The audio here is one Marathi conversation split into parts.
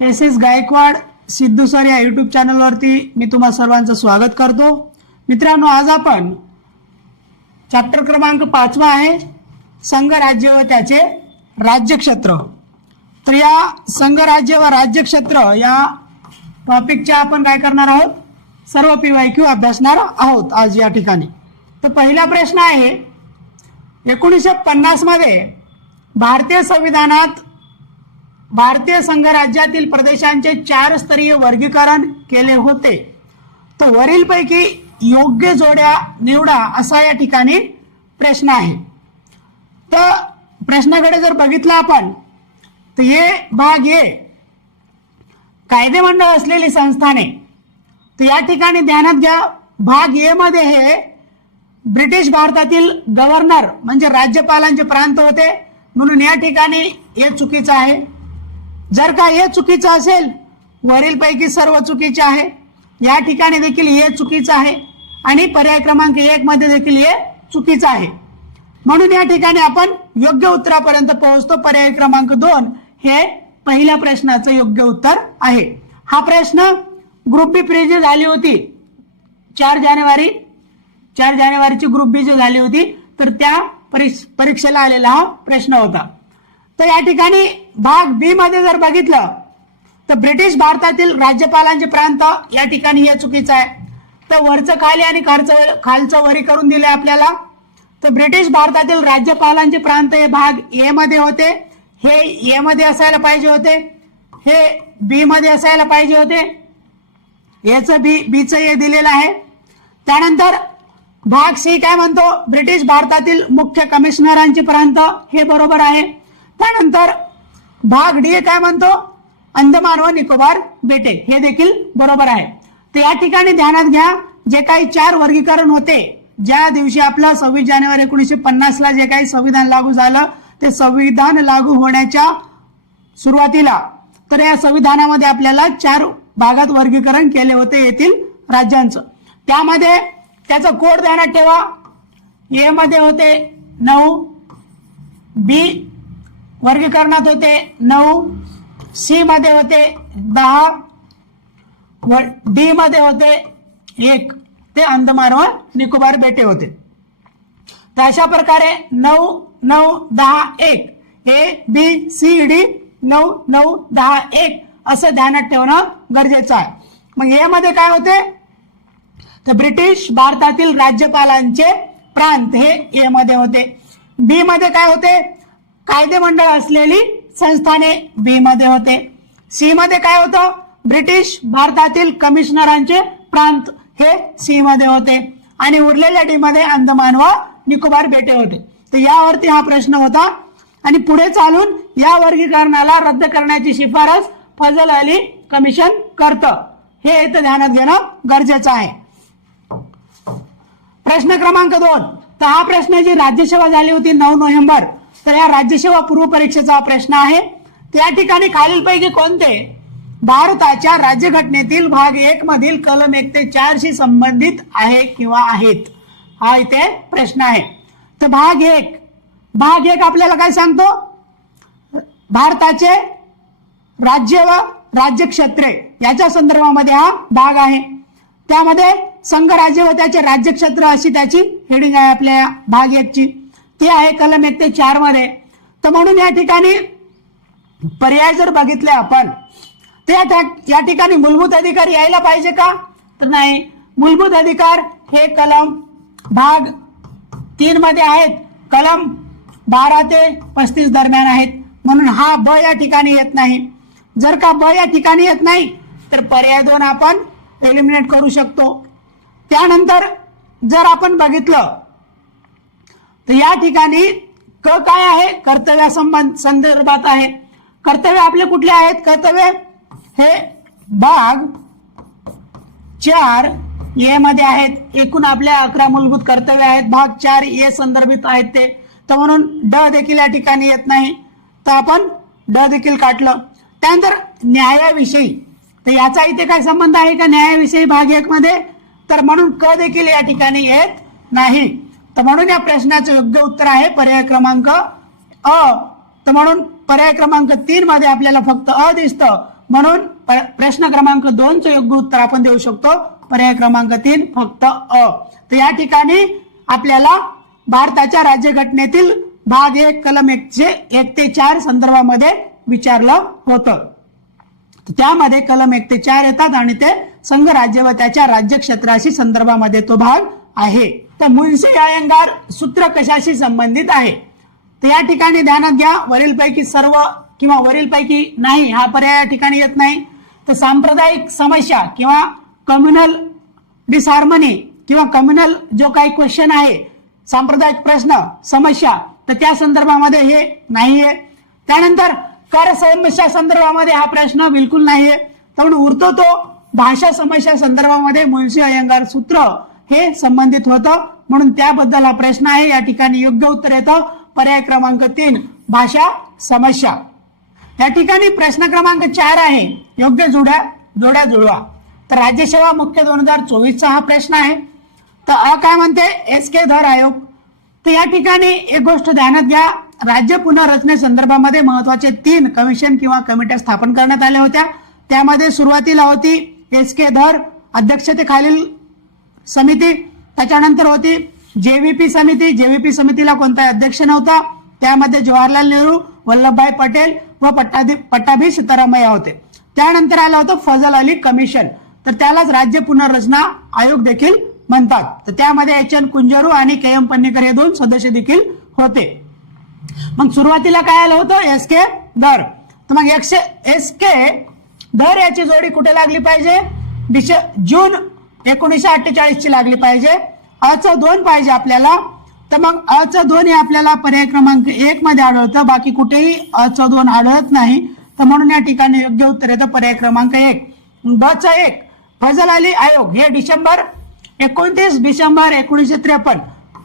S S Gaikwad Sidhu sir या यूट्यूब चॅनलवरती मी तुम्हा सर्वांचं स्वागत करतो। मित्रांनो, आज आपण चॅप्टर क्रमांक 5 आहे संघ राज्य व त्याचे राज्यक्षेत्र। तर या संघ राज्य व राज्यक्षेत्र या टॉपिकच्या आपण काय करणार आहोत, सर्व पीवायक्यू अभ्यासणार आहोत आज या ठिकाणी। तर पहिला प्रश्न आहे, 1950 मध्ये भारतीय संविधानात भारतीय संघ राज्यातील प्रदेशांचे 4 स्तरीय वर्गीकरण केले होते, तर वरीलपैकी योग्य जोड्या निवडा असा या ठिकाणी प्रश्न आहे। तर प्रश्नाकडे जर बघितलं आपण तर हे भाग ए कायदेमंडळ असलेली संस्थाने, तर या ठिकाणी ध्यानात घ्या, भाग ए मध्ये हे ब्रिटिश भारतातील गव्हर्नर म्हणजे राज्यपालांचे प्रांत होते, म्हणून या ठिकाणी हे चुकीचं आहे। जर का हे चुकीचं असेल, वरीलपैकी सर्व चुकीचे आहे, या ठिकाणी देखील हे चुकीचं आहे आणि पर्याय क्रमांक 1 मध्ये देखील हे चुकीचं आहे, म्हणून या ठिकाणी आपण योग्य उत्तरापर्यंत पोहोचतो। पर्याय क्रमांक 2 हे पहिल्या प्रश्नाचं योग्य उत्तर आहे। हा प्रश्न ग्रुप बी प्री जी झाली होती 4 जानेवारीची ग्रुप बी जी झाली होती, तर त्या परीक्षेला आलेला हा प्रश्न होता। तर या ठिकाणी भाग बी मध्ये जर बघितलं तर ब्रिटिश भारतातील राज्यपालांचे प्रांत, या ठिकाणी हे चुकीचं आहे। तर वरचं खाली आणि खालचं वरी करून दिले आपल्याला। तर ब्रिटिश भारतातील राज्यपालांचे प्रांत हे भाग ए मध्ये होते, हे ए मध्ये असायला पाहिजे होते, हे बी मध्ये असायला पाहिजे होते, याचं बीचं हे दिलेलं आहे। त्यानंतर भाग सी काय म्हणतो, ब्रिटिश भारतातील मुख्य कमिशनरांचे प्रांत, हे बरोबर आहे। त्यानंतर भाग डी काय म्हणतो, अंदमान व निकोबार बेटे, हे देखील बरोबर आहे। तर या ठिकाणी ध्यानात घ्या, जे काही 4 वर्गीकरण होते, ज्या दिवशी आपलं 26 जानेवारी 1950 ला जे काही संविधान लागू झालं, ते संविधान लागू होण्याच्या सुरुवातीला तर या संविधानामध्ये आपल्याला 4 भागात वर्गीकरण केले होते येथील राज्यांचं। त्यामध्ये त्याचा कोड ध्यानात ठेवा, ए मध्ये होते 9, बी वर्गीकरणात होते 9, सी मध्ये होते 10 व डी मध्ये होते 1, ते अंदमान व निकोबार बेटे होते। तर अशा प्रकारे 9, 9, 10, 1 ए बी सी डी 9, 9, 10, 1 असं ध्यानात ठेवणं गरजेचं आहे। मग ए मध्ये काय होते, तर ब्रिटिश भारतातील राज्यपालांचे प्रांत हे ए मध्ये होते। बी मध्ये काय होते, कायदेमंडळ असलेली संस्थाने बी मध्ये होते। सी मध्ये काय होतं, ब्रिटिश भारतातील कमिशनरांचे प्रांत हे सी मध्ये होते आणि उरलेल्या डी मध्ये अंदमान व निकोबार बेटे होते। तर यावरती हा प्रश्न होता आणि पुढे चालून या वर्गीकरणाला रद्द करण्याची शिफारस फजल अली कमिशन करतं, हे इथं ध्यानात घेणं गरजेचं आहे। प्रश्न क्रमांक 2, तर हा प्रश्न जी राज्यसेवा झाली होती 9 नोव्हेंबर, तर या राज्यसेवा पूर्व परीक्षेचा प्रश्न आहे। त्या ठिकाणी खालीलपैकी कोणते भारताच्या राज्यघटनेतील भाग 1 मधील कलम 1 ते 4 शी संबंधित आहे किंवा आहेत, हा इथे प्रश्न आहे। तर भाग 1 आपल्याला काय सांगतो, भारताचे राज्य व राज्यक्षेत्रे याच्या संदर्भामध्ये हा भाग आहे। त्यामध्ये संघ राज्य व त्याचे राज्यक्षेत्र अशी त्याची हेडिंग आहे आपल्या भाग 1 ची, ती आहे कलम 1 ते 4 मध्ये। तर म्हणून या ठिकाणी पर्याय जर बघितले आपण, तर या ठिकाणी मूलभूत अधिकार यायला पाहिजे का, तर नाही। मूलभूत अधिकार हे कलम भाग 3 मध्ये आहेत, कलम 12 ते 35 दरम्यान आहेत, म्हणून हा ब या ठिकाणी येत नाही। जर का ब या ठिकाणी येत नाही तर पर्याय 2 आपण एलिमिनेट करू शकतो। त्यानंतर जर आपण बघितलं तर या ठिकाणी क काय आहे, कर्तव्य संदर्भात आहे। कर्तव्य आपले कुठले आहेत, कर्तव्य हे भाग 4 ए मध्ये आहेत। एकूण आपल्या 11 मूलभूत कर्तव्य आहेत, भाग 4 ए संदर्भित आहेत ते, तर म्हणून ड देखील या ठिकाणी येत नाही, तर आपण ड देखील काढलं। त्यानंतर न्यायाविषयी, तर याचा इथे काय संबंध आहे का न्यायाविषयी भाग 1 मध्ये, तर म्हणून क देखील या ठिकाणी येत नाही। तर म्हणून या प्रश्नाचं योग्य उत्तर आहे पर्याय क्रमांक अ। तर म्हणून पर्याय क्रमांक 3 मध्ये आपल्याला फक्त अ दिसतं, म्हणून प्रश्न क्रमांक 2 चं योग्य उत्तर आपण देऊ शकतो पर्याय क्रमांक 3 फक्त अ. तर या ठिकाणी आपल्याला भारताच्या राज्यघटनेतील भाग 1 कलम 1 ते 4 संदर्भामध्ये विचारलं होतं. त्यामध्ये कलम 1 ते 4 येतात आणि ते संघ राज्य व त्याच्या राज्य क्षेत्राशी संदर्भामध्ये तो भाग आहे. तर मुन्शी अय्यंगार सूत्र कशाशी संबंधित आहे? तर या ठिकाणी ध्यानात घ्या, वरीलपैकी सर्व किंवा वरीलपैकी नाही हा पर्याय या ठिकाणी येत नाही. तर सांप्रदायिक समस्या किंवा कम्युनल डिसहार्मनी किंवा कम्युनल जो काही क्वेश्चन आहे, सांप्रदायिक प्रश्न समस्या, तर त्या संदर्भामध्ये हे नाहीये. त्यानंतर कर समस्या संदर्भामध्ये हा प्रश्न बिलकुल नाहीये. तर उरतो तो भाषा समस्या संदर्भामध्ये मुन्शी अय्यंगार सूत्र हे संबंधित होतं, म्हणून त्याबद्दल हा प्रश्न आहे. या ठिकाणी योग्य उत्तर येतं पर्याय क्रमांक 3 भाषा समस्या. या ठिकाणी प्रश्न क्रमांक 4 आहे, योग्य जोड्या जुळवा. तर राज्यसेवा मुख्य 2024 हा प्रश्न आहे. तर अ काय म्हणते? एस.के. धर आयोग. तर या ठिकाणी एक गोष्ट ध्यानात घ्या, राज्य पुनर्रचनेसंदर्भामध्ये महत्वाचे 3 कमिशन किंवा कमिट्या स्थापन करण्यात आल्या होत्या. त्यामध्ये सुरुवातीला होती एस.के. धर अध्यक्षतेखालील समिती, त्याच्यानंतर होती जेव्हीपी समिती. जेव्हीपी समितीला कोणताही अध्यक्ष नव्हता, त्यामध्ये जवाहरलाल नेहरू, वल्लभभाई पटेल व पट्टाभी सीतारामय्या होते. त्यानंतर आलं होतं फजल अली कमिशन, तर त्यालाच राज्य पुनर्रचना आयोग देखील म्हणतात. तर त्यामध्ये एच.एन. कुंजरू आणि के.एम. पन्नेकर हे 2 सदस्य देखील होते. मग सुरुवातीला काय आलं होतं? एस.के. धर. तर मग एस.के. धर याची जोडी कुठे लागली पाहिजे? जून 1948 ची लागली पाहिजे. अचं 2 पाहिजे आपल्याला. तर मग अचं 2 हे आपल्याला पर्याय क्रमांक 1 मध्ये आढळतं, बाकी कुठेही अचं 2 आढळत नाही. तर म्हणून या ठिकाणी योग्य उत्तर येतं पर्याय क्रमांक 1. ब चं 1 फजल अली आयोग हे 29 डिसेंबर 1953.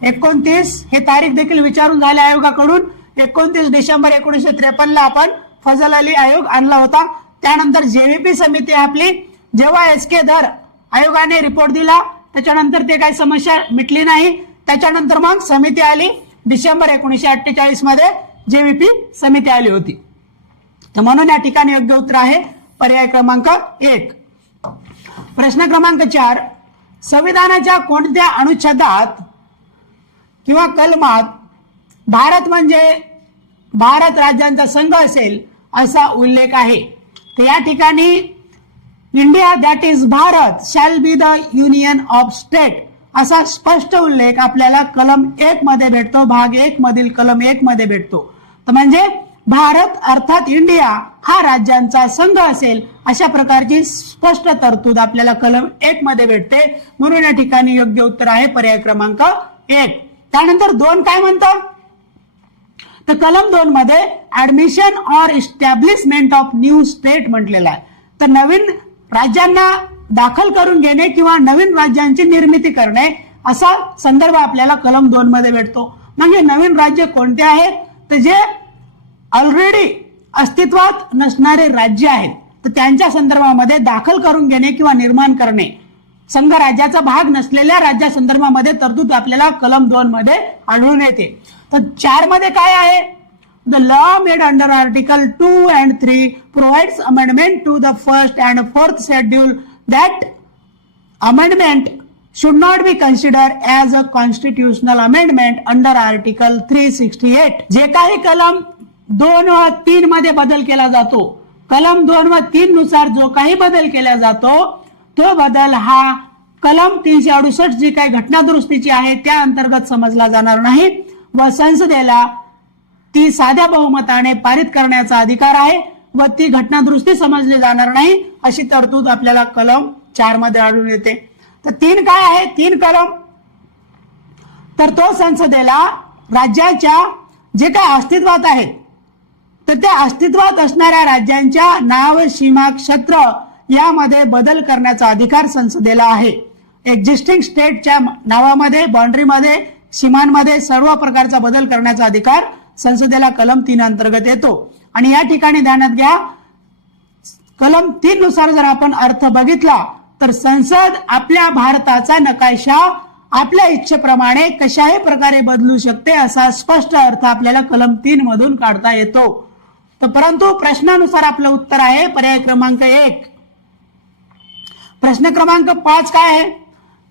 29 हे तारीख देखील विचारून झाले आयोगाकडून. 29 डिसेंबर 1953 ला आपण फजल अली आयोग आणला होता. त्यानंतर जेव्हीपी समिती आपली, जेव्हा एस.के. धर आयोगाने रिपोर्ट दिला त्याच्यानंतर ते काही समस्या मिटली नाही. त्याच्यानंतर मग समिती आली डिसेंबर 1948 मध्ये जेव्हीपी समिती आली होती. तर म्हणून या ठिकाणी योग्य उत्तर आहे पर्याय क्रमांक 1. प्रश्न क्रमांक 4 संविधानाच्या कोणत्या अनुच्छेदात किंवा कलमात भारत म्हणजे भारत राज्यांचा संघ असेल असा उल्लेख आहे? तर या ठिकाणी India that is Bharat shall be the union of state असा स्पष्ट उल्लेख आपल्याला कलम 1 मध्ये भेटतो, भाग 1 मधील कलम 1 मध्ये भेटतो. तर म्हणजे भारत अर्थात इंडिया हा राज्यांचा संघ असेल अशा प्रकारची स्पष्ट तरतूद आपल्याला कलम 1 मध्ये भेटते. म्हणून या ठिकाणी योग्य उत्तर आहे पर्याय क्रमांक 1. त्यानंतर 2 काय म्हणतं? तर कलम 2 मध्ये admission or establishment of new state म्हटलेला आहे. तर नवीन राज्यांना दाखल करून घेणे किंवा नवीन राज्यांची निर्मिती करणे असा संदर्भ आपल्याला कलम 2 मध्ये भेटतो. म्हणजे नवीन राज्य कोणते आहेत? तर जे ऑलरेडी अस्तित्वात नसणारे राज्य आहेत तर त्यांच्या संदर्भामध्ये दाखल करून घेणे किंवा निर्माण करणे, संघ राज्याचा भाग नसलेल्या राज्या संदर्भामध्ये तरतूद आपल्याला कलम 2 मध्ये आढळून येते. तर 4 मध्ये काय आहे? The law made under Article 2 and 3 provides amendment to the 1st and 4th schedule. That amendment should not be considered as a constitutional amendment under Article 368. जे काही कलम 2 व 3 मध्ये बदल केला जातो, कलम 2 व 3 नुसार जो काही बदल केला जातो तो बदल हा कलम 368 जी काही घटना दुरुस्तीची आहे त्या अंतर्गत समजला जाणार नाही व संसदेला ती साध्या बहुमताने पारित करण्याचा अधिकार आहे व ती घटना दुरुस्ती समजली जाणार नाही अशी तरतूद आपल्याला कलम 4 मध्ये आढळून येते. तर 3 काय आहे? 3 कलम तर तो संसदेला राज्याच्या जे काही अस्तित्वात आहेत तर त्या अस्तित्वात असणाऱ्या राज्यांच्या नाव, सीमा, क्षेत्र यामध्ये बदल करण्याचा अधिकार संसदेला आहे. एक्झिस्टिंग स्टेटच्या नावामध्ये, बाउंड्रीमध्ये, सीमांमध्ये सर्व प्रकारचा बदल करण्याचा अधिकार संसदेला कलम 3 अंतर्गत येतो. आणि या ठिकाणी ध्यानात घ्या, कलम 3 नुसार जर आपण अर्थ बघितला तर संसद आपल्या भारताचा नकाशा आपल्या इच्छेप्रमाणे कशाही प्रकारे बदलू शकते असा स्पष्ट अर्थ आपल्याला कलम 3 मधून काढता येतो. तर परंतु प्रश्नानुसार आपलं उत्तर आहे पर्याय क्रमांक 1. प्रश्न क्रमांक 5 काय आहे?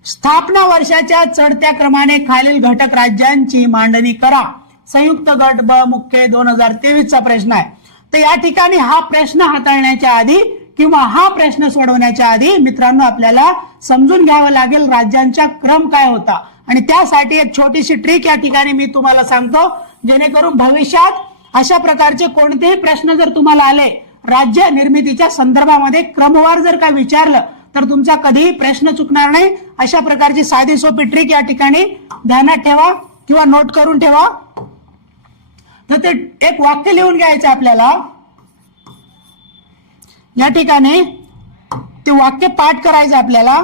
स्थापना वर्षाच्या चढत्या क्रमाने खालील घटक राज्यांची मांडणी करा. संयुक्त गट ब मुख्य 2023 चा प्रश्न आहे. तर या ठिकाणी हा प्रश्न हाताळण्याच्या आधी किंवा हा प्रश्न सोडवण्याच्या आधी मित्रांनो आपल्याला समजून घ्यावं लागेल राज्यांचा क्रम काय होता. आणि त्यासाठी एक छोटीशी ट्रिक या ठिकाणी मी तुम्हाला सांगतो, जेणेकरून भविष्यात अशा प्रकारचे कोणतेही प्रश्न जर तुम्हाला आले राज्य निर्मितीच्या संदर्भामध्ये क्रमवार जर काय विचारलं तर तुमचा कधीही प्रश्न चुकणार नाही. अशा प्रकारची साधी सोपी ट्रिक या ठिकाणी ध्यानात ठेवा किंवा नोट करून ठेवा. तर ते एक वाक्य लिहून घ्यायचं आपल्याला. या ठिकाणी ते वाक्य पाठ करायचं आपल्याला.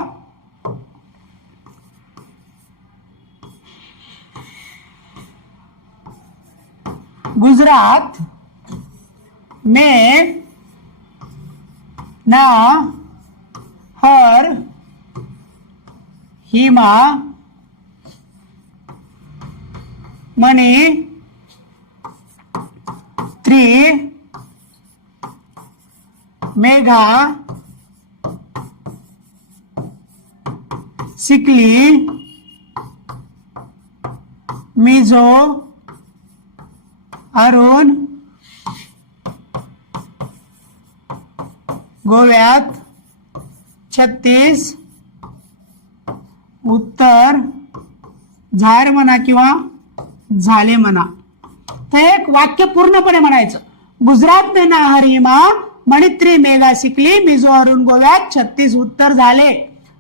गुजरात में हर हिमा मणि त्रि मेघा सिकली मिजो अरुण गोव्यात 36 उत्तर झार म्हणा किंवा झाले म्हणा. तर एक वाक्य पूर्णपणे म्हणायचं. गुजरात में ना हरिमा मणित्री मेघा शिकली मिजो अरुण गोव्यात 36 उत्तर झाले.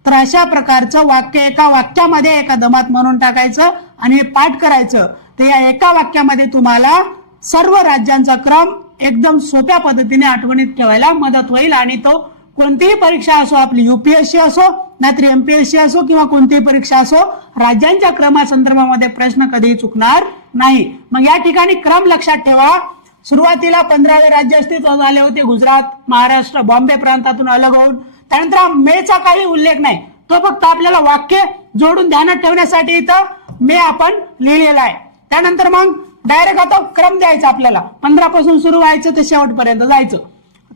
तर अशा प्रकारचं वाक्य एका वाक्यामध्ये एका दमात म्हणून टाकायचं आणि हे पाठ करायचं. तर या एका वाक्यामध्ये तुम्हाला सर्व राज्यांचा क्रम एकदम सोप्या पद्धतीने आठवणीत ठेवायला मदत होईल. आणि तो कोणतीही परीक्षा असो, आपली युपीएससी असो नाहीतर एमपीएससी असो किंवा कोणतीही परीक्षा असो, राज्यांच्या क्रमासंदर्भामध्ये प्रश्न कधीही चुकणार नाही. मग या ठिकाणी क्रम लक्षात ठेवा. सुरुवातीला 15 राज्य अस्तित्वात आले होते, गुजरात, महाराष्ट्र, बॉम्बे प्रांतातून अलग होऊन. त्यानंतर मेचा काही उल्लेख नाही, तो फक्त आपल्याला वाक्य जोडून ध्यानात ठेवण्यासाठी इथं मे आपण लिहिलेला आहे. त्यानंतर मग डायरेक्ट आता क्रम द्यायचा आपल्याला. 15 पासून सुरू व्हायचं ते शेवटपर्यंत जायचं.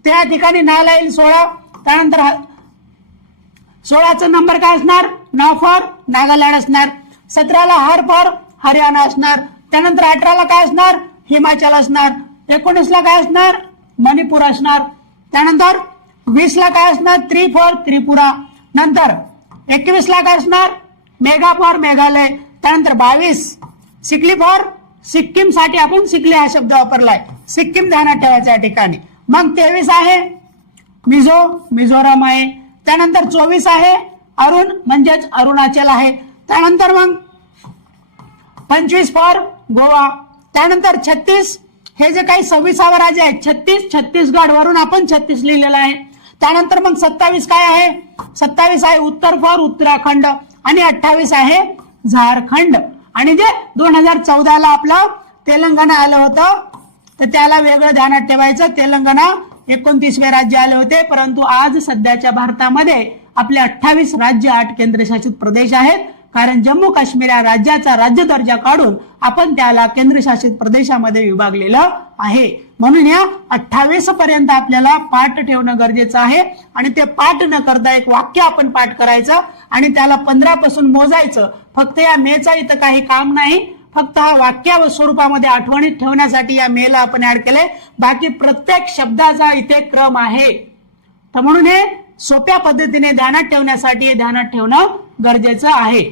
त्या ठिकाणी नाला येईल 16. त्यानंतर 16चा नंबर काय असणार? न फॉर नागालँड असणार. 17ला हर फॉर हरियाणा असणार. त्यानंतर 18ला काय असणार? हिमाचल असणार. 19ला काय असणार? मणिपूर असणार. त्यानंतर 20ला काय असणार? त्रि फॉर त्रिपुरा. नंतर 21ला काय असणार? मेघा फॉर मेघालय. त्यानंतर 22 सिकली फॉर सिक्कीम साठी आपण सिकली हा शब्द वापरलाय. सिक्कीम ध्यानात ठेवायचं या ठिकाणी. मग 23 आहे मिझोराम आहे. त्यानंतर 24 आहे अरुण म्हणजेच अरुणाचल आहे. त्यानंतर मग 25 फॉर गोवा. त्यानंतर 36 हे जे काही 26वा राज्य आहे 36 छत्तीसगड वरून आपण 36 लिहिलेलं आहे. त्यानंतर मग 27 काय आहे? 27 आहे उत्तर फॉर उत्तराखंड. आणि 28 आहे झारखंड. आणि जे 2014ला आपलं तेलंगणा आलं होतं तर त्याला वेगळं ध्यानात ठेवायचं. तेलंगणा 29वे राज्य आले होते, परंतु आज सध्याच्या भारतामध्ये आपले 28 राज्य 8 केंद्रशासित प्रदेश आहेत. कारण जम्मू काश्मीर या राज्याचा राज्य दर्जा काढून आपण त्याला केंद्रशासित प्रदेशामध्ये विभागलेलं आहे. म्हणून या 28 पर्यंत आपल्याला पाठ ठेवणं गरजेचं आहे. आणि ते पाठ न करता एक वाक्य आपण पाठ करायचं आणि त्याला 15 पासून मोजायचं. फक्त या मेचा इथं काही काम नाही, फक्त हा वाक्या स्वरूपामध्ये आठवणीत ठेवण्यासाठी या मेला आपण ऍड केले. बाकी प्रत्येक शब्दाचा इथे क्रम आहे. तर म्हणून हे सोप्या पद्धतीने ध्यानात ठेवण्यासाठी हे ध्यानात ठेवणं गरजेचं आहे.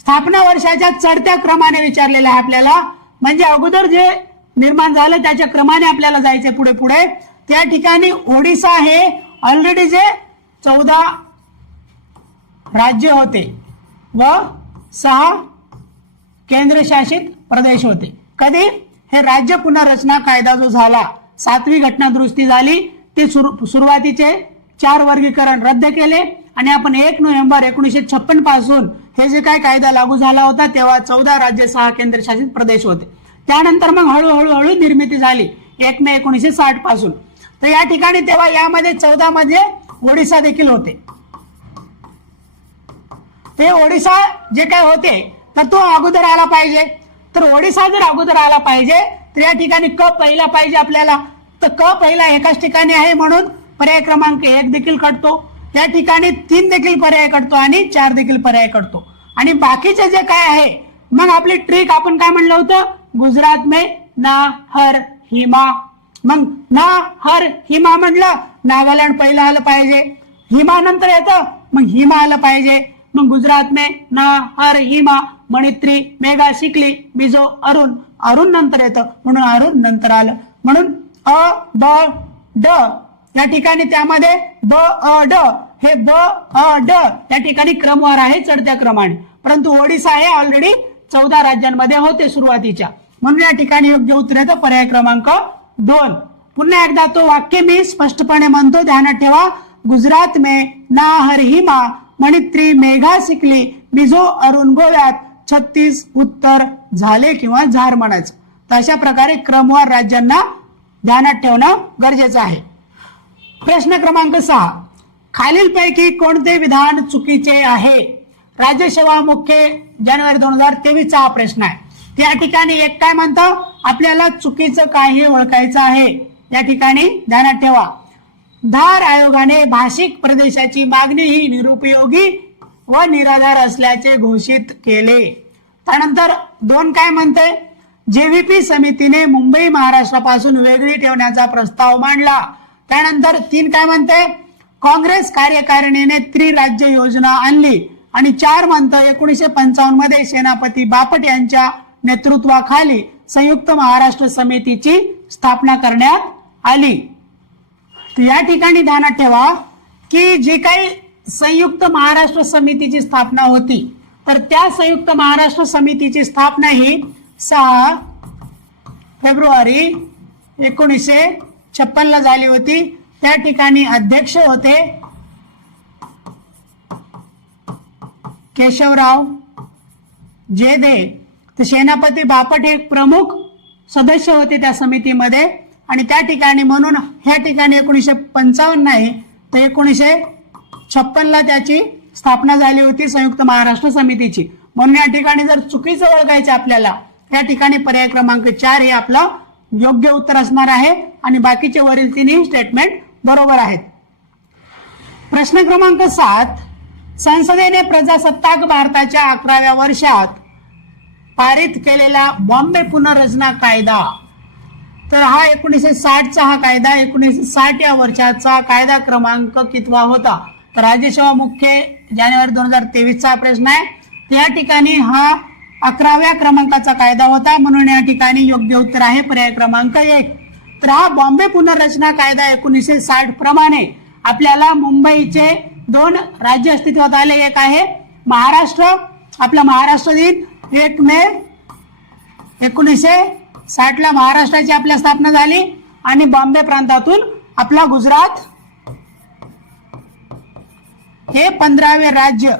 स्थापना वर्षाच्या चढत्या क्रमाने विचारलेलं आहे आपल्याला. म्हणजे अगोदर जे निर्माण झालं त्याच्या क्रमाने आपल्याला जायचे पुढे पुढे. त्या ठिकाणी ओडिसा हे ऑलरेडी जे 14 राज्य होते व 6 केंद्रशासित प्रदेश होते. कधी? हे राज्य पुनर्रचना कायदा जो झाला, 7वी घटना दुरुस्ती झाली, ते सुरुवातीचे 4 वर्गीकरण रद्द केले आणि आपण 1 नोव्हेंबर 1956 पासून हे जे काय कायदा लागू झाला होता तेव्हा 14 राज्य 6 केंद्रशासित प्रदेश होते. त्यानंतर मग हळूहळू निर्मिती झाली 1 मे 1960 पासून. तर या ठिकाणी तेव्हा यामध्ये 14 मध्ये ओडिसा देखील होते. ते ओडिसा जे काय होते तर तो अगोदर आला पाहिजे. तर ओडिसा जर अगोदर आला पाहिजे तर या ठिकाणी क पहिला पाहिजे आपल्याला, तर क पहिला एकाच ठिकाणी आहे म्हणून पर्याय क्रमांक 1 देखील कटतो. या ठिकाणी 3 देखील पर्याय कटतो आणि 4 देखील पर्याय कटतो. आणि बाकीचे जे काय आहे मग आपली ट्रिक आपण काय म्हणलं होतं, गुजरात में ना हर हिमा. मग ना हर हिमा म्हणलं, नागालँड पहिलं आलं पाहिजे, हिमा नंतर येतं मग हिमा आलं पाहिजे. मग गुजरात में ना हर हिमा, मणित्री, मेघा, सिकली, मिझो, अरुण, अरुण नंतर येतं म्हणून अरुण नंतर आलं. म्हणून अ ब ड या ठिकाणी त्यामध्ये ब अ ड, हे ब अ ड या ठिकाणी क्रमवार आहे चढत्या क्रमाने, परंतु ओडिसा हे ऑलरेडी 14 राज्यांमध्ये होते सुरुवातीच्या, म्हणून या ठिकाणी योग्य उत्तर येतं पर्याय क्रमांक 2. पुन्हा एकदा तो वाक्य मी स्पष्टपणे म्हणतो, ध्यानात ठेवा. गुजरात में ना हर हिमा, मणित्री, मेघा, सिकली, मिझो, अरुण गोव्यात, 36 उत्तर झाले किंवा झार म्हणायचं. तर अशा प्रकारे क्रमवार राज्यांना ध्यानात ठेवणं गरजेचं आहे. प्रश्न क्रमांक 6, खालीलपैकी कोणते विधान चुकीचे आहे? राज्यसेवा मुख्य जानेवारी 2023 हा प्रश्न आहे. त्या ठिकाणी एक काय म्हणतं, आपल्याला चुकीचं काय हे ओळखायचं आहे. या ठिकाणी ध्यानात ठेवा, धार आयोगाने भाषिक प्रदेशाची मागणी ही निरुपयोगी व निराधार असल्याचे घोषित केले. त्यानंतर 2 काय म्हणते, जेव्हीपी समितीने मुंबई महाराष्ट्रापासून वेगळी ठेवण्याचा प्रस्ताव मांडला. त्यानंतर 3 काय म्हणते, काँग्रेस कार्यकारिणीने त्रिराज्य योजना आणली. आणि 4 म्हणतं 1955 मध्ये सेनापती बापट यांच्या नेतृत्वाखाली संयुक्त महाराष्ट्र समितीची स्थापना करण्यात आली. तर या ठिकाणी ध्यानात ठेवा की जी काही संयुक्त महाराष्ट्र समितीची स्थापना होती, तर त्या संयुक्त महाराष्ट्र समितीची स्थापना ही 6 फेब्रुवारी 1956 ला झाली होती. त्या ठिकाणी अध्यक्ष होते केशवराव जेधे. तर सेनापती बापट हे प्रमुख सदस्य होते त्या समितीमध्ये. आणि त्या ठिकाणी म्हणून ह्या ठिकाणी 1955 नाही तर 1956 ला त्याची स्थापना झाली होती संयुक्त महाराष्ट्र समितीची. म्हणून या ठिकाणी जर चुकीचं ओळखायचं आपल्याला, या ठिकाणी पर्याय क्रमांक 4 हे आपलं योग्य उत्तर असणार आहे आणि बाकीचे वरील 3 स्टेटमेंट बरोबर आहेत. प्रश्न क्रमांक 7, संसदेने प्रजासत्ताक भारताच्या 11व्या वर्षात पारित केलेला बॉम्बे पुनर्रचना कायदा, तर हा 1960चा हा कायदा 1960 या वर्षाचा कायदा क्रमांक कितवा होता? तर राज्यसेवा मुख्य जानेवारी 2023चा प्रश्न आहे. या ठिकाणी हा 11व्या क्रमांकाचा कायदा होता, म्हणून या ठिकाणी योग्य उत्तर आहे पर्याय क्रमांक 1. तर हा बॉम्बे पुनर्रचना कायदा 1960 प्रमाणे आपल्याला मुंबईचे 2 राज्य अस्तित्वात आले. एक आहे महाराष्ट्र, आपला महाराष्ट्र दिन 1 मे 1960 ला महाराष्ट्राची आपल्या स्थापना झाली. आणि बॉम्बे प्रांतातून आपला गुजरात हे 15वे राज्य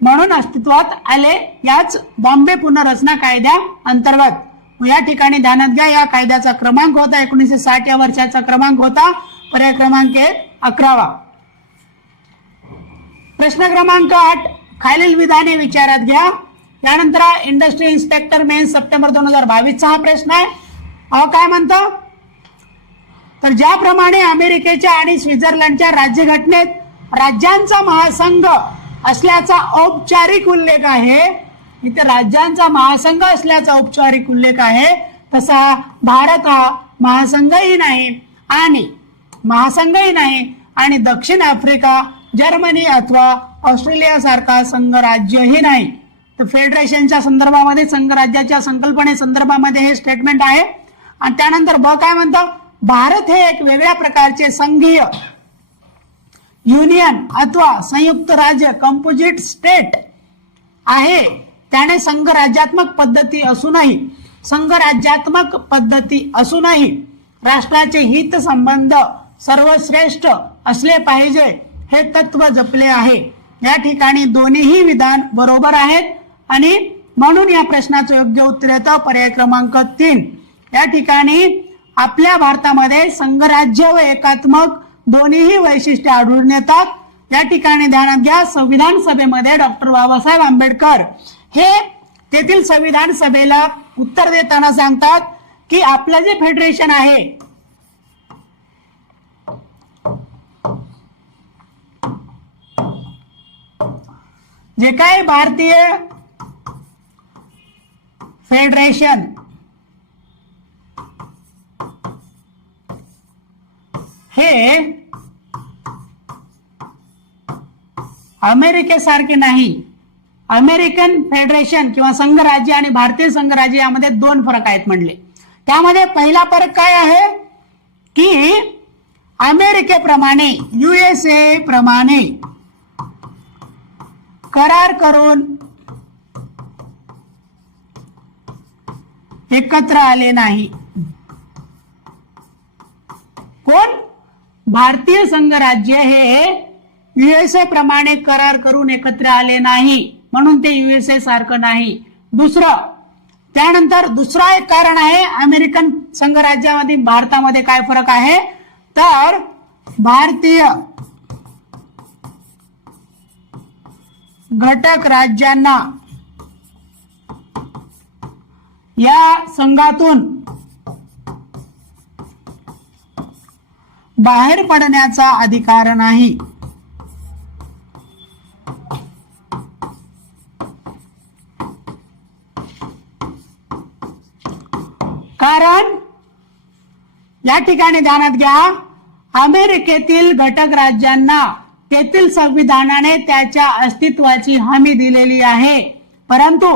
म्हणून अस्तित्वात आले याच बॉम्बे पुनर्रचना कायद्या अंतर्गत. या ठिकाणी ध्यानात घ्या, या कायद्याचा क्रमांक होता 1960 या वर्षाचा क्रमांक होता पर्याय क्रमांक 11वा. प्रश्न क्रमांक 8, खालील विधाने विचारात घ्या. यानंतर इंडस्ट्री इन्स्पेक्टर मेन्स सप्टेंबर 2022चा हा प्रश्न आहे. काय म्हणतं, तर ज्याप्रमाणे अमेरिकेच्या आणि स्वित्झर्लंडच्या राज्यघटनेत राज्यांचा महासंघ असल्याचा औपचारिक उल्लेख आहे, इथे राज्यांचा महासंघ असल्याचा औपचारिक उल्लेख आहे, तसा भारत हा महासंघही नाही आणि दक्षिण आफ्रिका, जर्मनी अथवा ऑस्ट्रेलिया सारखा संघराज्यही नाही. तर फेडरेशनच्या संदर्भामध्ये, संघराज्याच्या संकल्पने संदर्भामध्ये हे स्टेटमेंट आहे. आणि त्यानंतर ब काय म्हणतं, भारत हे एक वेगळ्या प्रकारचे संघीय युनियन अथवा संयुक्त राज्य कंपोजिट स्टेट आहे. त्याने संघराज्यात्मक पद्धती असूनही राष्ट्राचे हित संबंध सर्वश्रेष्ठ असले पाहिजे हे तत्व जपले आहे. या ठिकाणी दोन्हीही विधान बरोबर आहेत आणि म्हणून या प्रश्नाचं योग्य उत्तर येतं पर्याय क्रमांक 3. या ठिकाणी आपल्या भारतामध्ये संघराज्य व एकात्मक दोन्हीही वैशिष्ट्ये आढळून येतात. या ठिकाणी ध्यानात घ्या, संविधान सभेमध्ये डॉक्टर बाबासाहेब आंबेडकर हे तेथील संविधान सभेला उत्तर देताना सांगतात की आपलं जे फेडरेशन आहे जे काही भारतीय फेडरेशन हे अमेरिकेसारखे नाही. अमेरिकन फेडरेशन किंवा संघराज्य आणि भारतीय संघराज्य यामध्ये दोन फरक आहेत म्हणले. त्यामध्ये पहिला फरक काय आहे की अमेरिकेप्रमाणे USA प्रमाणे करार करून एकत्र आले नाही. कोण? भारतीय संघराज्य हे USA प्रमाणे करार करून एकत्र आले नाही म्हणून ते USA सारखं नाही. त्यानंतर दुसरा एक कारण आहे अमेरिकन संघराज्यामध्ये भारतामध्ये काय फरक आहे तर भारतीय घटक राज्यांना या संघातून बाहेर पडण्याचा अधिकार नाही. कारण या ठिकाणी ध्यानात घ्या अमेरिकेतील घटक राज्यांना तेथील संविधानाने त्याच्या अस्तित्वाची हमी दिलेली आहे परंतु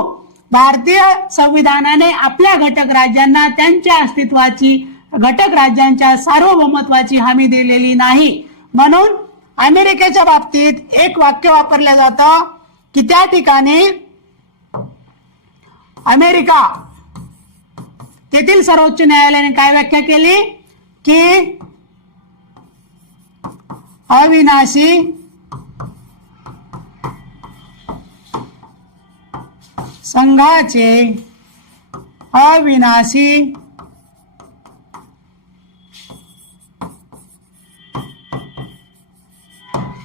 भारतीय संविधानाने आपल्या घटक राज्यांना त्यांच्या अस्तित्वाची घटक राज्यांच्या सार्वभौमत्वाची हमी दिलेली नाही. म्हणून अमेरिकेच्या बाबतीत एक वाक्य वापरलं जातं की त्या ठिकाणी अमेरिका तेथील सर्वोच्च न्यायालयाने काय व्याख्या केली की अविनाशी संघाचे अविनाशी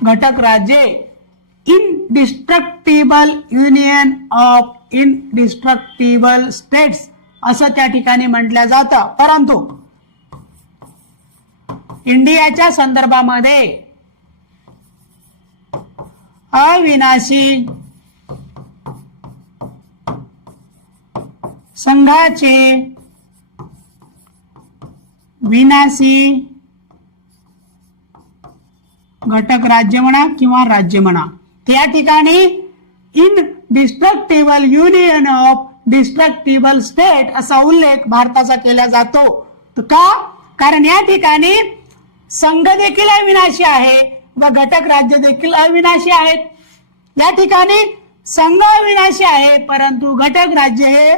घटक राज्ये indestructible union of indestructible states असं त्या ठिकाणी म्हटलं जातं. परंतु इंडियाच्या संदर्भामध्ये अविनाशी संघाचे विनाशी घटक राज्य म्हणा किंवा राज्य म्हणा त्या ठिकाणी indestructible union of destructible state असा उल्लेख भारताचा केला जातो. का? कारण या ठिकाणी संघ देखील अविनाशी आहे व घटक राज्य देखील अविनाशी आहेत. या ठिकाणी संघ अविनाशी आहे परंतु घटक राज्य हे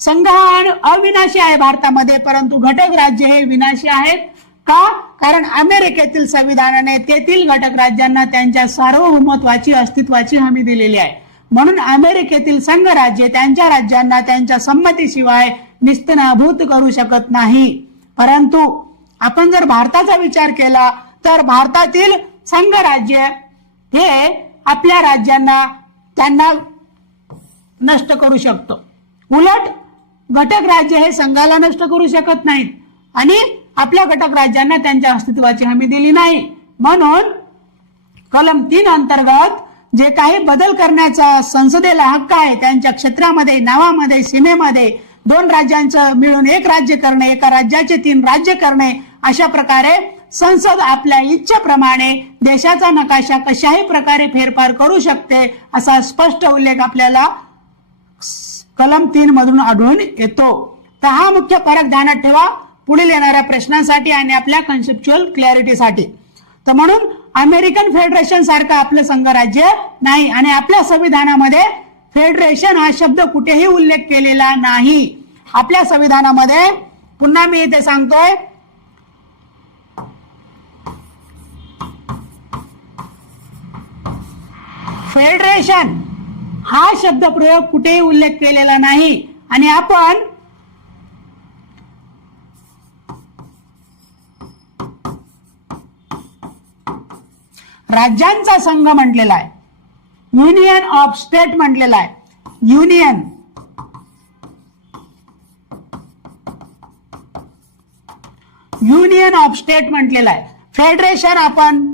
संघ अविनाशी आहे भारतामध्ये परंतु घटक राज्य हे विनाशी आहेत. का? कारण अमेरिकेतील संविधानाने तेथील घटक राज्यांना त्यांच्या सार्वभौमत्वाची अस्तित्वाची हमी दिलेली आहे. म्हणून अमेरिकेतील संघ राज्य त्यांच्या राज्यांना त्यांच्या संमतीशिवाय निस्तनाभूत करू शकत नाही. परंतु आपण जर भारताचा विचार केला तर भारतातील संघ राज्य हे आपल्या राज्यांना त्यांना नष्ट करू शकतो. उलट घटक राज्य हे संघाला नष्ट करू शकत नाहीत आणि आपल्या घटक राज्यांना त्यांच्या अस्तित्वाची हमी दिली नाही. म्हणून कलम 3 अंतर्गत जे काही बदल करण्याचा संसदेला हक्क आहे त्यांच्या क्षेत्रामध्ये नावामध्ये सीमेमध्ये 2 राज्यांचं मिळून एक राज्य करणे एका राज्याचे 3 राज्य करणे अशा प्रकारे संसद आपल्या इच्छेप्रमाणे देशाचा नकाशा कशाही प्रकारे फेरफार करू शकते असा स्पष्ट उल्लेख आपल्याला कलम 3 मधून आढळून येतो. तर हा मुख्य फरक ध्यानात ठेवा पुढील येणाऱ्या प्रश्नांसाठी आणि आपल्या कन्सेप्च्युअल क्लॅरिटीसाठी. तर म्हणून अमेरिकन फेडरेशन सारखं आपलं संघराज्य नाही आणि आपल्या संविधानामध्ये फेडरेशन हा शब्द कुठेही उल्लेख केलेला नाही. आपल्या संविधानामध्ये पुन्हा मी इथे सांगतोय फेडरेशन हा शब्द प्रयोग कुठेही उल्लेख केलेला नाही आणि आपण राज्यांचा संघ म्हटलेला आहे. युनियन ऑफ स्टेट म्हटलेला आहे. युनियन ऑफ स्टेट म्हटलेलं आहे. फेडरेशन आपण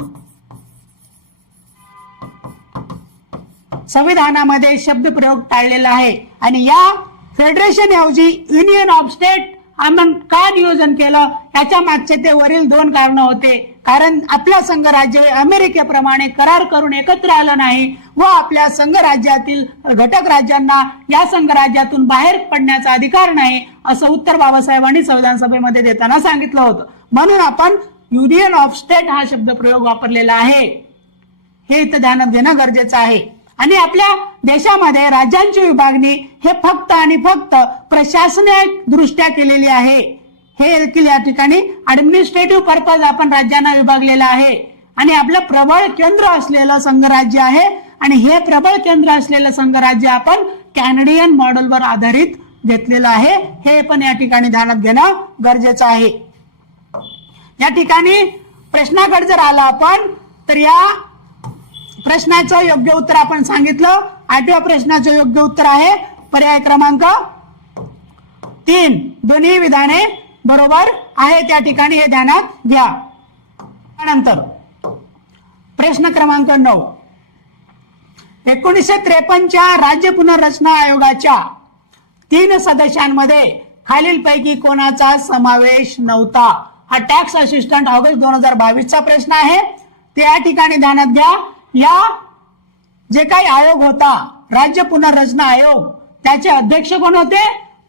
संविधानामध्ये शब्द प्रयोग टाळलेला आहे आणि या फेडरेशन ऐवजी युनियन ऑफ स्टेट आपण का नियोजन केलं, याच्या मागचे ते वरील दोन कारण होते. कारण आपल्या संघराज्य अमेरिकेप्रमाणे करार करून एकत्र आलं नाही व आपल्या संघराज्यातील घटक राज्यांना या संघराज्यातून बाहेर पडण्याचा अधिकार नाही, असं उत्तर बाबासाहेबांनी संविधान सभेमध्ये देताना सांगितलं होतं. म्हणून आपण युनियन ऑफ स्टेट हा शब्द प्रयोग वापरलेला आहे, हे इथं ध्यानात घेणं गरजेचं आहे. आणि आपल्या देशामध्ये राज्यांची विभागणी हे फक्त आणि फक्त प्रशासनिक दृष्ट्या केलेली आहे. हे देखील या ठिकाणी ऍडमिनिस्ट्रेटिव्ह पर्पज आपण राज्यांना विभागलेला आहे. आणि आपलं प्रबळ केंद्र असलेलं संघराज्य आहे आणि हे प्रबळ केंद्र असलेलं संघराज्य आपण कॅनेडियन मॉडेलवर आधारित घेतलेलं आहे. हे पण या ठिकाणी ध्यानात घेणं गरजेचं आहे. या ठिकाणी प्रश्नाकडे जर आला आपण तर या प्रश्नाचं योग्य उत्तर आपण सांगितलं. 8व्या प्रश्नाचं योग्य उत्तर आहे पर्याय क्रमांक 3. दोन्ही विधाने बरोबर आहे. त्या ठिकाणी हे ध्यानात घ्या. त्यानंतर प्रश्न क्रमांक 9. 1953च्या राज्य पुनर्रचना आयोगाच्या 3 सदस्यांमध्ये खालीलपैकी कोणाचा समावेश नव्हता. हा टॅक्स असिस्टंट ऑगस्ट 2022चा प्रश्न आहे. ते या ठिकाणी ध्यानात घ्या. या जे काही आयोग होता राज्य पुनर्रचना आयोग, त्याचे अध्यक्ष कोण होते?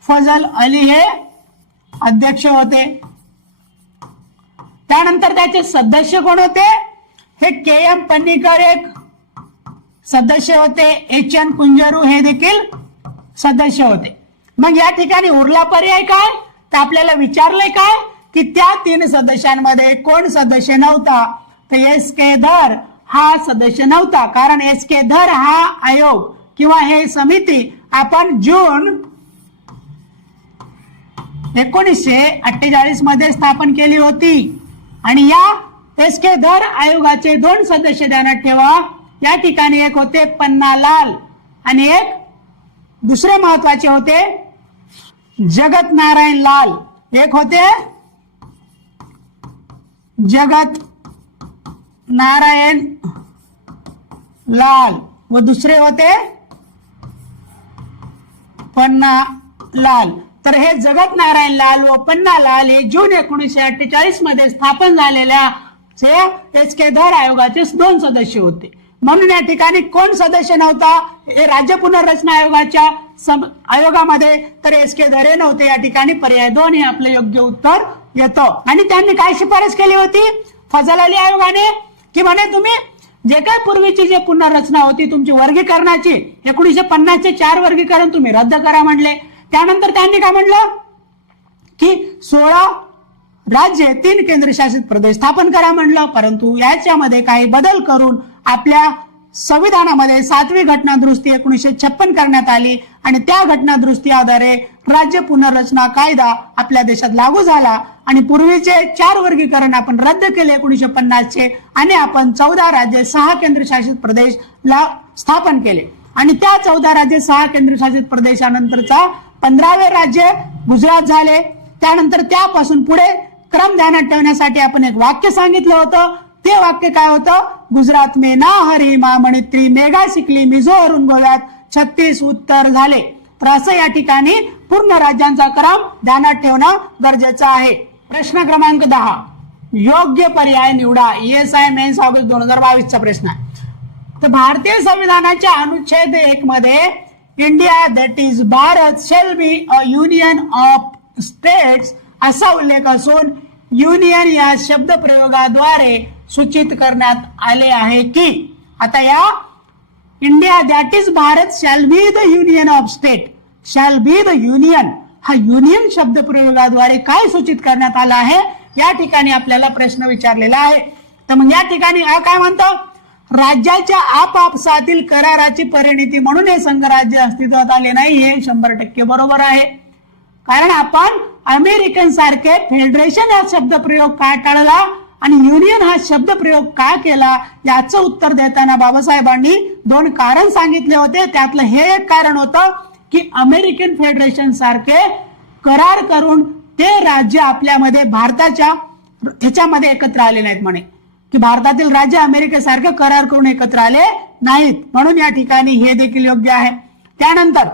फजल अली हे अध्यक्ष होते. त्यानंतर त्याचे सदस्य कोण होते? हे के.एम. पन्नीकर एक सदस्य होते. एच.एन. कुंजरू हे देखील सदस्य होते. मग या ठिकाणी उरला पर्याय काय? तर आपल्याला विचारलंय काय की त्या 3 सदस्यांमध्ये कोण सदस्य नव्हता? तर एस के धर हा सदस्य नव्हता. कारण एस के धर हा आयोग किंवा हे समिती आपण जून 1948 मध्ये स्थापन केली होती. आणि या एस के धर आयोगाचे 2 सदस्य ध्यानात ठेवा. या ठिकाणी एक होते पन्नालाल आणि एक दुसरे महत्वाचे होते जगत नारायण लाल. एक होते जगत नारायण लाल व दुसरे होते पन्ना लाल. तर हे जगत नारायण लाल व पन्ना लाल हे जून 1948 मध्ये स्थापन झालेल्या एस के धर आयोगाचे 2 सदस्य होते. म्हणून या ठिकाणी कोण सदस्य नव्हता? हे राज्य पुनर्रचना आयोगाच्या आयोगामध्ये तर एस के धरे नव्हते. या ठिकाणी पर्याय 2 हे आपलं योग्य उत्तर येतं. आणि त्यांनी काय शिफारस केली होती फजल अली आयोगाने? की म्हणे तुम्ही जे काही पूर्वीची जे पुनर्रचना होती तुमची वर्गीकरणाची 1950चे 4 वर्गीकरण तुम्ही रद्द करा म्हणले. त्यानंतर त्यांनी काय म्हणलं की 16 राज्य 3 केंद्रशासित प्रदेश स्थापन करा म्हणलं. परंतु याच्यामध्ये काही बदल करून आपल्या संविधानामध्ये 7वी घटना दुरुस्ती 1956 करण्यात आली आणि त्या घटना दुरुस्ती आधारे राज्य पुनर्रचना कायदा आपल्या देशात लागू झाला आणि पूर्वीचे 4 वर्गीकरण आपण रद्द केले 1950चे आणि आपण 14 राज्य 6 केंद्रशासित प्रदेश स्थापन केले. आणि त्या 14 राज्य 6 केंद्रशासित प्रदेशानंतरचा 15वे राज्य गुजरात झाले. त्यानंतर त्यापासून पुढे क्रम ध्यानात ठेवण्यासाठी आपण एक वाक्य सांगितलं होतं. ते वाक्य काय होतं? गुजरात में ना हरी मा मणित्री मेघा शिकली मिझो अरुण गोव्यात 36 उत्तर झाले. तर असं या ठिकाणी पूर्ण राज्यांचा क्रम ध्यानात ठेवणं गरजेचं आहे. प्रश्न क्रमांक 10. योग्य पर्याय निवडा. ESI मेन्स ऑगस्ट 2022चा प्रश्न आहे. तर भारतीय संविधानाच्या अनुच्छेद 1 मध्ये India that is Bharat shall be a union of states असा उल्लेख असून युनियन या शब्द प्रयोगाद्वारे सूचित करण्यात आले आहे की? आता या India that is Bharat shall be the union of state, shall be the union हा युनियन शब्द प्रयोगाद्वारे काय सूचित करण्यात आला आहे या ठिकाणी आपल्याला प्रश्न विचारलेला आहे. तर मग या ठिकाणी काय म्हणतो? राज्याच्या आपापसातील कराराची परिणिती म्हणून हे संघराज्य अस्तित्वात आले नाही. हे 100% बरोबर आहे. कारण आपण अमेरिकन सारखे फेडरेशन हा शब्द प्रयोग का टाळला आणि युनियन हा शब्द प्रयोग का केला याचं उत्तर देताना बाबासाहेबांनी 2 कारण सांगितले होते. त्यातलं हे एक कारण होतं की अमेरिकन फेडरेशन सारखे करार करून ते राज्य आपल्यामध्ये भारताच्या ह्याच्यामध्ये एकत्र आले नाहीत म्हणे, की भारतातील राज्य अमेरिकेसारखे करार करून एकत्र आले नाहीत, म्हणून या ठिकाणी हे देखील योग्य आहे. त्यानंतर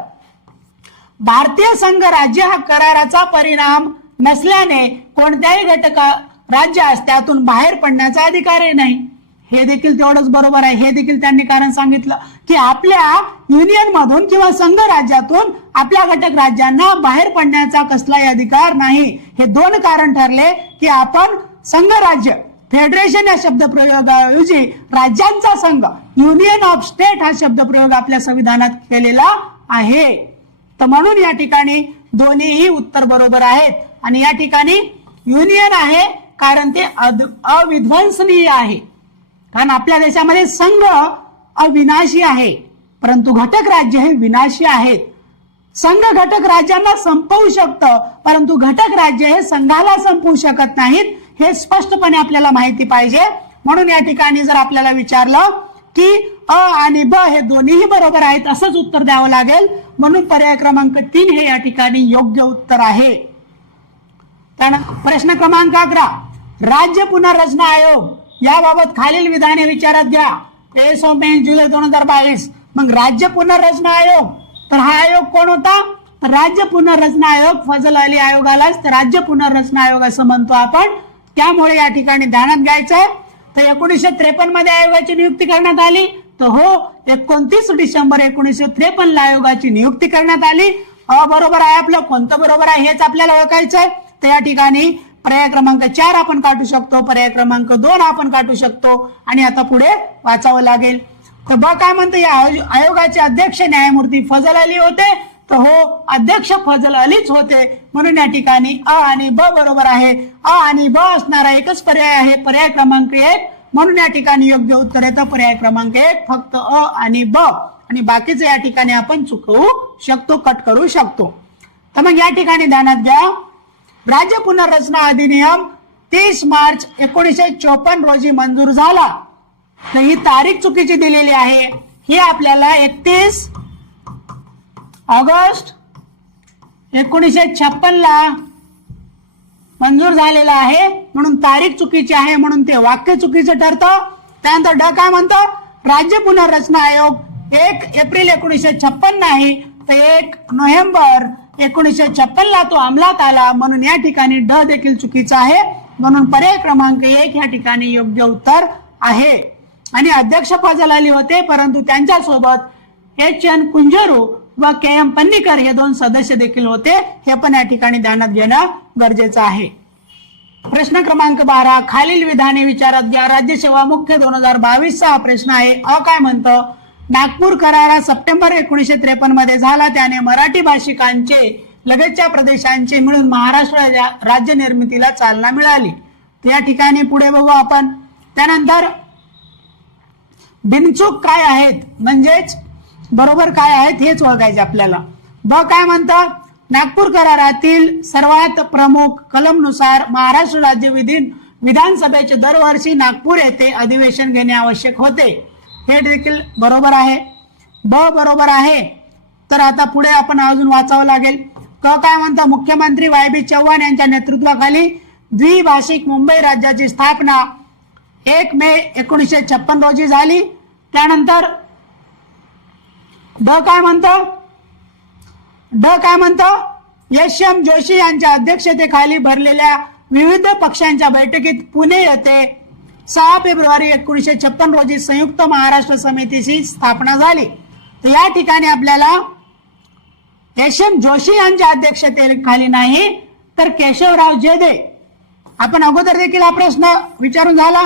भारतीय संघ राज्य हा कराराचा परिणाम नसल्याने कोणत्याही राज्यास त्यातून बाहेर पडण्याचा अधिकारही नाही. हे देखील तेवढंच बरोबर आहे. हे देखील त्यांनी कारण सांगितलं की आपल्या युनियन मधून किंवा संघ राज्यातून आपल्या घटक राज्यांना बाहेर पडण्याचा कसलाही अधिकार नाही. हे दोन कारण ठरले की आपण संघ राज्य, फेडरेशन या शब्दप्रयोगाऐवजी राज्यांचा संघ, युनियन ऑफ स्टेट हा शब्दप्रयोग आपल्या संविधानात केलेला आहे. तर म्हणून या ठिकाणी दोन्हीही उत्तर बरोबर आहेत. आणि या ठिकाणी युनियन आहे कारण ते अविध्वंसनीय आहे, कारण आपल्या देशामध्ये संघ अविनाशी आहे परंतु घटक राज्य हे विनाशी आहेत. संघ घटक राज्यांना संपवू शकतं परंतु घटक राज्य हे संघाला संपवू शकत नाहीत, हे स्पष्टपणे आपल्याला माहिती पाहिजे. म्हणून या ठिकाणी जर आपल्याला विचारलं की अ आणि ब हे दोन्हीही बरोबर आहेत असंच उत्तर द्यावं लागेल. म्हणून पर्याय क्रमांक 3 हे या ठिकाणी योग्य उत्तर आहे. त्यानंतर प्रश्न क्रमांक 11, राज्य पुनर्रचना आयोग याबाबत खालील विधाने विचारात घ्या. 23 मे जुलै 2022. मग राज्य पुनर्रचना आयोग, तर हा आयोग कोण होता? तर राज्य पुनर्रचना आयोग फजल अली आयोगालाच तर राज्य पुनर्रचना आयोग असं म्हणतो आपण. त्यामुळे या ठिकाणी ध्यानात घ्यायचंय. तर 1953 मध्ये आयोगाची नियुक्ती करण्यात आली. तर हो, 29 डिसेंबर 1953 ला आयोगाची नियुक्ती करण्यात आली. बरोबर आहे आपलं. कोणतं बरोबर आहे हेच आपल्याला ओळखायचंय. तर या ठिकाणी पर्याय क्रमांक 4 आपण काढू शकतो, पर्याय क्रमांक 2 आपण काढू शकतो आणि आता पुढे वाचावं लागेल. तर ब काय म्हणतो, या आयोगाचे अध्यक्ष न्यायमूर्ती फजल अली होते. तर हो, अध्यक्ष फजल अलीच होते. म्हणून या ठिकाणी अ आणि ब बरोबर आहे. अ आणि ब असणारा एकच पर्याय आहे, पर्याय क्रमांक 1. म्हणून या ठिकाणी योग्य उत्तर येतं पर्याय क्रमांक 1, फक्त अ आणि ब. आणि बाकीचे या ठिकाणी आपण चुकवू शकतो, कट करू शकतो. तर मग या ठिकाणी ध्यानात घ्या, राज्य पुनर्रचना अधिनियम 30 मार्च 1954 रोजी मंजूर झाला. तर ही तारीख चुकीची दिलेली आहे. ही आपल्याला 31 ऑगस्ट 1956 ला मंजूर झालेला आहे, म्हणून तारीख चुकीची आहे, म्हणून ते वाक्य चुकीचं ठरतं. त्यानंतर ड काय म्हणतं, राज्य पुनर्रचना आयोग 1 एप्रिल 1956 नाही तर 1 नोव्हेंबर 1956 ला तो अंमलात आला. म्हणून या ठिकाणी ड देखील चुकीचा आहे. म्हणून पर्याय क्रमांक 1 या ठिकाणी योग्य उत्तर आहे. आणि अध्यक्ष फजल अली होते परंतु त्यांच्या सोबत एच.एन. कुंजरू व के.एम. पन्नीकर हे 2 सदस्य देखील होते. हे पण या ठिकाणी ध्यानात घेणं गरजेचं आहे. प्रश्न क्रमांक 12, खालील विधाने विचारात घ्या. राज्यसेवा मुख्य 2022 चा हा प्रश्न आहे. अ काय म्हणतं, नागपूर करार सप्टेंबर 1953 मध्ये झाला. त्याने मराठी भाषिकांचे लगतच्या प्रदेशांचे मिळून महाराष्ट्र राज्य निर्मितीला चालना मिळाली. या ठिकाणी पुढे बघू आपण. त्यानंतर बिनचूक काय आहेत, म्हणजेच बरोबर काय आहेत हेच ओळखायचे आपल्याला. ब काय म्हणतं, नागपूर करारातील सर्वात प्रमुख कलमनुसार महाराष्ट्र राज्य विधानसभेचे दरवर्षी नागपूर येथे अधिवेशन घेणे आवश्यक होते. हे देखील बरोबर आहे. ब बरोबर आहे. तर आता पुढे आपण अजून वाचावं लागेल. क काय म्हणतं, मुख्यमंत्री वाय.बी. चव्हाण यांच्या नेतृत्वाखाली द्विभाषिक मुंबई राज्याची स्थापना 1 मे 1956 रोजी झाली. त्यानंतर ड काय म्हणतं, एस.एम. जोशी यांच्या अध्यक्षतेखाली भरलेल्या विविध पक्षांच्या बैठकीत पुणे येथे 6 फेब्रुवारी 1956 रोजी संयुक्त महाराष्ट्र समितीची स्थापना झाली. तर या ठिकाणी आपल्याला एस.एम. जोशी यांच्या अध्यक्षतेखाली नाही तर केशवराव जेधे, आपण अगोदर देखील हा प्रश्न विचारून झाला.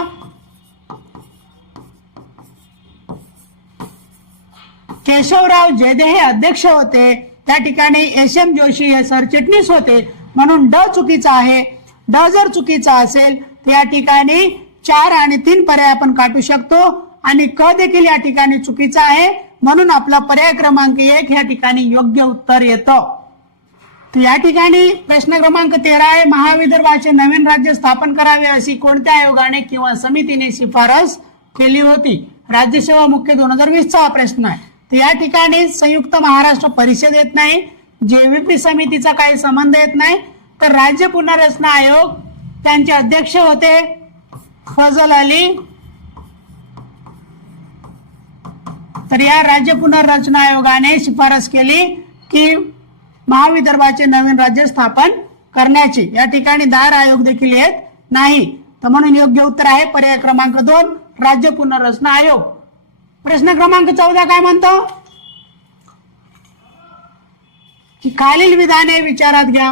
केशवराव जेधे हे अध्यक्ष होते. त्या ठिकाणी एस.एम. जोशी हे सरचिटणीस होते. म्हणून ड चुकीचा आहे. ड जर चुकीचा असेल तर या ठिकाणी 4 आणि 3 पर्याय आपण काढू शकतो आणि क देखील या ठिकाणी चुकीचा आहे. म्हणून आपला पर्याय क्रमांक 1 या ठिकाणी योग्य उत्तर येतं. तर या ठिकाणी प्रश्न क्रमांक 13 आहे, महाविदर्भाचे नवीन राज्य स्थापन करावे अशी कोणत्या आयोगाने किंवा समितीने शिफारस केली होती? राज्यसेवा मुख्य 2020 चा प्रश्न आहे. तर या ठिकाणी संयुक्त महाराष्ट्र परिषद येत नाही, जेव्हीपी समितीचा काही संबंध येत नाही. तर राज्य पुनर्रचना आयोग त्यांचे अध्यक्ष होते फजल अली. तर या राज्य पुनर्रचना आयोगाने शिफारस केली की महाविदर्भाचे नवीन राज्य स्थापन करण्याची. या ठिकाणी दार आयोग देखील येत नाही. तर म्हणून योग्य उत्तर आहे पर्याय क्रमांक 2 राज्य पुनर्रचना आयोग. प्रश्न क्रमांक 14 काय म्हणतो की खालील विधाने विचारात घ्या.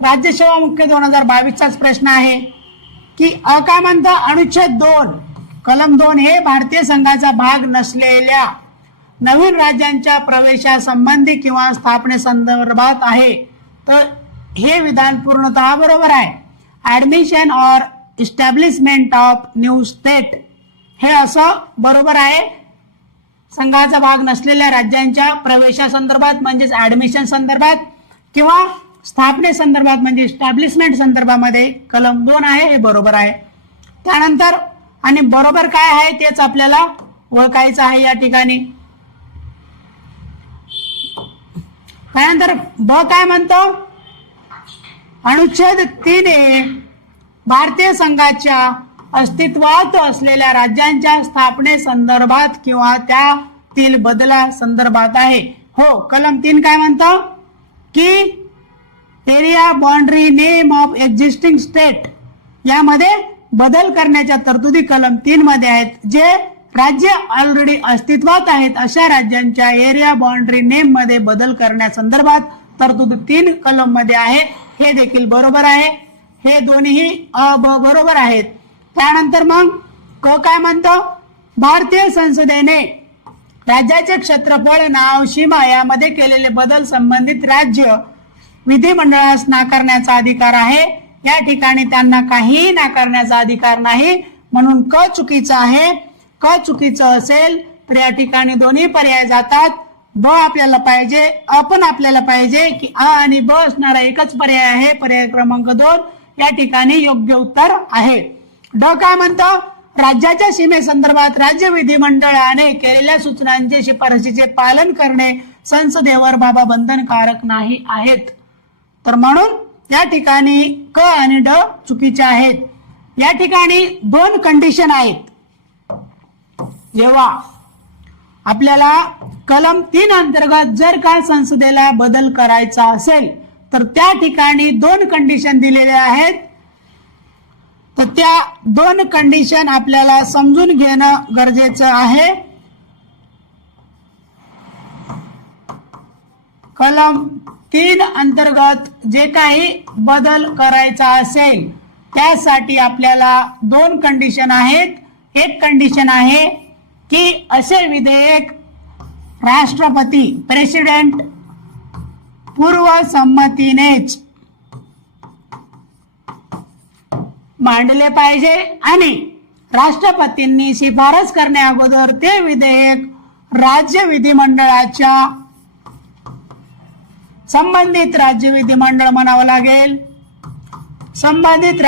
राज्यसेवा मुख्य 2022 चाच प्रश्न आहे की काय म्हणतं अनुच्छेद 2 कलम 2 हे भारतीय संघाचा भाग नसलेल्या नवीन राज्यांच्या प्रवेशासंबंधी किंवा स्थापनेसंदर्भात आहे. तर हे विधान पूर्णतः बरोबर आहे. Admission or establishment of new state हे असं बरोबर आहे. संघाचा भाग नसलेल्या राज्यांच्या प्रवेशासंदर्भात म्हणजेच ऍडमिशन संदर्भात किंवा स्थापने संदर्भात म्हणजे इस्टॅब्लिशमेंट संदर्भामध्ये कलम 2 आहे हे बरोबर आहे. त्यानंतर आणि बरोबर काय आहे तेच आपल्याला ओळखायचं आहे या ठिकाणी. त्यानंतर ब काय म्हणतो अनुच्छेद 3 भारतीय संघाच्या अस्तित्वात असलेल्या राज्यांच्या स्थापने संदर्भात किंवा त्यातील बदला संदर्भात आहे. हो कलम 3 काय म्हणतो की area boundary name of existing state यामध्ये बदल करण्याच्या तरतुदी कलम 3 मध्ये आहेत. जे राज्य ऑलरेडी अस्तित्वात आहेत अशा राज्यांच्या एरिया बाउंड्री नेम मध्ये बदल करण्यासंदर्भात तरतूद 3 कलम मध्ये आहे. हे देखील बरोबर आहे. हे दोन्ही बरोबर आहेत. त्यानंतर मग क काय म्हणतो भारतीय संसदेने राज्याचे क्षेत्रफळ नाव सीमा यामध्ये केलेले बदल संबंधित राज्य विधिमंडळास नाकारण्याचा अधिकार आहे. या ठिकाणी त्यांना काही नाकारण्याचा अधिकार नाही म्हणून क चुकीचा आहे. क चुकीचं असेल तर या ठिकाणी दोन्ही पर्याय जातात. ब आपल्याला पाहिजे आपण आपल्याला पाहिजे की अ आणि ब असणारा एकच पर्याय आहे पर्याय क्रमांक 2 या ठिकाणी योग्य उत्तर आहे. ड काय म्हणतो राज्याच्या सीमेसंदर्भात राज्य विधिमंडळाने केलेल्या सूचनांचे शिफारशीचे पालन करणे संसदेवर बाबा बंधनकारक नाही आहेत. तर म्हणून या ठिकाणी क आणि ड चुकीचे आहेत. या ठिकाणी 2 कंडिशन आहेत. जेव्हा आपल्याला कलम 3 अंतर्गत जर का संसदेला बदल करायचा असेल तर त्या ठिकाणी 2 कंडिशन दिलेल्या आहेत. तर त्या 2 कंडिशन आपल्याला समजून घेणं गरजेचं आहे. कलम 3 अंतर्गत जे काही बदल करायचा असेल त्यासाठी आपल्याला 2 कंडिशन आहेत. एक कंडिशन आहे की असे विधेयक राष्ट्रपती प्रेसिडेंट पूर्व संमतीनेच मांडले पाहिजे आणि राष्ट्रपतींनी शिफारस करण्या अगोदर ते विधेयक राज्य विधिमंडळाच्या संबंधित राज्य विधिमंडळ म्हणावं लागेल. संबंधित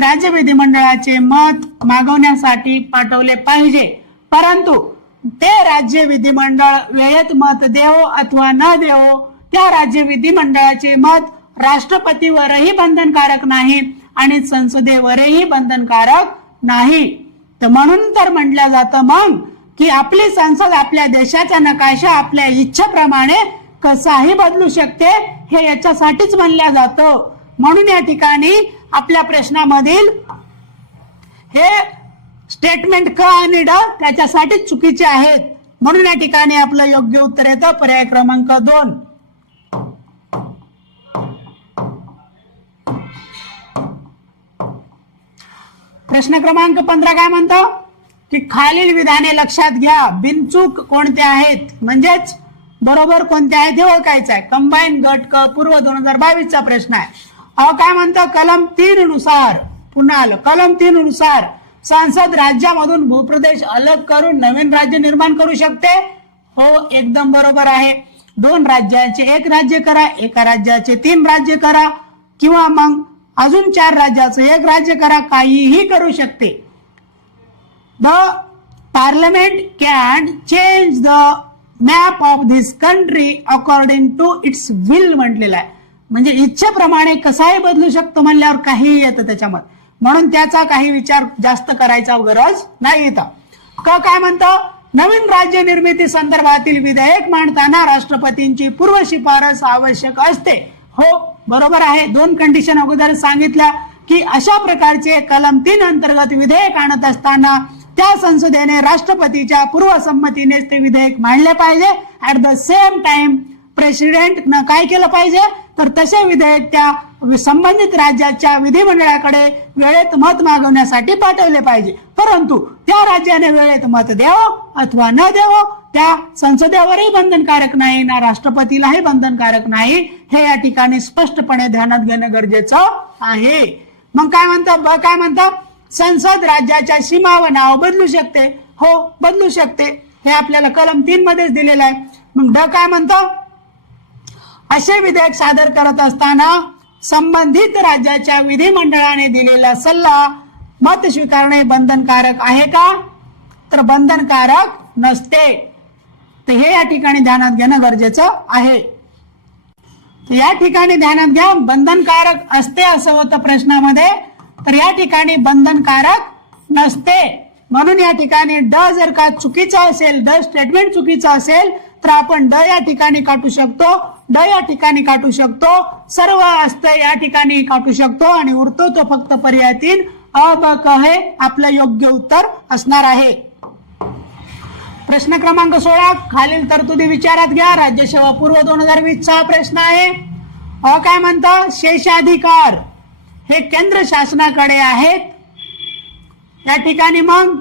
राज्य विधिमंडळाचे मत मागवण्यासाठी पाठवले पाहिजे. परंतु ते राज्य विधिमंडळ वेळेत मत देवो अथवा न देवो त्या राज्य विधिमंडळाचे मत राष्ट्रपतीवरही बंधनकारक नाही आणि संसदेवरही बंधनकारक नाही. तर म्हणून तर म्हटलं जातं मग की आपली संसद आपल्या देशाचा नकाशा आपल्या इच्छेप्रमाणे कसाही बदलू शकते हे याच्यासाठीच म्हणलं जातं. म्हणून या ठिकाणी आपल्या प्रश्नामधील हे स्टेटमेंट क आणि ड त्याच्यासाठीच चुकीचे आहेत. म्हणून या ठिकाणी आपलं योग्य उत्तर येतं पर्याय क्रमांक 2. प्रश्न क्रमांक 15 काय म्हणतो की खालील विधाने लक्षात घ्या बिनचूक कोणते आहेत म्हणजेच बरोबर कोणते आहेत हे ओळखायचं आहे. कंबाईन गट क पूर्व 2022 चा प्रश्न आहे. काय म्हणतं कलम 3 नुसार पुन्हा आलं कलम 3 नुसार संसद राज्यामधून भूप्रदेश अलग करून नवीन राज्य निर्माण करू शकते. हो एकदम बरोबर आहे. 2 राज्याचे 1 राज्य करा, एका राज्याचे 3 राज्य करा किंवा मग अजून 4 राज्याचं 1 राज्य करा, काहीही करू शकते. The parliament can change the map of this country according to its will म्हटलेलं आहे. म्हणजे इच्छेप्रमाणे कसाही बदलू शकतो म्हणल्यावर काही येतं त्याच्यामध्ये, म्हणून त्याचा काही विचार जास्त करायचा गरज नाही इथं. काय म्हणतं, नवीन राज्य निर्मिती संदर्भातील विधेयक मांडताना राष्ट्रपतींची पूर्व शिफारस आवश्यक असते. हो बरोबर आहे. 2 कंडिशन अगोदर सांगितल्या की अशा प्रकारचे कलम 3 अंतर्गत विधेयक आणत असताना त्या संसदेने राष्ट्रपतीच्या पूर्व संमतीने ते विधेयक मांडले पाहिजे. At the same time president काय केलं पाहिजे, तर तसे विधेयक त्या संबंधित राज्याच्या विधिमंडळाकडे वेळेत मत मागवण्यासाठी पाठवले पाहिजे. परंतु त्या राज्याने वेळेत मत द्यावं अथवा न द्यावं त्या संसदेवरही बंधनकारक नाही ना राष्ट्रपतीलाही बंधनकारक नाही, हे या ठिकाणी स्पष्टपणे ध्यानात घेणं गरजेचं आहे. मग काय म्हणतात, काय म्हणतात, संसद राज्याच्या सीमा व नाव बदलू शकते. हो बदलू शकते, हे आपल्याला कलम 3 मध्येच दिलेलं आहे. मग काय म्हणतं, असे विधेयक सादर करत असताना संबंधित राज्याच्या विधिमंडळाने दिलेला सल्ला मत स्वीकारणे बंधनकारक आहे का, तर बंधनकारक नसते. तर हे या ठिकाणी ध्यानात घेणं गरजेचं आहे. या ठिकाणी ध्यानात घ्या, बंधनकारक असते असं होतं प्रश्नामध्ये, तर या ठिकाणी बंधनकारक नसते. म्हणून या ठिकाणी ड जर का चुकीचा असेल, ड स्टेटमेंट चुकीचं असेल तर आपण ड या ठिकाणी काटू शकतो, ड या ठिकाणी काटू शकतो, सर्व असतं या ठिकाणी काटू शकतो आणि उरतो तो फक्त पर्याय 3 अ ब क हे आपलं योग्य उत्तर असणार आहे. प्रश्न क्रमांक 16 खालील तरतुदी विचारात घ्या. राज्यसेवा पूर्व 2020 चा प्रश्न आहे. काय म्हणतं, शेषाधिकार हे केंद्र शासनाकडे आहेत. या ठिकाणी मग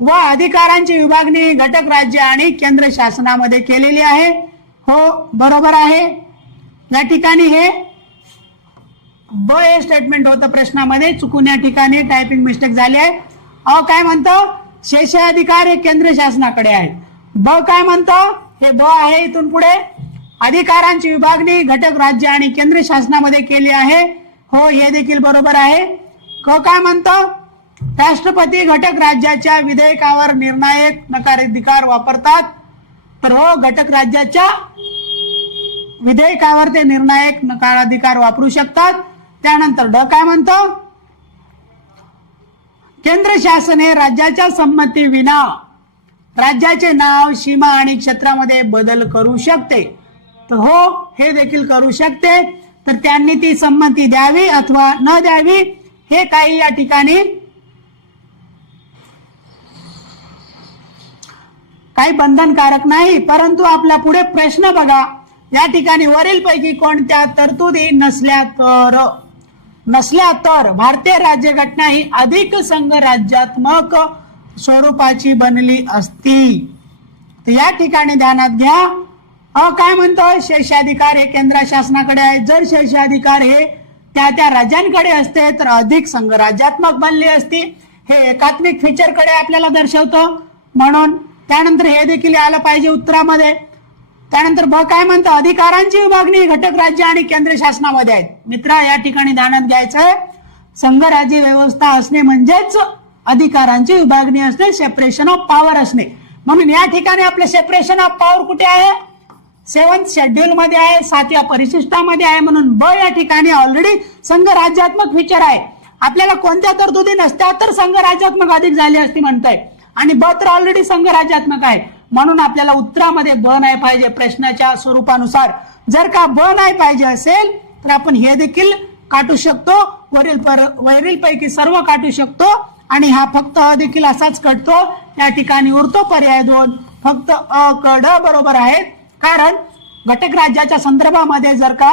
व अधिकारांची विभागणी घटक राज्य आणि केंद्र शासनामध्ये केलेली आहे. हो बरोबर आहे. या ठिकाणी हे ब हे स्टेटमेंट होतं प्रश्नामध्ये, चुकून या ठिकाणी टायपिंग मिस्टेक झाली आहे. काय म्हणतं, शेषाधिकार हे केंद्र शासनाकडे आहे. ब काय म्हणतं, हे ब आहे इथून पुढे, अधिकारांची विभागणी घटक राज्य आणि केंद्र शासनामध्ये केली आहे. हो हे देखील बरोबर आहे. काय म्हणतं, राष्ट्रपती घटक राज्याच्या विधेयकावर निर्णायक नकाराधिकार वापरतात. तर हो घटक राज्याच्या विधेयकावर ते निर्णायक नकाराधिकार वापरू शकतात. त्यानंतर ड काय म्हणतं, केंद्र शासन हे राज्याच्या संमती विना राज्याचे नाव, सीमा आणि क्षेत्रामध्ये बदल करू शकते. तर हो हे देखील करू शकते. तर त्यांनी ती संमती द्यावी अथवा न द्यावी हे काही या ठिकाणी काही बंधनकारक नाही. परंतु आपल्या पुढे प्रश्न बघा, या ठिकाणी वरीलपैकी कोणत्या तरतुदी नसल्या तर भारतीय राज्यघटना ही अधिक संघराज्यात्मक स्वरूपाची बनली असती. तर या ठिकाणी ध्यानात घ्या, काय म्हणतोय, शेषाधिकार हे केंद्र शासनाकडे आहे. जर शेषाधिकार हे त्या राज्यांकडे असते तर अधिक संघराज्यात्मक बनली असती. हे एकात्मिक फीचरकडे आपल्याला दर्शवतं, म्हणून त्यानंतर हे देखील आलं पाहिजे उत्तरामध्ये. त्यानंतर ब काय म्हणतं, अधिकारांची विभागणी घटक राज्य आणि केंद्र शासनामध्ये आहेत. मित्रा या ठिकाणी ध्यानात घ्यायचंय, संघराज्य व्यवस्था असणे म्हणजेच अधिकारांची विभागणी असणे, सेपरेशन ऑफ पॉवर असणे. म्हणून या ठिकाणी आपलं सेपरेशन ऑफ पॉवर कुठे आहे, 7th शेड्यूल मध्ये आहे, 7व्या परिशिष्टामध्ये आहे. म्हणून ब या ठिकाणी ऑलरेडी संघराज्यात्मक फीचर आहे. आपल्याला कोणत्या तरतुदी नसत्या तर संघराज्यात्मक अधिक झाली असती म्हणताय, आणि ब तर ऑलरेडी संघराज्यात्मक आहे. म्हणून आपल्याला उत्तरामध्ये ब नाही पाहिजे प्रश्नाच्या स्वरूपानुसार. जर का ब नाही पाहिजे असेल तर आपण हे देखील काटू शकतो, वरील पैकी सर्व काटू शकतो आणि हा फक्त अ देखील असाच कटतो. या ठिकाणी उरतो पर्याय 2 फक्त अ क ड बरोबर आहेत. कारण घटक राज्याच्या संदर्भामध्ये जर का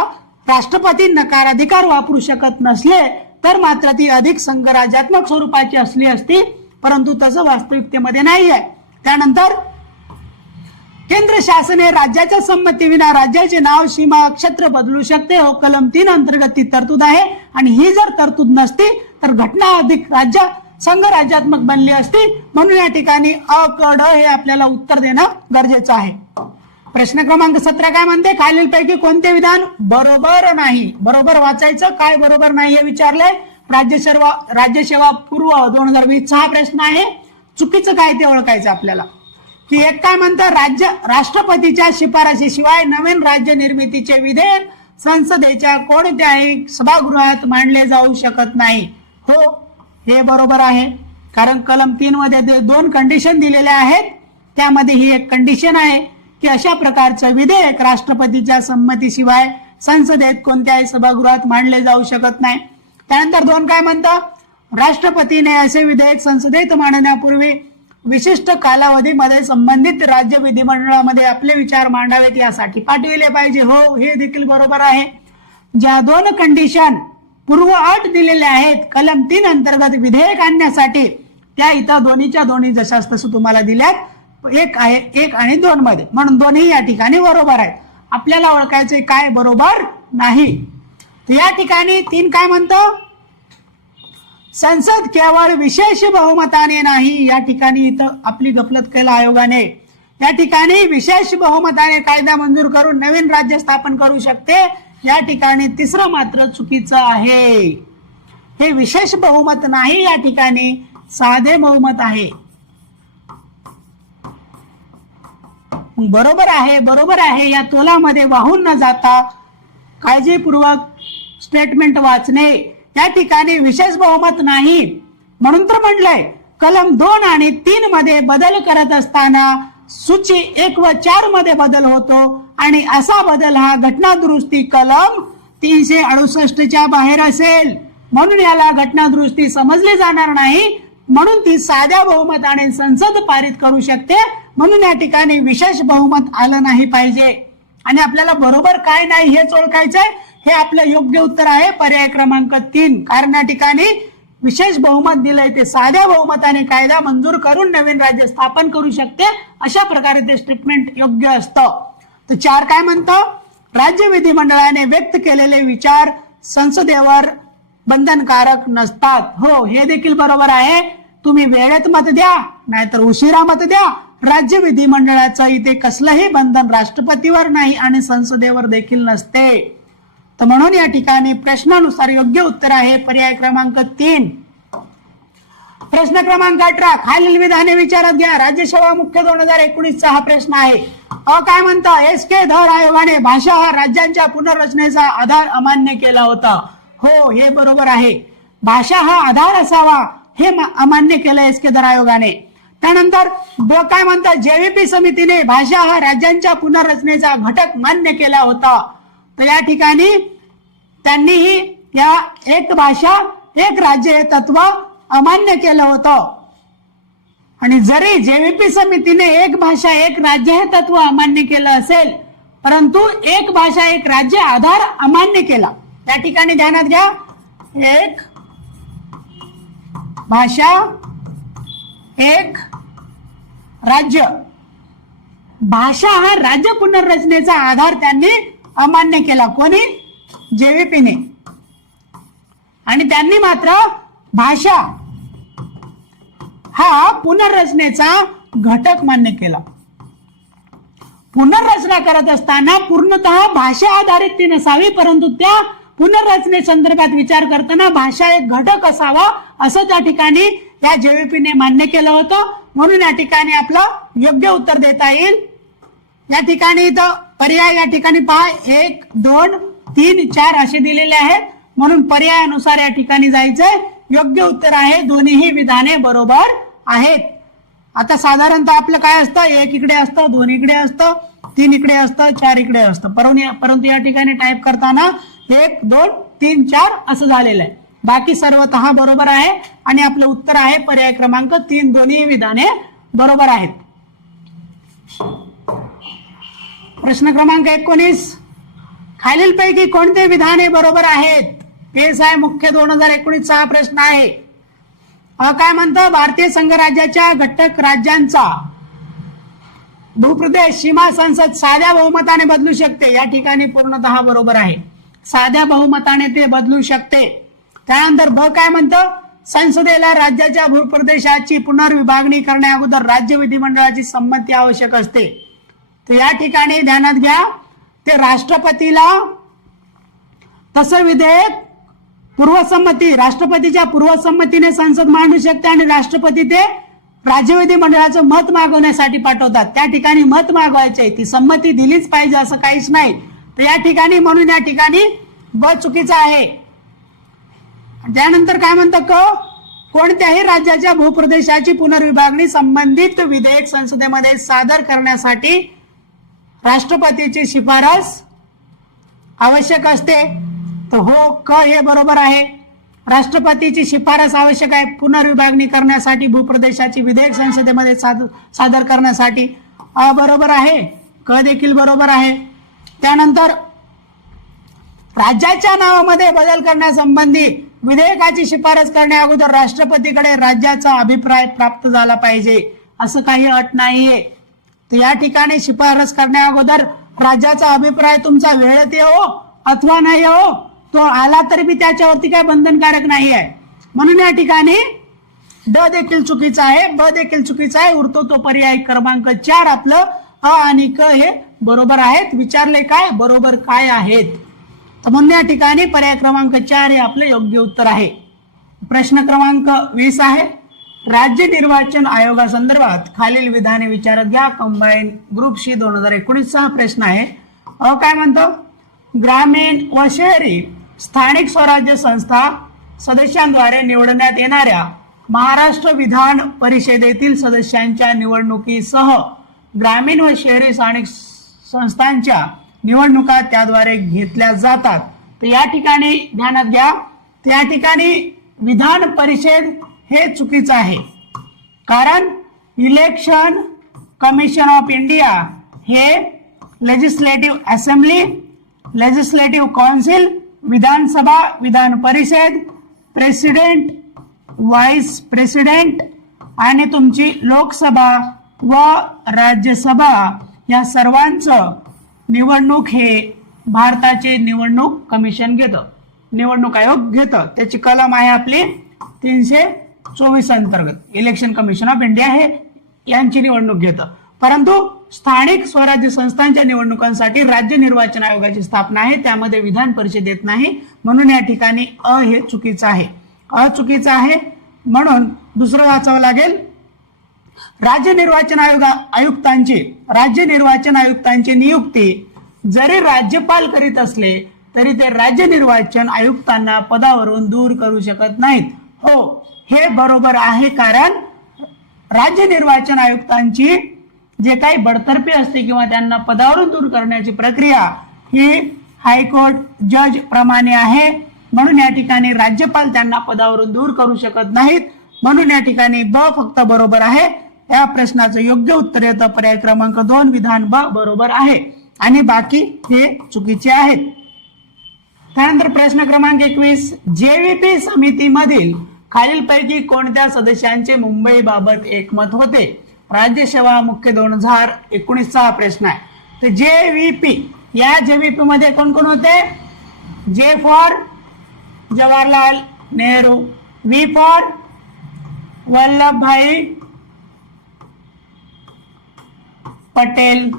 राष्ट्रपती नकाराधिकार वापरू शकत नसले तर मात्र ती अधिक संघराज्यात्मक स्वरूपाची असली असती, परंतु तसं वास्तविकतेमध्ये नाही आहे. त्यानंतर केंद्र शासन हे राज्याच्या संमतीविना राज्याचे नाव, सीमा, क्षेत्र बदलू शकते. हो कलम 3 अंतर्गत ती तरतूद आहे आणि ही जर तरतूद नसती तर घटना अधिक राज्य संघराज्यात्मक बनली असती. म्हणून या ठिकाणी अ क ड हे आपल्याला उत्तर देणं गरजेचं आहे. प्रश्न क्रमांक 17 काय म्हणते, खालीलपैकी कोणते विधान बरोबर नाही. बरोबर वाचायचं, काय बरोबर नाही हे विचारलंय. राज्यसेवा पूर्व 2020 हा प्रश्न आहे. चुकीचं काय ते ओळखायचं आपल्याला. की एक काय म्हणतं, राष्ट्रपतीच्या शिफारशीशिवाय नवीन राज्य निर्मितीचे विधेयक संसदेच्या कोणत्याही सभागृहात मांडले जाऊ शकत नाही. हो, हे बरोबर आहे, कारण कलम 3 मध्ये 2 कंडिशन दिलेल्या आहेत. त्यामध्ये ही एक कंडिशन आहे की अशा प्रकारचं विधेयक राष्ट्रपतीच्या संमतीशिवाय संसदेत कोणत्याही सभागृहात मांडले जाऊ शकत नाही. त्यानंतर 2 काय म्हणतं, राष्ट्रपतीने असे विधेयक संसदेत मांडण्यापूर्वी विशिष्ट कालावधीमध्ये संबंधित राज्य विधिमंडळामध्ये आपले विचार मांडावेत, यासाठी पाठविले पाहिजे. हो, हे देखील बरोबर आहे. ज्या 2 कंडिशन पूर्व अट दिलेल्या आहेत कलम 3 अंतर्गत विधेयक आणण्यासाठी, त्या इथं दोन्हीच्या दोन्ही जशास तसं तुम्हाला दिल्यात. एक आहे 1 आणि 2 मध्ये, म्हणून दोन्ही या ठिकाणी बरोबर आहेत. आपल्याला ओळखायचे काय बरोबर नाही. तर या ठिकाणी 3 काय म्हणतं, संसद केवळ विशेष बहुमताने नाही, या ठिकाणी इथं आपली गफलत केला आयोगाने. या ठिकाणी विशेष बहुमताने कायदा मंजूर करून नवीन राज्य स्थापन करू शकते. या ठिकाणी 3रं मात्र चुकीचं आहे. हे विशेष बहुमत नाही, या ठिकाणी साधे बहुमत आहे. बरोबर आहे, बरोबर आहे. या तोलामध्ये वाहून न जाता काळजीपूर्वक स्टेटमेंट वाचणे. या ठिकाणी विशेष बहुमत नाही, म्हणून तर म्हटलंय कलम 2 आणि 3 मध्ये बदल करत असताना सूची 1 व 4 मध्ये बदल होतो, आणि असा बदल हा घटना दुरुस्ती कलम 368 बाहेर असेल, म्हणून याला घटना दुरुस्ती समजली जाणार नाही. म्हणून ती साध्या बहुमताने संसद पारित करू शकते. म्हणून या ठिकाणी विशेष बहुमत आलं नाही पाहिजे. आणि आपल्याला बरोबर काय नाही हेच ओळखायचंय. हे आपलं योग्य उत्तर आहे, पर्याय क्रमांक 3. कारण या ठिकाणी विशेष बहुमत दिलंय, ते साध्या बहुमताने कायदा मंजूर करून नवीन राज्य स्थापन करू शकते, अशा प्रकारे ते स्टेटमेंट योग्य असतं. तर 4 काय म्हणतं, राज्य विधिमंडळाने व्यक्त केलेले विचार संसदेवर बंधनकारक नसतात. हो, हे देखील बरोबर आहे. तुम्ही वेळेत मत द्या नाहीतर उशिरा मत द्या, राज्य विधिमंडळाचं इथे कसलंही बंधन राष्ट्रपतीवर नाही आणि संसदेवर देखील नसते. तर म्हणून या ठिकाणी प्रश्नानुसार योग्य उत्तर आहे पर्याय क्रमांक 3. प्रश्न क्रमांक 18, खालील विधाने विचारात घ्या. राज्यसेवा मुख्य 2019 हा प्रश्न आहे. काय म्हणता, SK धर आयोगाने भाषा हा राज्यांच्या पुनर्रचनेचा आधार अमान्य केला होता. हो, हे बरोबर आहे. भाषा हा आधार असावा हे अमान्य केलं SK धर आयोगाने. त्यानंतर काय म्हणतात, JVP समितीने भाषा हा राज्यांच्या पुनर्रचनेचा घटक मान्य केला होता. तर या ठिकाणी त्यांनीही या एक भाषा एक राज्य हे तत्व अमान्य केलं होतं. आणि जरी JVP समितीने एक भाषा एक राज्य हे तत्व अमान्य केलं असेल, परंतु एक भाषा एक राज्य आधार अमान्य केला. त्या ठिकाणी ध्यानात घ्या, एक भाषा एक राज्य, भाषा हा राज्य पुनर्रचनेचा आधार त्यांनी अमान्य केला. कोणी? JVPने. आणि त्यांनी मात्र भाषा हा पुनर्रचनेचा घटक मान्य केला. पुनर्रचना करत असताना पूर्णतः भाषा आधारित ती नसावी, परंतु त्या पुनर्रचने संदर्भात विचार करताना भाषा एक घटक असावा असं त्या ठिकाणी या JVPने मान्य केलं होतं. म्हणून या ठिकाणी आपलं योग्य उत्तर देता येईल. या ठिकाणी इथं पर्याय या ठिकाणी पहा, 1, 2, 3, 4 असे दिलेले आहेत. म्हणून पर्यायानुसार या ठिकाणी जायचंय. योग्य उत्तर आहे, दोन्हीही विधाने बरोबर आहेत. आता साधारणतः आपलं काय असतं, 1 इकडे असतं, 2 इकडे असतं, 3 इकडे असतं, 4 इकडे असतं. परंतु या ठिकाणी टाईप करताना 1, 2, 3, 4 असं झालेलं आहे. बाकी सर्वतः बरोबर आहे आणि आपलं उत्तर आहे पर्याय क्रमांक 3. दोन्ही विधाने बरोबर आहेत. प्रश्न क्रमांक 19, खालीलपैकी कोणते विधाने बरोबर आहेत? PSI मुख्य 2019 हा प्रश्न आहे. काय म्हणतं, भारतीय संघराज्याच्या घटक राज्यांचा भूप्रदेश सीमा संसद साध्या बहुमताने बदलू शकते. या ठिकाणी पूर्णतः बरोबर आहे. साध्या बहुमताने ते बदलू शकते. त्यानंतर काय म्हणतं, संसदेला राज्याच्या भूप्रदेशाची पुनर्विभागणी करण्या अगोदर राज्य विधिमंडळाची संमती आवश्यक असते. तर या ठिकाणी ध्यानात घ्या, ते राष्ट्रपतीला तसं विधेयक पूर्वसंमती, राष्ट्रपतीच्या पूर्वसंमतीने संसद मांडू शकते आणि राष्ट्रपती ते राज्य विधिमंडळाचं मत मागवण्यासाठी पाठवतात, त्या ठिकाणी मत मागवायचे, ती संमती दिलीच पाहिजे असं काहीच नाही. तर या ठिकाणी म्हणून या ठिकाणी ब चुकीचा आहे. त्यानंतर काय म्हणतं क, कोणत्याही राज्याच्या भूप्रदेशाची पुनर्विभागणी संबंधित विधेयक संसदेमध्ये सादर करण्यासाठी राष्ट्रपतीची शिफारस आवश्यक असते. तर हो, क हे बरोबर आहे. राष्ट्रपतीची शिफारस आवश्यक आहे पुनर्विभागणी करण्यासाठी, भूप्रदेशाची विधेयक संसदेमध्ये सादर करण्यासाठी. अ बरोबर आहे, क देखील बरोबर आहे. त्यानंतर राज्याच्या नावामध्ये बदल करण्यासंबंधी विधेयकाची शिफारस करण्या अगोदर राष्ट्रपतीकडे राज्याचा अभिप्राय प्राप्त झाला पाहिजे, असं काही अट नाहीये. तर या ठिकाणी शिफारस करण्या अगोदर राज्याचा अभिप्राय तुमचा वेळेत येवो अथवा नाही येवो, तो आला तरी बी त्याच्यावरती काही बंधनकारक नाही आहे. म्हणून या ठिकाणी ड देखील चुकीचा आहे, ब देखील चुकीचा आहे. उरतो तो पर्याय क्रमांक 4 आपलं अ आणि क हे बरोबर आहेत. विचारले काय बरोबर काय आहेत, तर म्हणून या ठिकाणी पर्याय क्रमांक 4 हे आपलं योग्य उत्तर आहे. प्रश्न क्रमांक 20 आहे, राज्य निर्वाचन आयोगासंदर्भात खालील विधाने विचारात घ्या. कंबाईन ग्रुप सी 2019 चा प्रश्न आहे. अ काय म्हणतो, ग्रामीण व शहरी स्थानिक स्वराज्य संस्था सदस्यांद्वारे निवडण्यात येणाऱ्या महाराष्ट्र विधान परिषदेतील सदस्यांच्या निवडणुकीसह ग्रामीण व शहरी स्थानिक संस्थांच्या निवडणुका त्याद्वारे घेतल्या जातात. तर या ठिकाणी ध्यानात घ्या, त्या ठिकाणी विधान परिषद हे चुकीचं आहे, कारण इलेक्शन कमिशन ऑफ इंडिया हे लेजिस्लेटिव्ह असेंब्ली, लेजिस्लेटिव्ह काउन्सिल, विधानसभा, Vidhan Parishad, president, vice president आणि तुमची लोकसभा व राज्यसभा या सर्वांचं निवडणूक हे भारताचे निवडणूक कमिशन घेतं, निवडणूक आयोग घेतं. त्याची कलम आहे आपली 324 अंतर्गत इलेक्शन कमिशन ऑफ इंडिया हे यांची निवडणूक घेतं. परंतु स्थानिक स्वराज्य संस्थांच्या निवडणुकांसाठी राज्य निर्वाचन आयोगाची स्थापना आहे, त्यामध्ये विधान परिषद येत नाही. म्हणून या ठिकाणी अ हे चुकीचं आहे, अ चुकीचं आहे. म्हणून दुसरं वाचावं लागेल, राज्य निर्वाचन आयुक्तांची नियुक्ती जरी राज्यपाल करीत असले तरी ते राज्य निर्वाचन आयुक्तांना पदावरून दूर करू शकत नाहीत. हो, हे बरोबर आहे, कारण राज्य निर्वाचन आयुक्तांची जे काही बडतर्फी असते किंवा त्यांना पदावरून दूर करण्याची प्रक्रिया ही हायकोर्ट जज प्रमाणे आहे. म्हणून या ठिकाणी राज्यपाल त्यांना पदावरून दूर करू शकत नाहीत. म्हणून या ठिकाणी ब फक्त बरोबर आहे. या प्रश्नाचं योग्य उत्तर येतं पर्याय क्रमांक 2 विधान ब बरोबर आहे आणि बाकी हे चुकीचे आहेत. त्यानंतर प्रश्न क्रमांक 21, जेव्हीपी समितीमधील खालीलपैकी कोणत्या सदस्यांचे मुंबई बाबत एकमत होते? राज्यसेवा मुख्य 2019 चा प्रश्न आहे. तर जेव्हीपी, या जेव्हीपी मध्ये कोण कोण होते? J for Jawaharlal Nehru, V for Vallabhbhai Patel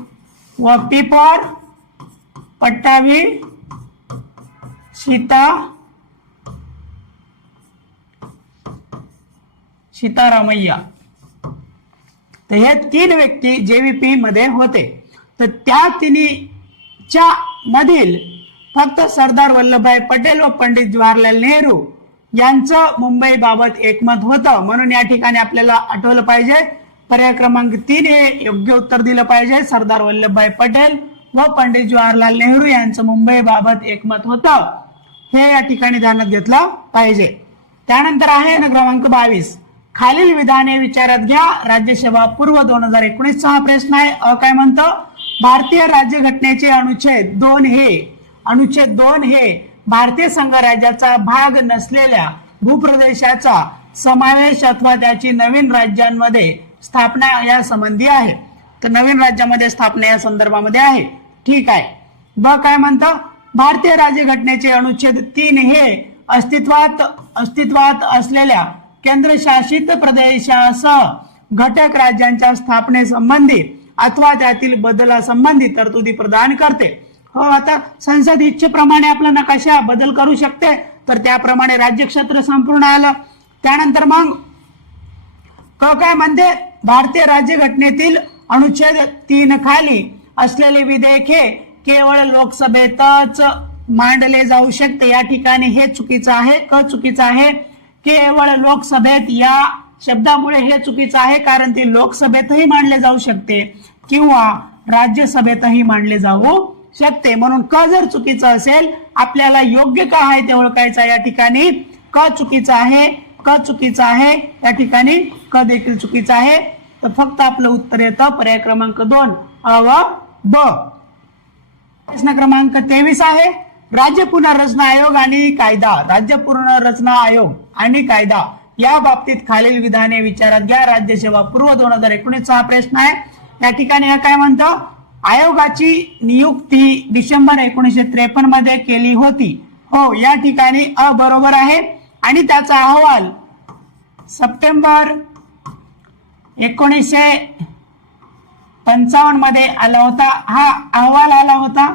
व पी फॉर पट्टाभी सीतारामय्या. तर हे 3 व्यक्ती जेव्हीपी मध्ये होते. तर त्या तिन्हीच्या मधील फक्त सरदार वल्लभभाई पटेल व पंडित जवाहरलाल नेहरू यांचं मुंबई बाबत एकमत होतं. म्हणून या ठिकाणी आपल्याला आठवलं पाहिजे, पर्याय क्रमांक 3 हे योग्य उत्तर दिलं पाहिजे. सरदार वल्लभभाई पटेल व पंडित जवाहरलाल नेहरू यांचं मुंबई बाबत एकमत होतं, हे या ठिकाणी ध्यानात घेतलं पाहिजे. त्यानंतर आहे ना क्रमांक 22, खालील विधाने विचारात घ्या. राज्यसेवा पूर्व 2019 चा प्रश्न आहे. काय म्हणतं? भारतीय राज्यघटनेचे अनुच्छेद 2 हे भारतीय संघराज्याचा भाग नसलेल्या भूप्रदेशाचा समावेश अथवा त्याची नवीन राज्यांमध्ये स्थापना या संबंधी आहे. तर नवीन राज्यामध्ये स्थापना या संदर्भामध्ये आहे. ठीक आहे. ब काय म्हणतं? भारतीय राज्यघटनेचे अनुच्छेद 3 हे अस्तित्वात असलेल्या केंद्रशासित प्रदेशासह घटक राज्यांच्या स्थापनेसंबंधी अथवा त्यातील बदलासंबंधी तरतुदी प्रदान करते. हो, आता संसद इच्छेप्रमाणे आपला नकाशा बदल करू शकते, तर त्याप्रमाणे राज्यक्षेत्र संपूर्ण आलं. त्यानंतर मग क काय म्हणते, भारतीय राज्यघटनेतील अनुच्छेद 3 खाली असलेले विधेयक हे केवळ लोकसभेतच मांडले जाऊ शकते. या ठिकाणी हे चुकीचं आहे, क चुकीचं आहे. केवळ लोकसभेत या शब्दामुळे हे चुकीचं आहे, कारण ते लोकसभेतही मांडले जाऊ शकते किंवा राज्यसभेतही मांडले जाऊ शकते. म्हणून क जर चुकीचं असेल, आपल्याला योग्य का आहे ते ओळखायचं. या ठिकाणी क चुकीचं आहे, क चुकीचं आहे, या ठिकाणी क देखील चुकीचं आहे. तर फक्त आपलं उत्तर येतं पर्याय क्रमांक 2 अ व ब. प्रश्न क्रमांक 23 आहे, राज्य पुनर्रचना आयोग आणि कायदा. राज्य पुनर्रचना आयोग आणि कायदा या बाबतीत खालील विधाने विचारात घ्या. राज्यसेवा पूर्व 2019 हा प्रश्न आहे. या ठिकाणी हा काय म्हणतो, आयोगाची नियुक्ती डिसेंबर 1953 मध्ये केली होती. हो, या ठिकाणी अ बरोबर आहे. आणि त्याचा अहवाल सप्टेंबर 1955 मध्ये आला होता. हा अहवाल आला होता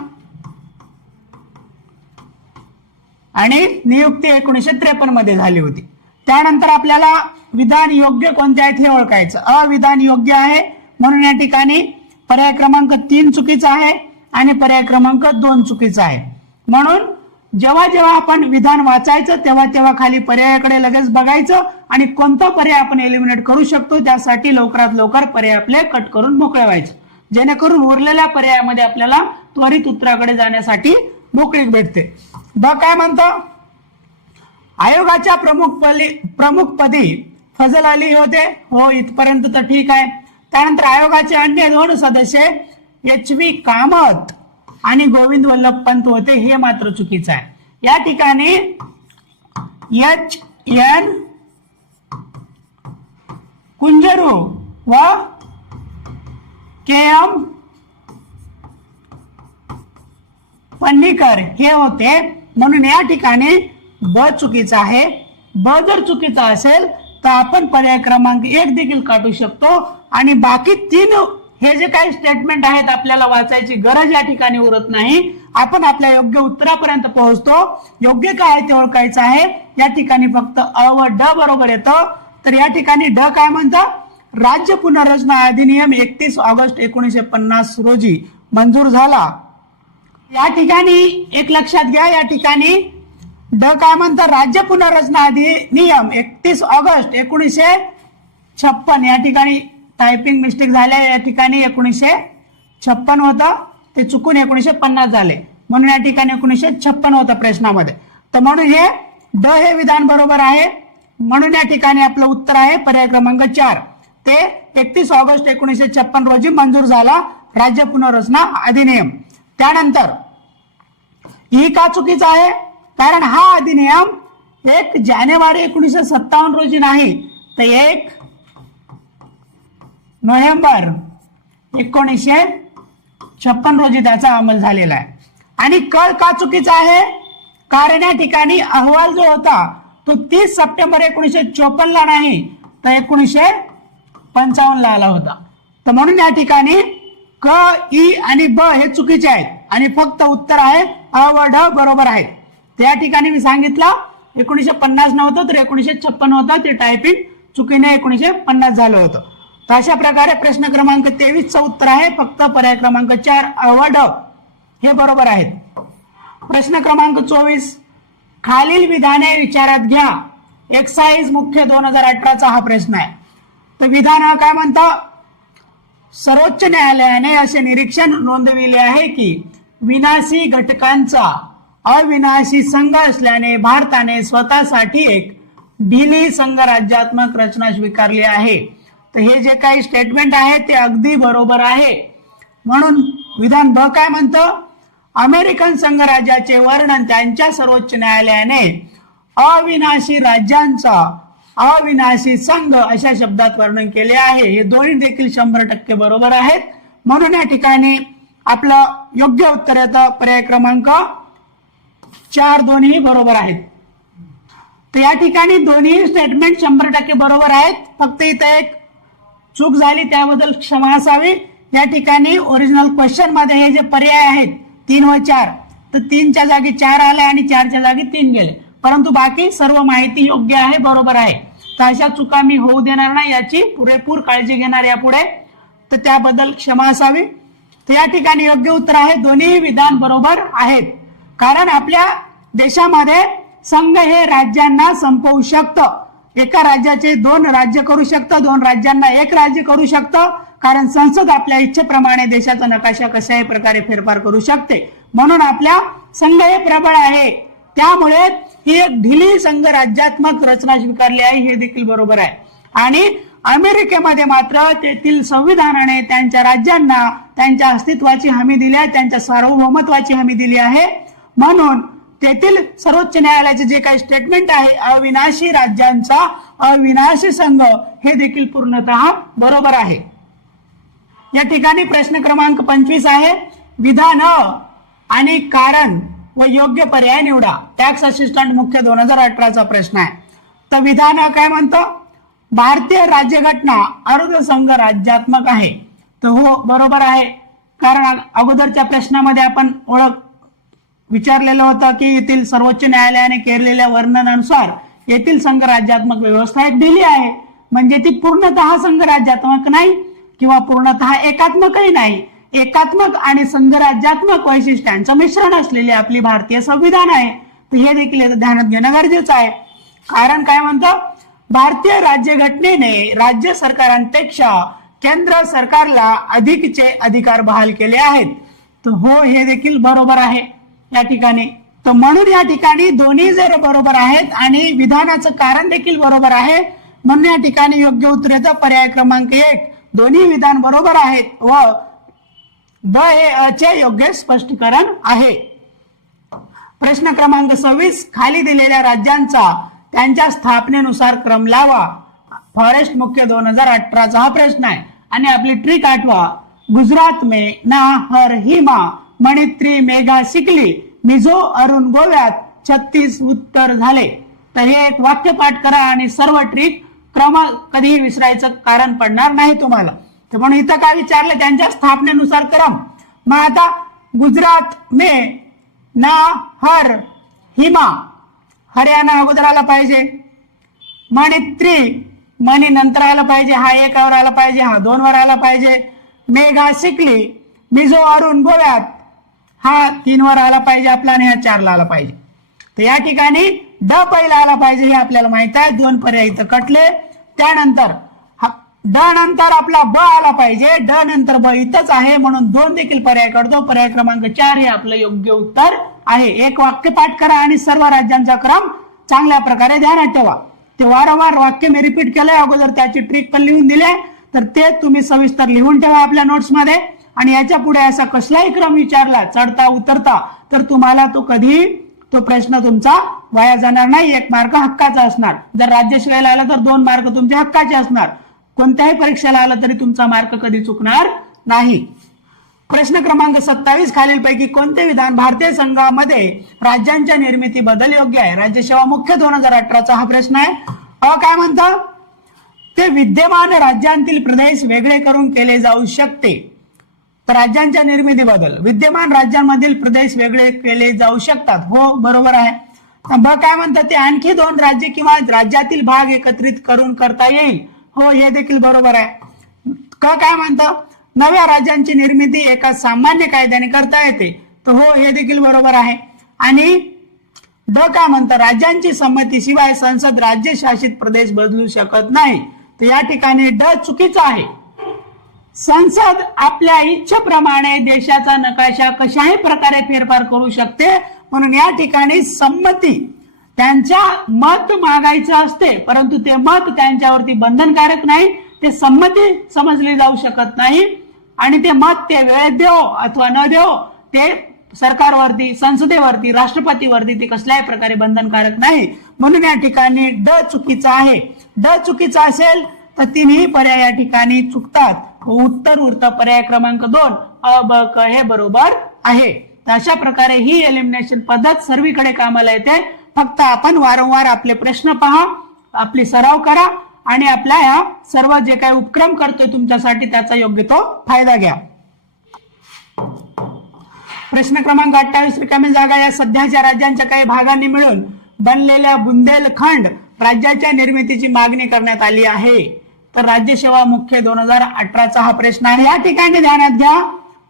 आणि नियुक्ती 1953 मध्ये झाली होती. त्यानंतर आपल्याला विधान योग्य कोणते आहेत हे ओळखायचं. अविधान योग्य आहे, म्हणून या ठिकाणी पर्याय क्रमांक 3 चुकीचा आहे आणि पर्याय क्रमांक 2 चुकीचा आहे. म्हणून जेव्हा जेव्हा आपण विधान वाचायचं तेव्हा तेव्हा खाली पर्यायाकडे लगेच बघायचं आणि कोणता पर्याय आपण एलिमिनेट करू शकतो त्यासाठी लवकरात लवकर पर्याय आपले कट करून मोकळे व्हायचे, जेणेकरून उरलेल्या पर्यायामध्ये आपल्याला त्वरित उत्तराकडे जाण्यासाठी मोकळीक भेटते. ब काय म्हणतो, आयोगाच्या प्रमुखपदी फजल अली होते. हो, इथपर्यंत तर ठीक आहे. त्यानंतर आयोगाचे अन्य 2 सदस्य HV कामत आणि गोविंद वल्लभ पंत होते. हे मात्र चुकीचं आहे. या ठिकाणी HN कुंजरू व KM पन्नीकर हे होते. म्हणून या ठिकाणी ब चुकीचा आहे. ब जर चुकीचा असेल तर आपण पर्याय क्रमांक 1 देखील काढू शकतो आणि बाकी 3 हे जे काही स्टेटमेंट आहेत आपल्याला वाचायची गरज या ठिकाणी उरत नाही. आपण आपल्या योग्य उत्तरापर्यंत पोहोचतो. योग्य काय आहे ते ओळखायचं आहे. या ठिकाणी फक्त अ व ड बरोबर येतं. तर या ठिकाणी ड काय म्हणतं, राज्य पुनर्रचना अधिनियम 31 ऑगस्ट 1950 रोजी मंजूर झाला. या ठिकाणी एक लक्षात घ्या, या ठिकाणी ड काय म्हणतं, राज्य पुनर्रचना अधिनियम 31 ऑगस्ट 1956. या ठिकाणी टायपिंग मिस्टेक झाल्या. या ठिकाणी 1956 होतं, ते चुकून 1950 झाले, म्हणून या ठिकाणी 1956 होतं प्रश्नामध्ये. तर म्हणून हे ड हे विधान बरोबर आहे. म्हणून या ठिकाणी आपलं उत्तर आहे पर्याय क्रमांक 4. ते 31 ऑगस्ट 1956 रोजी मंजूर झाला राज्य पुनर्रचना अधिनियम. त्यानंतर ही का चुकीचा आहे, कारण हा अधिनियम 1 जानेवारी 1957 रोजी नाही तर 1 नोव्हेंबर 1956 रोजी त्याचा अंमल झालेला आहे. आणि क का चुकीचा आहे, कारण या ठिकाणी अहवाल जो होता तो 30 सप्टेंबर 1954 ला नाही तर 1955 ला आला होता. तर म्हणून या ठिकाणी क, ई आणि ब हे चुकीचे आहेत आणि फक्त उत्तर आहे अ व ड बरोबर आहेत. त्या ठिकाणी मी सांगितलं 1950 नव्हतं तर 1956 होतं, ते टायपिंग चुकीने 1950 झालं होतं. तर अशा प्रकारे प्रश्न क्रमांक 23 चं उत्तर आहे फक्त पर्याय क्रमांक 4 अ व ड हे बरोबर आहेत. प्रश्न क्रमांक 24, खालील विधाने विचारात घ्या. एक्साइज मुख्य 2018चा हा प्रश्न आहे. तर विधान हा काय म्हणतं, सर्वोच्च न्यायालयाने असे निरीक्षण नोंदविले आहे की विनाशी घटकांचा अविनाशी संघ असल्याने भारताने स्वतःसाठी एक ढिली संघराज्यात्मक रचना स्वीकारली आहे. तर हे जे काही स्टेटमेंट आहे ते अगदी बरोबर आहे. म्हणून विधान ब काय म्हणतं, अमेरिकन संघराज्याचे वर्णन त्यांच्या सर्वोच्च न्यायालयाने अविनाशी राज्यांचा अविनाशी संघ अशा शब्दात वर्णन केले आहे. हे दोन्ही देखील 100% बरोबर आहेत. म्हणून या ठिकाणी आपलं योग्य उत्तर येतं पर्याय क्रमांक 4 दोन्ही बरोबर आहेत. तर या ठिकाणी दोन्ही स्टेटमेंट 100% बरोबर आहेत. फक्त इथं एक चूक झाली त्याबद्दल क्षमा असावी. या ठिकाणी ओरिजिनल क्वेश्चन मध्ये हे जे पर्याय आहेत 3 व 4 तर 3च्या जागी 4 आले आणि 4च्या जागी 3 गेले, परंतु बाकी सर्व माहिती योग्य आहे, बरोबर आहे. तर अशा चुका मी होऊ देणार नाही याची पुरेपूर काळजी घेणार यापुढे, तर त्याबद्दल क्षमा असावी. तर या ठिकाणी योग्य उत्तर आहे दोन्ही विधान बरोबर आहेत. कारण आपल्या देशामध्ये संघ हे राज्यांना संपवू शकतं. एका राज्याचे 2 राज्य करू शकतं, 2 राज्यांना 1 राज्य करू शकतं. कारण संसद आपल्या इच्छेप्रमाणे देशाचा नकाशा कशाही प्रकारे फेरफार करू शकते. म्हणून आपल्या संघ हे प्रबळ आहे. त्यामुळे ही एक ढिली संघ राज्यात्मक रचना स्वीकारली आहे, हे देखील बरोबर आहे. आणि अमेरिकेमध्ये मात्र तेथील संविधानाने त्यांच्या राज्यांना त्यांच्या अस्तित्वाची हमी दिली आहे, त्यांच्या सार्वभौमत्वाची हमी दिली आहे. म्हणून तेथील सर्वोच्च न्यायालयाचे जे काही स्टेटमेंट आहे अविनाशी राज्यांचा अविनाशी संघ, हे देखील पूर्णतः बरोबर आहे. या ठिकाणी प्रश्न क्रमांक 25 आहे, विधान आणि कारण व योग्य पर्याय निवडा. टॅक्स असिस्टंट मुख्य 2018चा प्रश्न आहे. तर विधान काय म्हणतो, भारतीय राज्यघटना अर्धसंघ राज्यात्मक आहे. तर हो बरोबर आहे. कारण अगोदरच्या प्रश्नामध्ये आपण ओळख विचारलेलं होतं की येथील सर्वोच्च न्यायालयाने केलेल्या वर्णनानुसार येथील संघ राज्यात्मक व्यवस्था एक दिली आहे. म्हणजे ती पूर्णतः संघ राज्यात्मक नाही किंवा पूर्णतः एकात्मकही नाही. एकात्मक आणि संघ राज्यात्मक वैशिष्ट्यांचं मिश्रण असलेले आपली भारतीय संविधान आहे. तर हे देखील ध्यानात घेणं गरजेचं आहे. कारण काय म्हणतं, भारतीय राज्यघटनेने राज्य सरकारांपेक्षा केंद्र सरकारला अधिकचे अधिकार बहाल केले आहेत. तर हो हे देखील बरोबर आहे या ठिकाणी. तर म्हणून या ठिकाणी दोन्ही जर बरोबर आहेत आणि विधानाचं कारण देखील बरोबर आहे, म्हणून या ठिकाणी योग्य उत्तर येतं पर्याय क्रमांक 1. दोन्ही विधान बरोबर आहेत व ब हे अचे योग्य स्पष्टीकरण आहे. प्रश्न क्रमांक 26, खाली दिलेल्या राज्यांचा त्यांच्या स्थापनेनुसार क्रम लावा. फॉरेस्ट मुख्य 2018चा हा प्रश्न आहे. आणि आपली ट्रिक आठवा, गुजरात में ना हर हिमा, मणित्री मेघा शिकली, मिझो अरुण गोव्यात 36 उत्तर झाले. तर हे एक वाक्य पाठ करा आणि सर्व ट्रिक क्रम कधीही विसरायचं कारण पडणार नाही तुम्हाला. तर म्हणून इथं काय विचारलं, त्यांच्या स्थापनेनुसार क्रम. मग आता गुजरात में ना हर हिमा, हरियाणा अगोदर आला पाहिजे. मणित्री, मणी नंतर आला पाहिजे, हा 1 वर आला पाहिजे, हा 2 वर आला पाहिजे. मेघा शिकली, मिझो अरुण गोव्यात हा 3 वर आला पाहिजे आपला आणि हा 4 ला आला पाहिजे. तर या ठिकाणी ड पहिला आला पाहिजे हे आपल्याला माहित आहे. 2 पर्याय इथं कटले. त्यानंतर ड नंतर आपला ब आला पाहिजे, ड नंतर ब इथंच आहे म्हणून 2 देखील पर्याय करतो. पर्याय क्रमांक 4 हे आपलं योग्य उत्तर आहे. एक वाक्य पाठ करा आणि सर्व राज्यांचा क्रम चांगल्या प्रकारे ध्यानात ठेवा. ते वारंवार वाक्य मी रिपीट केलंय अगोदर, त्याची ट्रिक पण लिहून दिली, तर ते तुम्ही सविस्तर लिहून ठेवा आपल्या नोट्स मध्ये. आणि याच्या पुढे असा कसलाही क्रम विचारला चढता उतरता तर तुम्हाला तो कधी तो प्रश्न तुमचा वाया जाणार नाही. 1 मार्क हक्काचा असणार. जर राज्यसेवेला आला तर 2 मार्क तुमचे हक्काचे असणार. कोणत्याही परीक्षेला आला तरी तुमचा मार्क कधी चुकणार नाही. प्रश्न क्रमांक 27, खालीलपैकी कोणते विधान भारतीय संघामध्ये राज्यांच्या निर्मिती बद्दल योग्य आहे. राज्यसेवा मुख्य 2018चा हा प्रश्न आहे. काय म्हणतं, ते विद्यमान राज्यांतील प्रदेश वेगळे करून केले जाऊ शकते. तर राज्यांच्या निर्मिती बद्दल विद्यमान राज्यांमधील प्रदेश वेगळे केले जाऊ शकतात. हो बरोबर आहे. ब काय म्हणतात, ते आणखी 2 राज्य किंवा राज्यातील भाग एकत्रित करून करता येईल. हो हे देखील बरोबर आहे. काय म्हणतं, नव्या राज्यांची निर्मिती एका सामान्य कायद्याने करता येते. तर हो हे देखील बरोबर आहे. आणि ड काय म्हणतं, राज्यांची संमतीशिवाय संसद राज्य शासित प्रदेश बदलू शकत नाही. तर या ठिकाणी ड चुकीचं आहे. संसद आपल्या इच्छेप्रमाणे देशाचा नकाशा कशाही प्रकारे फेरफार करू शकते. म्हणून या ठिकाणी संमती, त्यांच्या मत मागायचं असते परंतु ते मत त्यांच्यावरती बंधनकारक नाही. ते संमती समजली जाऊ शकत नाही आणि ते मत ते वेळेत देव अथवा न देव ते सरकारवरती, संसदेवरती, राष्ट्रपतीवरती ते कसल्याही प्रकारे बंधनकारक नाही. म्हणून या ठिकाणी ड चुकीचा आहे. ड चुकीचा असेल तर 3ही पर्याय या ठिकाणी चुकतात. उत्तर उरतं पर्याय क्रमांक 2 अ ब क हे बरोबर आहे. तर अशा प्रकारे ही एलिमिनेशन पद्धत सर्वीकडे कामाला येते. फक्त आपण वारंवार आपले प्रश्न पहा, आपली सराव करा आणि आपल्या या सर्व जे काही उपक्रम करतोय तुमच्यासाठी त्याचा योग्य तो फायदा घ्या. प्रश्न क्रमांक 28, रिकाम्या जागा या सध्याच्या राज्यांच्या काही भागांनी मिळून बनलेल्या बुंदेलखंड राज्याच्या निर्मितीची मागणी करण्यात आली आहे? तर राज्यसेवा मुख्य 2018चा हा प्रश्न आहे. या ठिकाणी ध्यानात घ्या,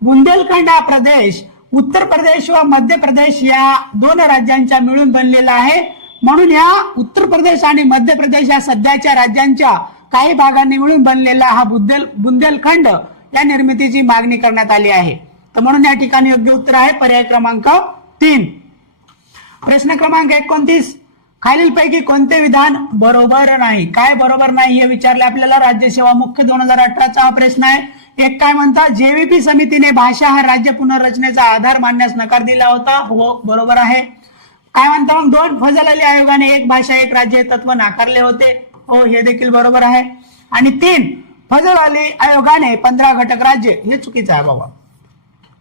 बुंदेलखंड हा प्रदेश उत्तर प्रदेश व मध्य प्रदेश या दोन राज्यांच्या मिळून बनलेला आहे. म्हणून या उत्तर प्रदेश आणि मध्य प्रदेश या सध्याच्या राज्यांच्या काही भागांनी मिळून बनलेला हा बुंदेलखंड या निर्मितीची मागणी करण्यात आली आहे. तर म्हणून या ठिकाणी योग्य उत्तर आहे पर्याय क्रमांक 3. प्रश्न क्रमांक 29, खालीलपैकी कोणते विधान बरोबर नाही? काय बरोबर नाही हे विचारले आपल्याला. राज्यसेवा मुख्य 2018चा हा प्रश्न आहे. एक काय म्हणता, जेव्हीपी समितीने भाषा हा राज्य पुनर्रचनेचा आधार मानण्यास नकार दिला होता. हो, बरोबर आहे. काय म्हणता मग 2, फजल अली आयोगाने एक भाषा एक राज्य हे तत्व नाकारले होते. हो, हे देखील बरोबर आहे. आणि 3, फजल अली आयोगाने 15 घटक राज्य, हे चुकीचं आहे बाबा.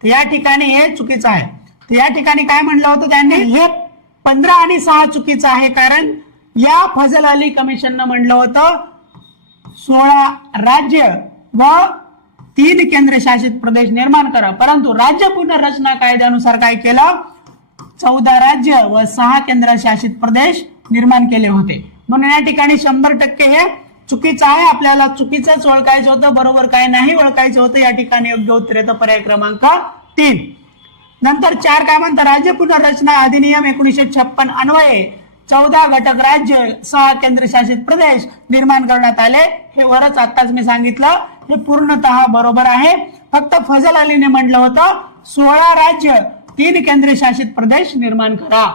तर या ठिकाणी हे चुकीचं आहे. तर या ठिकाणी काय म्हणलं होतं त्यांनी, हे 15 आणि 6 चुकीचं आहे. कारण या फजल अली कमिशननं म्हणलं होतं 16 राज्य व 3 केंद्रशासित प्रदेश निर्माण करा. परंतु राज्य पुनर्रचना कायद्यानुसार काय केलं, 14 राज्य व 6 केंद्रशासित प्रदेश निर्माण केले होते. म्हणून या ठिकाणी 100% हे चुकीचं आहे. आपल्याला चुकीचंच ओळखायचं होतं, बरोबर काय नाही ओळखायचं होतं. या ठिकाणी योग्य उत्तर येतं पर्याय क्रमांक 3. नंतर 4 काय म्हणतात, राज्य पुनर्रचना अधिनियम 1956 अन्वये 14 घटक राज्य 6 केंद्रशासित प्रदेश निर्माण करण्यात आले. हे वरच आताच मी सांगितलं, हे पूर्णतः बरोबर आहे. फक्त फजल अलीने म्हटलं होतं 16 राज्य 3 केंद्रशासित प्रदेश निर्माण करा.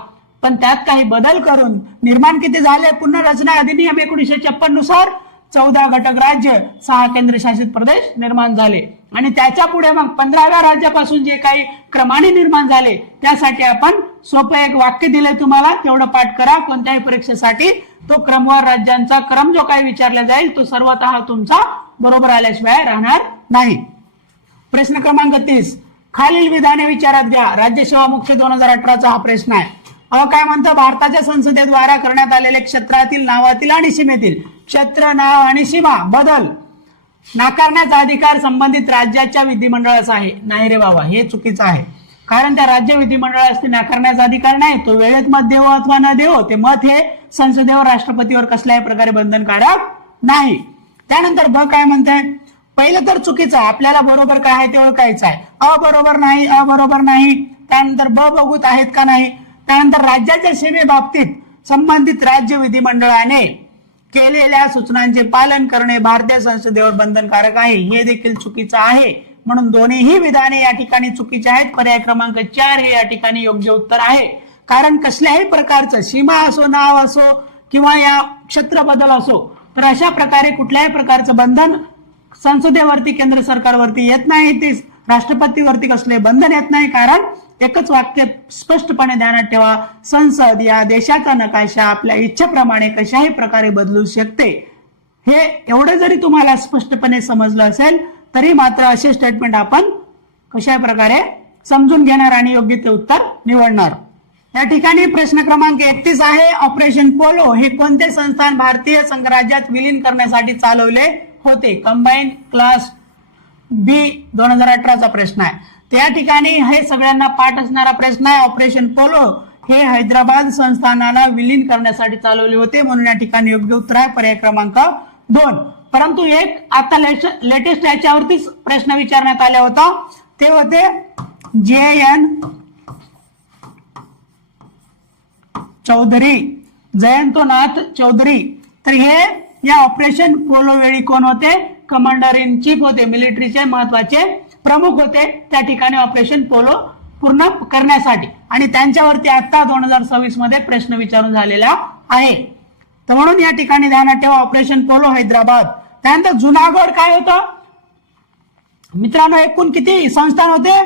पण त्यात काही बदल करून निर्माण किती झाले, पुनर्रचना अधिनियम 1956 नुसार 14 घटक राज्य 6 केंद्रशासित प्रदेश निर्माण झाले. आणि त्याच्या पुढे मग 15व्या राज्यापासून जे काही क्रमाने निर्माण झाले, त्यासाठी आपण सोपं एक वाक्य दिलंय तुम्हाला, तेवढं पाठ करा. कोणत्याही परीक्षेसाठी तो क्रमवार राज्यांचा क्रम जो काही विचारला जाईल तो सर्वतः तुमचा बरोबर आल्याशिवाय राहणार नाही. प्रश्न क्रमांक 30, खालील विधाने विचारात घ्या. राज्यसेवा मुख्य 2018चा हा प्रश्न आहे. काय म्हणतं, भारताच्या संसदेद्वारा करण्यात आलेले क्षेत्रातील, नावातील आणि सीमेतील क्षेत्र, नाव आणि सीमा बदल नाकारण्याचा अधिकार संबंधित राज्याच्या विधिमंडळाचा आहे. नाही रे बाबा, हे चुकीचं आहे. कारण त्या राज्य विधिमंडळास नाकारण्याचा अधिकार नाही. तो वेळेत मत देवो अथवा न देवो, ते मत हे संसदेवर राष्ट्रपतीवर कसल्याही प्रकारे बंधनकारक नाही. त्यानंतर ब काय म्हणताय, पहिलं तर चुकीचं, आपल्याला बरोबर काय आहे ते ओळखायचं आहे. बरोबर नाही, बरोबर नाही. त्यानंतर ब बघूत आहेत का नाही. त्यानंतर राज्याच्या सीमेबाबतीत संबंधित राज्य विधिमंडळाने केलेल्या सूचनांचे पालन करणे भारतीय संसदेवर बंधनकारक आहे. हे देखील चुकीचं आहे. म्हणून दोन्हीही विधाने या ठिकाणी चुकीचे आहेत. पर्याय क्रमांक 4 हे या ठिकाणी योग्य उत्तर आहे. कारण कसल्याही प्रकारचं सीमा असो, नाव असो किंवा या क्षेत्र बदल असो, तर अशा प्रकारे कुठल्याही प्रकारचं बंधन संसदेवरती, केंद्र सरकारवरती येत नाही. ते राष्ट्रपतीवरती कसले बंधन येत नाही. कारण एकच वाक्य स्पष्टपणे ध्यानात ठेवा, संसद या देशाचा नकाशा आपल्या इच्छेप्रमाणे कशाही प्रकारे बदलू शकते. हे एवढं जरी तुम्हाला स्पष्टपणे समजलं असेल तरी मात्र असे स्टेटमेंट आपण कशा प्रकारे समजून घेणार आणि योग्य ते उत्तर निवडणार. या ठिकाणी प्रश्न क्रमांक 31 आहे. ऑपरेशन पोलो हे कोणते संस्थान भारतीय संघराज्यात विलीन करण्यासाठी चालवले होते? कंबाईन क्लास बी 2018चा प्रश्न आहे. त्या ठिकाणी हे सगळ्यांना पाठ असणारा प्रश्न आहे. ऑपरेशन पोलो हे हैदराबाद संस्थानाला विलीन करण्यासाठी चालवले होते. म्हणून या ठिकाणी योग्य उत्तर आहे पर्याय क्रमांक 2. परंतु एक आता लेटेस्ट याच्यावरतीच प्रश्न विचारण्यात आला होता, ते होते JN चौधरी, जयंतनाथ चौधरी. तर हे या ऑपरेशन पोलो वेळी कोण होते? कमांडर इन चीफ होते, मिलिटरीचे महत्वाचे प्रमुख होते त्या ठिकाणी ऑपरेशन पोलो पूर्ण करण्यासाठी. आणि त्यांच्यावरती आता 2026 मध्ये प्रश्न विचारून झालेला आहे. तर म्हणून या ठिकाणी ध्यानात ठेवा ऑपरेशन पोलो हैदराबाद. त्यानंतर जुनागड काय होतं मित्रांनो, एकूण किती संस्थान होते?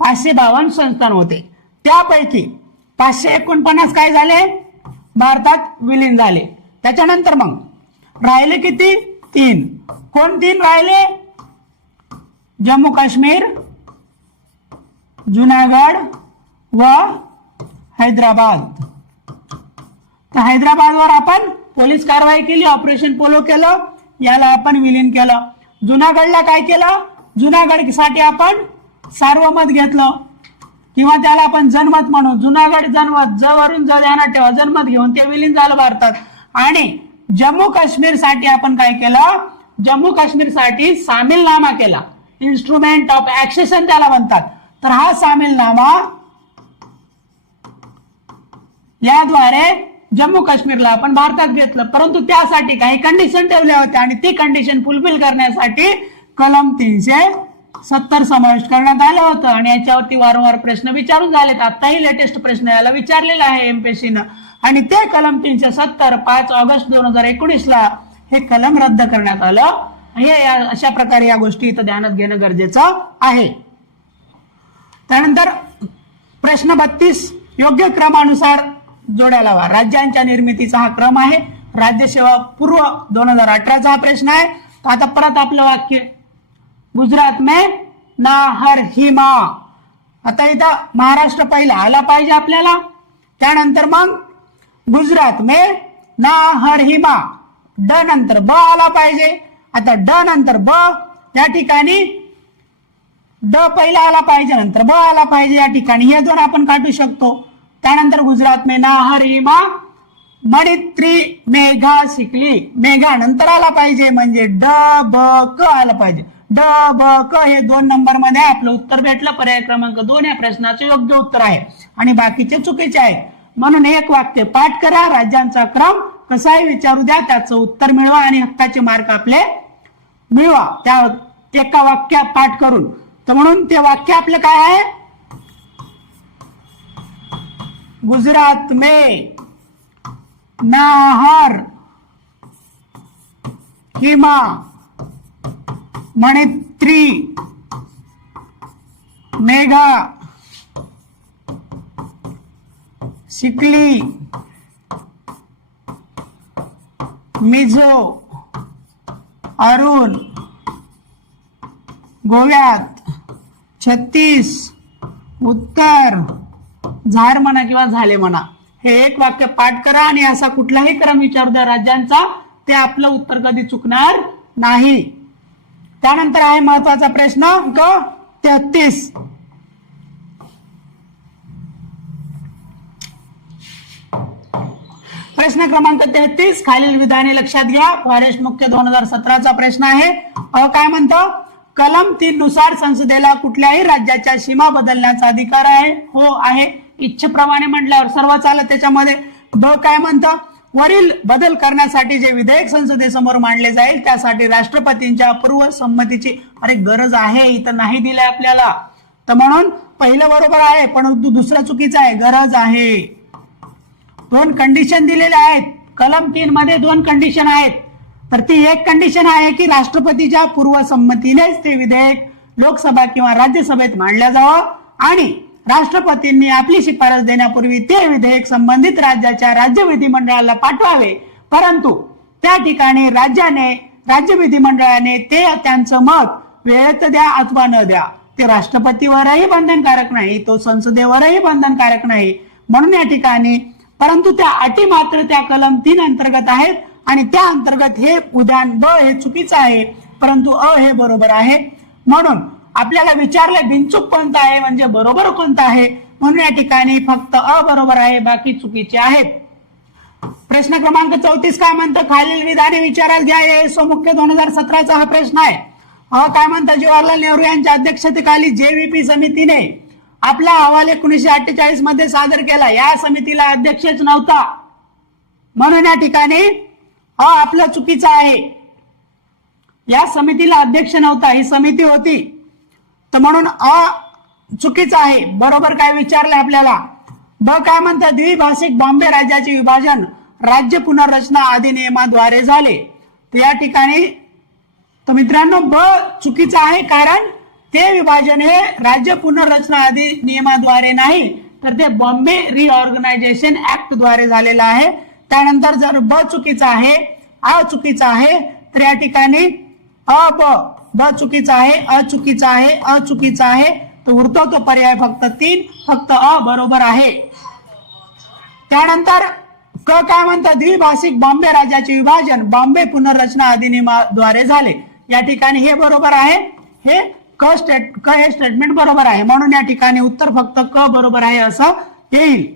552 संस्थान होते. त्यापैकी 549 काय झाले? भारतात विलीन झाले. त्याच्यानंतर मग राहिले किती? 3. कोण 3 राहिले? जम्मू काश्मीर, जुनागड व हैदराबाद. तर हैदराबादवर आपण पोलीस कारवाई केली, ऑपरेशन पोलो केलं, याला आपण विलीन केलं. जुनागडला काय केलं? जुनागड साठी आपण सार्वमत घेतलं. किंवा त्याला आपण जनमत म्हणू, जुनागड जनमत, ज वरून ज ध्यानात ठेवा, जनमत घेऊन ते विलीन झालं भारतात. आणि जम्मू काश्मीर साठी आपण काय केलं, जम्मू काश्मीर साठी सामीलनामा केला, इन्स्ट्रुमेंट ऑफ ऍक्सेशन त्याला म्हणतात. तर हा सामीलनामा याद्वारे जम्मू काश्मीरला आपण भारतात घेतलं, परंतु त्यासाठी काही कंडिशन ठेवल्या होत्या आणि ती कंडिशन फुलफिल करण्यासाठी कलम 370 समाविष्ट करण्यात आलं होतं. आणि याच्यावरती वारंवार प्रश्न विचारून झालेत. आताही लेटेस्ट प्रश्न याला विचारलेला आहे एमपीएससीनं. आणि ते कलम 370 5 ऑगस्ट 2019 ला हे कलम रद्द करण्यात आलं. हे अशा प्रकारे या गोष्टी इथं ध्यानात घेणं गरजेचं आहे. त्यानंतर प्रश्न 32 योग्य क्रमानुसार जोड्या लावा. राज्यांच्या निर्मितीचा हा क्रम आहे. राज्यसेवा पूर्व 2018 हा प्रश्न आहे. तर आता परत आपलं वाक्य, गुजरात में ना हर हिमा. आता इथं महाराष्ट्र पहिला आला पाहिजे आपल्याला. त्यानंतर मग गुजरात में ना हर हिमा, ड नंतर ब आला पाहिजे. आता ड नंतर ब, या ठिकाणी ड पहिला आला पाहिजे, नंतर ब आला पाहिजे. या ठिकाणी हे दोन आपण काढू शकतो. त्यानंतर गुजरात में ना हर हिमा, मणित्री मेघा शिकली, मेघा नंतर आला पाहिजे, म्हणजे ड ब क आला पाहिजे. ड ब क हे 2 नंबर मध्ये आपलं उत्तर भेटलं. पर्याय क्रमांक 2 या प्रश्नाचे योग्य उत्तर आहे आणि बाकीचे चुकीचे आहेत. म्हणून एक वाक्य पाठ करा, राज्यांचा क्रम कसाही विचारू द्या, त्याचं उत्तर मिळवा आणि हक्काचे मार्क आपले मिळवा त्या एका वाक्यात पाठ करून. तर म्हणून ते वाक्य आपलं काय आहे, गुजरात में नाहर हिमा मणित्री मेघा शिकली मिझो अरुण गोव्यात 36 उत्तर झार म्हणा किंवा झाले म्हणा. हे एक वाक्य पाठ करा आणि असा कुठलाही क्रम विचारू द्या राज्यांचा, ते आपलं उत्तर कधी चुकणार नाही. त्यानंतर आहे महत्वाचा प्रश्न 33. प्रश्न क्रमांक 33 खालील विधाने लक्षात घ्या. फॉरेस्ट मुख्य 2017 प्रश्न आहे. काय म्हणतो, कलम 3 नुसार संसदेला कुठल्याही राज्याच्या सीमा बदलण्याचा अधिकार आहे. हो आहे. इच्छेप्रमाणे म्हटल्यावर सर्व चालत त्याच्यामध्ये. ब काय म्हणतं, वरील बदल करण्यासाठी जे विधेयक संसदेसमोर मांडले जाईल त्यासाठी राष्ट्रपतींच्या पूर्व संमतीची गरज आहे. इथं नाही दिलंय आपल्याला. तर म्हणून पहिलं बरोबर आहे, पण दुसरं चुकीचं आहे, गरज आहे. 2 कंडिशन दिलेल्या आहेत. कलम 3 मध्ये 2 कंडिशन आहेत. तर ती एक कंडिशन आहे की राष्ट्रपतीच्या पूर्व संमतीनेच ते विधेयक लोकसभा किंवा राज्यसभेत मांडलं जावं आणि राष्ट्रपतींनी आपली शिफारस देण्यापूर्वी ते विधेयक संबंधित राज्याच्या राज्य विधिमंडळाला पाठवावे. परंतु त्या ठिकाणी राज्य विधिमंडळाने ते त्यांचं मत वेळेत द्या अथवा न द्या, ते राष्ट्रपतीवरही बंधनकारक नाही, तो संसदेवरही बंधनकारक नाही. म्हणून या ठिकाणी परंतु त्या अटी मात्र त्या कलम 3 अंतर्गत आहेत आणि त्या अंतर्गत हे उदाहरण ब हे चुकीचं आहे, परंतु अ हे बरोबर आहे. म्हणून आपल्याला विचारलं बिनचूक कोणता आहे, म्हणजे बरोबर कोणता आहे. म्हणून या ठिकाणी फक्त अ बरोबर आहे, बाकी चुकीचे आहेत. प्रश्न क्रमांक 34 काय म्हणतं, खालील विधाने विचारात घ्या. एसओ मुख्य 2017 हा प्रश्न आहे. काय म्हणतं, जवाहरलाल नेहरू यांच्या अध्यक्षतेखाली जेव्हीपी समितीने आपला अहवाल 1948 मध्ये सादर केला. या समितीला अध्यक्षच नव्हता, म्हणून या ठिकाणी आपलं चुकीचं आहे. या समितीला अध्यक्ष नव्हता, ही समिती होती, तर म्हणून चुकीचं आहे. बरोबर काय विचारलंय आपल्याला. ब काय म्हणतात, द्विभाषिक बॉम्बे राज्याचे विभाजन राज्य पुनर्रचना अधिनियमाद्वारे झाले. तर या ठिकाणी तर मित्रांनो ब चुकीचं आहे, कारण ते विभाजन हे राज्य पुनर्रचना अधिनियमाद्वारे नाही, तर ते बॉम्बे रिऑर्गनायझेशन ऍक्ट द्वारे झालेलं आहे. त्यानंतर जर ब चुकीचा आहे, अ चुकीचा आहे, तर या ठिकाणी ब चुकीचा आहे, अ चुकीचा आहे, अ चुकीचा आहे, तर उरतो तो पर्याय फक्त 3, फक्त अ बरोबर आहे. त्यानंतर क काय म्हणतात, द्विभाषिक बॉम्बे राज्याचे विभाजन बॉम्बे पुनर्रचना अधिनियमाद्वारे झाले. या ठिकाणी हे बरोबर आहे, हे क हे स्टेटमेंट बरोबर आहे, म्हणून या ठिकाणी उत्तर फक्त क बरोबर आहे असं येईल.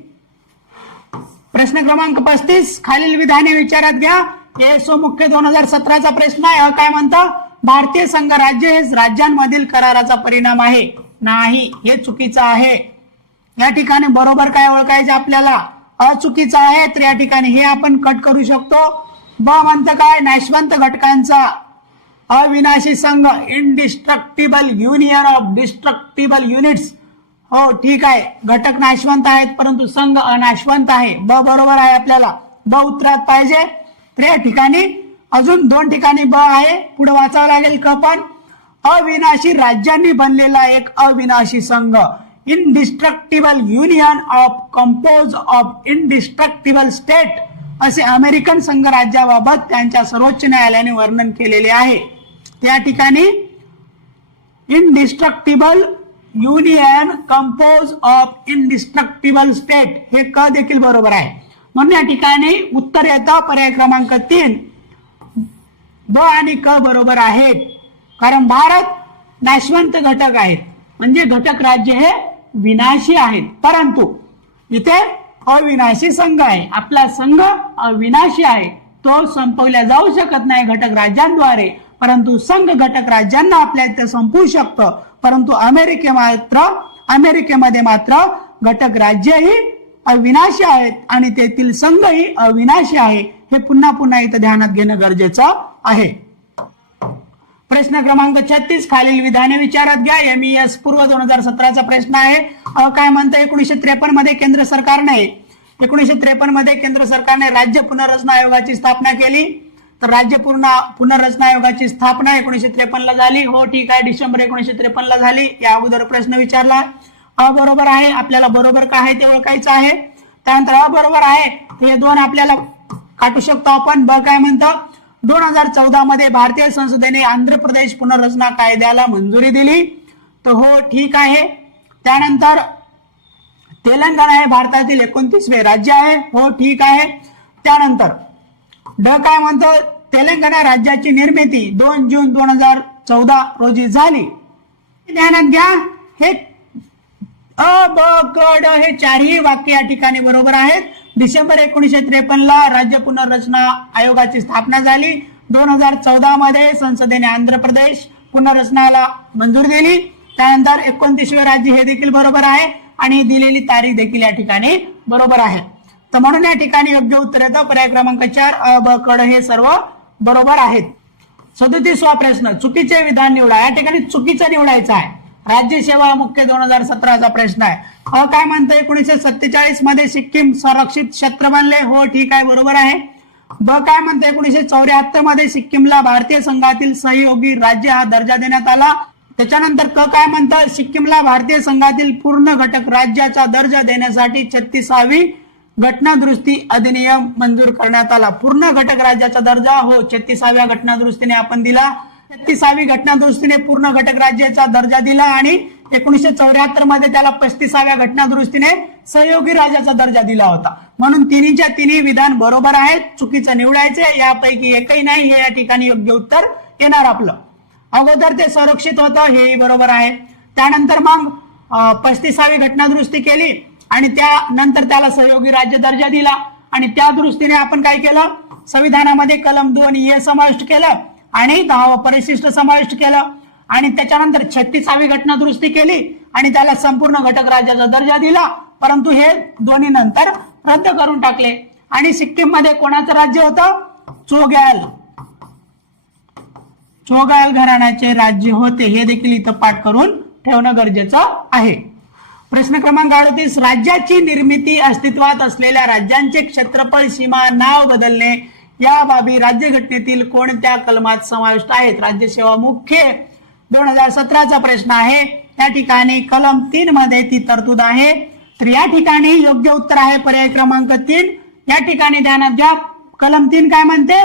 प्रश्न क्रमांक 35 खालील विधाने विचारात घ्या. एसओ मुख्य 2017चा प्रश्न आहे. काय म्हणतं? भारतीय संघ राज्य हे राज्यांमधील कराराचा परिणाम आहे. नाही, हे चुकीचं आहे. या ठिकाणी बरोबर काय ओळखायचं आपल्याला? अचुकीचं आहे, तर या ठिकाणी हे आपण कट करू शकतो. ब म्हणतं काय? नाशवंत घटकांचा अविनाशी संघ, indestructible union of destructible units. हो ठीक आहे, घटक नाशवंत आहेत परंतु संघ अनाशवंत आहे. ब बरोबर आहे, आपल्याला ब उत्तरात पाहिजे. तर या ठिकाणी अजून 2 ठिकाणी ब आहे, पुढे वाचावं लागेल क पण. अविनाशी राज्यांनी बनलेला एक अविनाशी संघ, indestructible union of compose of indestructible state, असे अमेरिकन संघराज्याबाबत त्यांच्या सर्वोच्च न्यायालयाने वर्णन केलेले आहे. त्या ठिकाणी indestructible union compose of indestructible state हे क देखील बरोबर आहे. म्हणून या ठिकाणी उत्तर येतं पर्याय क्रमांक 3 ब आणि क बरोबर आहेत. कारण भारत नाशवंत घटक आहेत, म्हणजे घटक राज्य हे विनाशी आहेत, परंतु इथे अविनाशी संघ आहे. आपला संघ अविनाशी आहे, तो संपवला जाऊ शकत नाही घटक राज्यांद्वारे, परंतु संघ घटक राज्यांना आपल्या इथे संपवू शकतं. परंतु अमेरिकेमध्ये मात्र घटक राज्यही अविनाशी आहेत आणि तेथील संघही अविनाशी आहे. हे पुन्हा पुन्हा इथं ध्यानात घेणं गरजेचं आहे. प्रश्न क्रमांक 36 खालील विधाने विचारात घ्या. MES पूर्व 2017चा प्रश्न आहे. काय म्हणतं? 1953 मध्ये केंद्र सरकारने राज्य पुनर्रचना आयोगाची स्थापना केली. तर राज्य पुनर्रचना आयोगाची स्थापना 1953 ला झाली. हो ठीक आहे, डिसेंबर 1953 ला झाली. या अगोदर प्रश्न विचारला. बरोबर आहे, आपल्याला बरोबर काय आहे ते ओळखायचं आहे. त्यानंतर बरोबर आहे हे 2 आपल्याला काटू शकतो आपण. ब काय म्हणतं? 2014 मध्ये भारतीय संसदेने आंध्र प्रदेश पुनर्रचना कायद्याला मंजुरी दिली. तर हो ठीक आहे. त्यानंतर तेलंगणा हे भारतातील 29वे राज्य आहे. हो ठीक आहे. त्यानंतर ड काय म्हणतो? तेलंगणा राज्याची निर्मिती 2 जून 2014 रोजी झाली. ध्यानात घ्या, हे अ ब क ड हे 4ही वाक्य या ठिकाणी बरोबर आहेत. डिसेंबर 1953 ला राज्य पुनर्रचना आयोगाची स्थापना झाली. 2014 मध्ये संसदेने आंध्र प्रदेश पुनर्रचनाला मंजुरी दिली. त्यानंतर 29वे राज्य हे देखील बरोबर आहे आणि दिलेली तारीख देखील या ठिकाणी बरोबर आहे. तर म्हणून या ठिकाणी योग्य उत्तर येतं पर्याय क्रमांक 4 अ ब क ड हे सर्व बरोबर आहेत. 37वा प्रश्न, चुकीचे विधान निवडा. या ठिकाणी चुकीचं निवडायचं आहे. राज्य सेवा मुख्य 2017चा प्रश्न आहे. काय म्हणतं? 1947 मध्ये सिक्कीम संरक्षित क्षेत्र बनले. हो ठीक आहे, बरोबर आहे. ब काय म्हणतं? 1974 मध्ये सिक्कीमला भारतीय संघातील सहयोगी राज्य हा दर्जा देण्यात आला. त्याच्यानंतर क काय म्हणतं? सिक्कीमला भारतीय संघातील पूर्ण घटक राज्याचा दर्जा देण्यासाठी 36वी घटनादुरुस्ती अधिनियम मंजूर करण्यात आला. पूर्ण घटक राज्याचा दर्जा हो 36व्या घटनादुरुस्तीने आपण दिला. 36वी घटनादुरुस्तीने पूर्ण घटक राज्याचा दर्जा दिला आणि 1974 मध्ये त्याला 35व्या घटनादुरुस्तीने सहयोगी राज्याचा दर्जा दिला होता. म्हणून तिन्हीच्या तिन्ही विधान बरोबर आहेत. चुकीचं निवडायचे, यापैकी एकही नाही. हे या ठिकाणी योग्य उत्तर येणार आपलं. अगोदर ते संरक्षित होतं, हेही बरोबर आहे. त्यानंतर मग 35वी घटनादुरुस्ती केली आणि त्यानंतर त्याला सहयोगी राज्य दर्जा दिला आणि त्या दृष्टीने आपण काय केलं? संविधानामध्ये कलम 2 समाविष्ट केलं आणि 10वा परिशिष्ट समाविष्ट केलं आणि त्याच्यानंतर 36वी घटना दुरुस्ती केली आणि त्याला संपूर्ण घटक राज्याचा दर्जा दिला. परंतु हे दोन्ही नंतर रद्द करून टाकले आणि सिक्कीम मध्ये कोणाचं राज्य होतं? चोगल घराण्याचे राज्य होते. हे देखील इथं पाठ करून ठेवणं गरजेचं आहे. प्रश्न क्रमांक 38, राज्याची निर्मिती अस्तित्वात असलेल्या राज्यांचे क्षेत्रफळ, सीमा, नाव बदलणे या बाबी राज्यघटनेतील कोणत्या कलमात समाविष्ट आहेत? राज्यसेवा मुख्य 2017चा प्रश्न आहे. या ठिकाणी कलम 3 मध्ये ती तरतूद आहे. तर या ठिकाणी योग्य उत्तर आहे पर्याय क्रमांक 3. या ठिकाणी ध्यानात घ्या, कलम 3 काय म्हणते?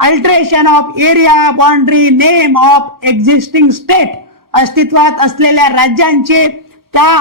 Alteration of area boundary name of existing state. अस्तित्वात असलेल्या राज्यांचे त्या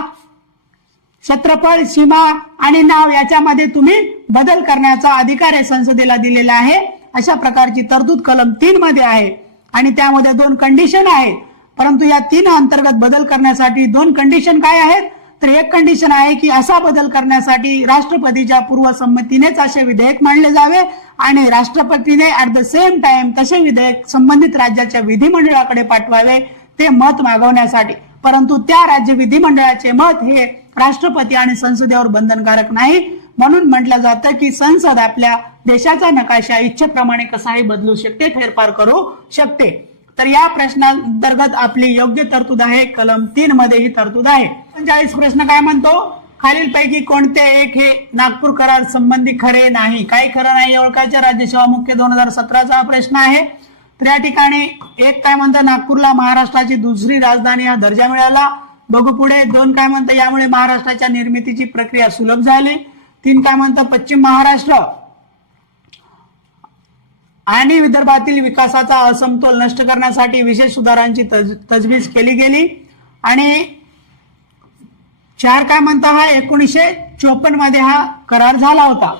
क्षेत्रफळ, सीमा आणि नाव याच्यामध्ये तुम्ही बदल करण्याचा अधिकार आहे संसदेला दिलेला आहे. अशा प्रकारची तरतूद कलम 3 मध्ये आहे आणि त्यामध्ये 2 कंडिशन आहेत. परंतु या 3 अंतर्गत बदल करण्यासाठी 2 कंडिशन काय आहेत, तर एक कंडिशन आहे की असा बदल करण्यासाठी राष्ट्रपतीच्या पूर्वसंमतीनेच असे विधेयक मांडले जावे आणि राष्ट्रपतीने ऍट द सेम टाइम तसे विधेयक संबंधित राज्याच्या विधिमंडळाकडे पाठवावे ते मत मागवण्यासाठी. परंतु त्या राज्य विधिमंडळाचे मत हे राष्ट्रपती आणि संसदेवर बंधनकारक नाही. म्हणून म्हटलं जातं की संसद आपल्या देशाचा नकाशा इच्छेप्रमाणे कसाही बदलू शकते, फेरफार करू शकते. तर या प्रश्नांतर्गत आपली योग्य तरतूद आहे कलम 3 मध्ये ही तरतूद आहे. 45 प्रश्न काय म्हणतो, खालीलपैकी कोणते एक हे नागपूर करार संबंधी खरे नाही. काही खरं नाही ओळखायचे. राज्यसेवा मुख्य 2017 हा प्रश्न आहे. तर या ठिकाणी एक काय म्हणतं, नागपूरला महाराष्ट्राची दुसरी राजधानी हा दर्जा मिळाला. बघू पुढे. 2 काय म्हणतं, यामुळे महाराष्ट्राच्या निर्मितीची प्रक्रिया सुलभ झाली. 3 काय म्हणतं, पश्चिम महाराष्ट्र आणि विदर्भातील विकासाचा असमतोल नष्ट करण्यासाठी विशेष सुधारांची तजवीज केली गेली. आणि 4 काय म्हणता, हा 1954 मध्ये हा करार झाला होता.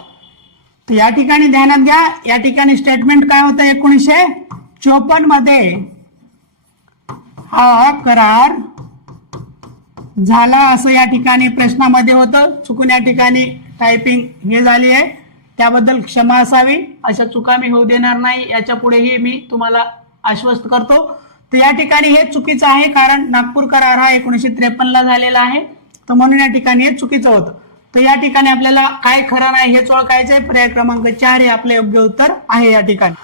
तर या ठिकाणी ध्यानात घ्या, या ठिकाणी स्टेटमेंट काय होतं, 1954 मध्ये हा करार झाला असं या ठिकाणी प्रश्नामध्ये होतं. चुकून या ठिकाणी टायपिंग हे झाली आहे, त्याबद्दल क्षमा असावी. अशा चुका मी होऊ देणार नाही, याच्या पुढेही मी तुम्हाला आश्वस्त करतो. तर या ठिकाणी हे चुकीचं आहे, कारण नागपूर करार हा 1953 ला झालेला आहे, तर म्हणून या ठिकाणी हे चुकीचं होतं. तर या ठिकाणी आपल्याला काय खरं नाही हेच ओळखायचंय. पर्याय क्रमांक 4 हे आपलं योग्य उत्तर आहे या ठिकाणी.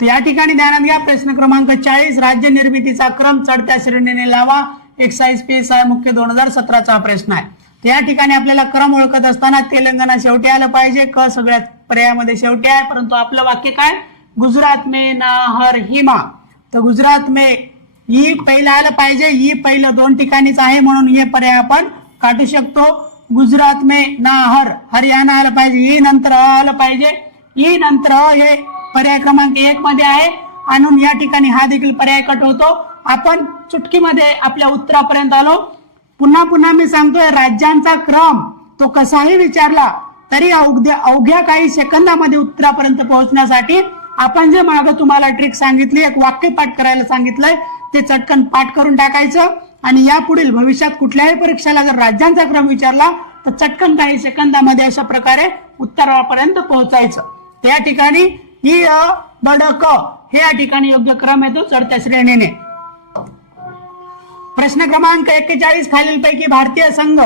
तर या ठिकाणी ध्यानात घ्या, प्रश्न क्रमांक 40 राज्य निर्मितीचा क्रम चढत्या श्रेणीने लावा. एक्साइज PSI मुख्य 2017 हा प्रश्न आहे. तर या ठिकाणी आपल्याला क्रम ओळखत असताना तेलंगणा शेवटी आलं पाहिजे. क सगळ्यात पर्यायामध्ये शेवटी आहे, परंतु आपलं वाक्य काय, गुजरात में नाहर हिमा. तर गुजरात में ही पहिलं आलं पाहिजे. ही पहिलं 2 ठिकाणीच आहे, म्हणून हे पर्याय आपण काढू शकतो. गुजरात में नाहर, हरियाणा आलं पाहिजे. ही नंतर आलं पाहिजे. ही नंतर हे पर्याय क्रमांक 1 मध्ये आहे, आणि या ठिकाणी हा देखील पर्याय कट होतो. आपण चुटकीमध्ये आपल्या उत्तरापर्यंत आलो. पुन्हा पुन्हा मी सांगतोय, राज्यांचा क्रम तो कसाही विचारला तरी अवघ्या काही सेकंदामध्ये उत्तरापर्यंत पोहोचण्यासाठी आपण जे मागं तुम्हाला ट्रिक सांगितली, एक वाक्य पाठ करायला सांगितलंय, ते चटकन पाठ करून टाकायचं. आणि यापुढील भविष्यात कुठल्याही परीक्षेला जर राज्यांचा क्रम विचारला तर चटकन काही सेकंदामध्ये अशा प्रकारे उत्तरापर्यंत पोहोचायचं. त्या ठिकाणी ही क हे या ठिकाणी योग्य क्रम येतो चढत्या श्रेणीने. प्रश्न क्रमांक 41 खालीलपैकी भारतीय संघ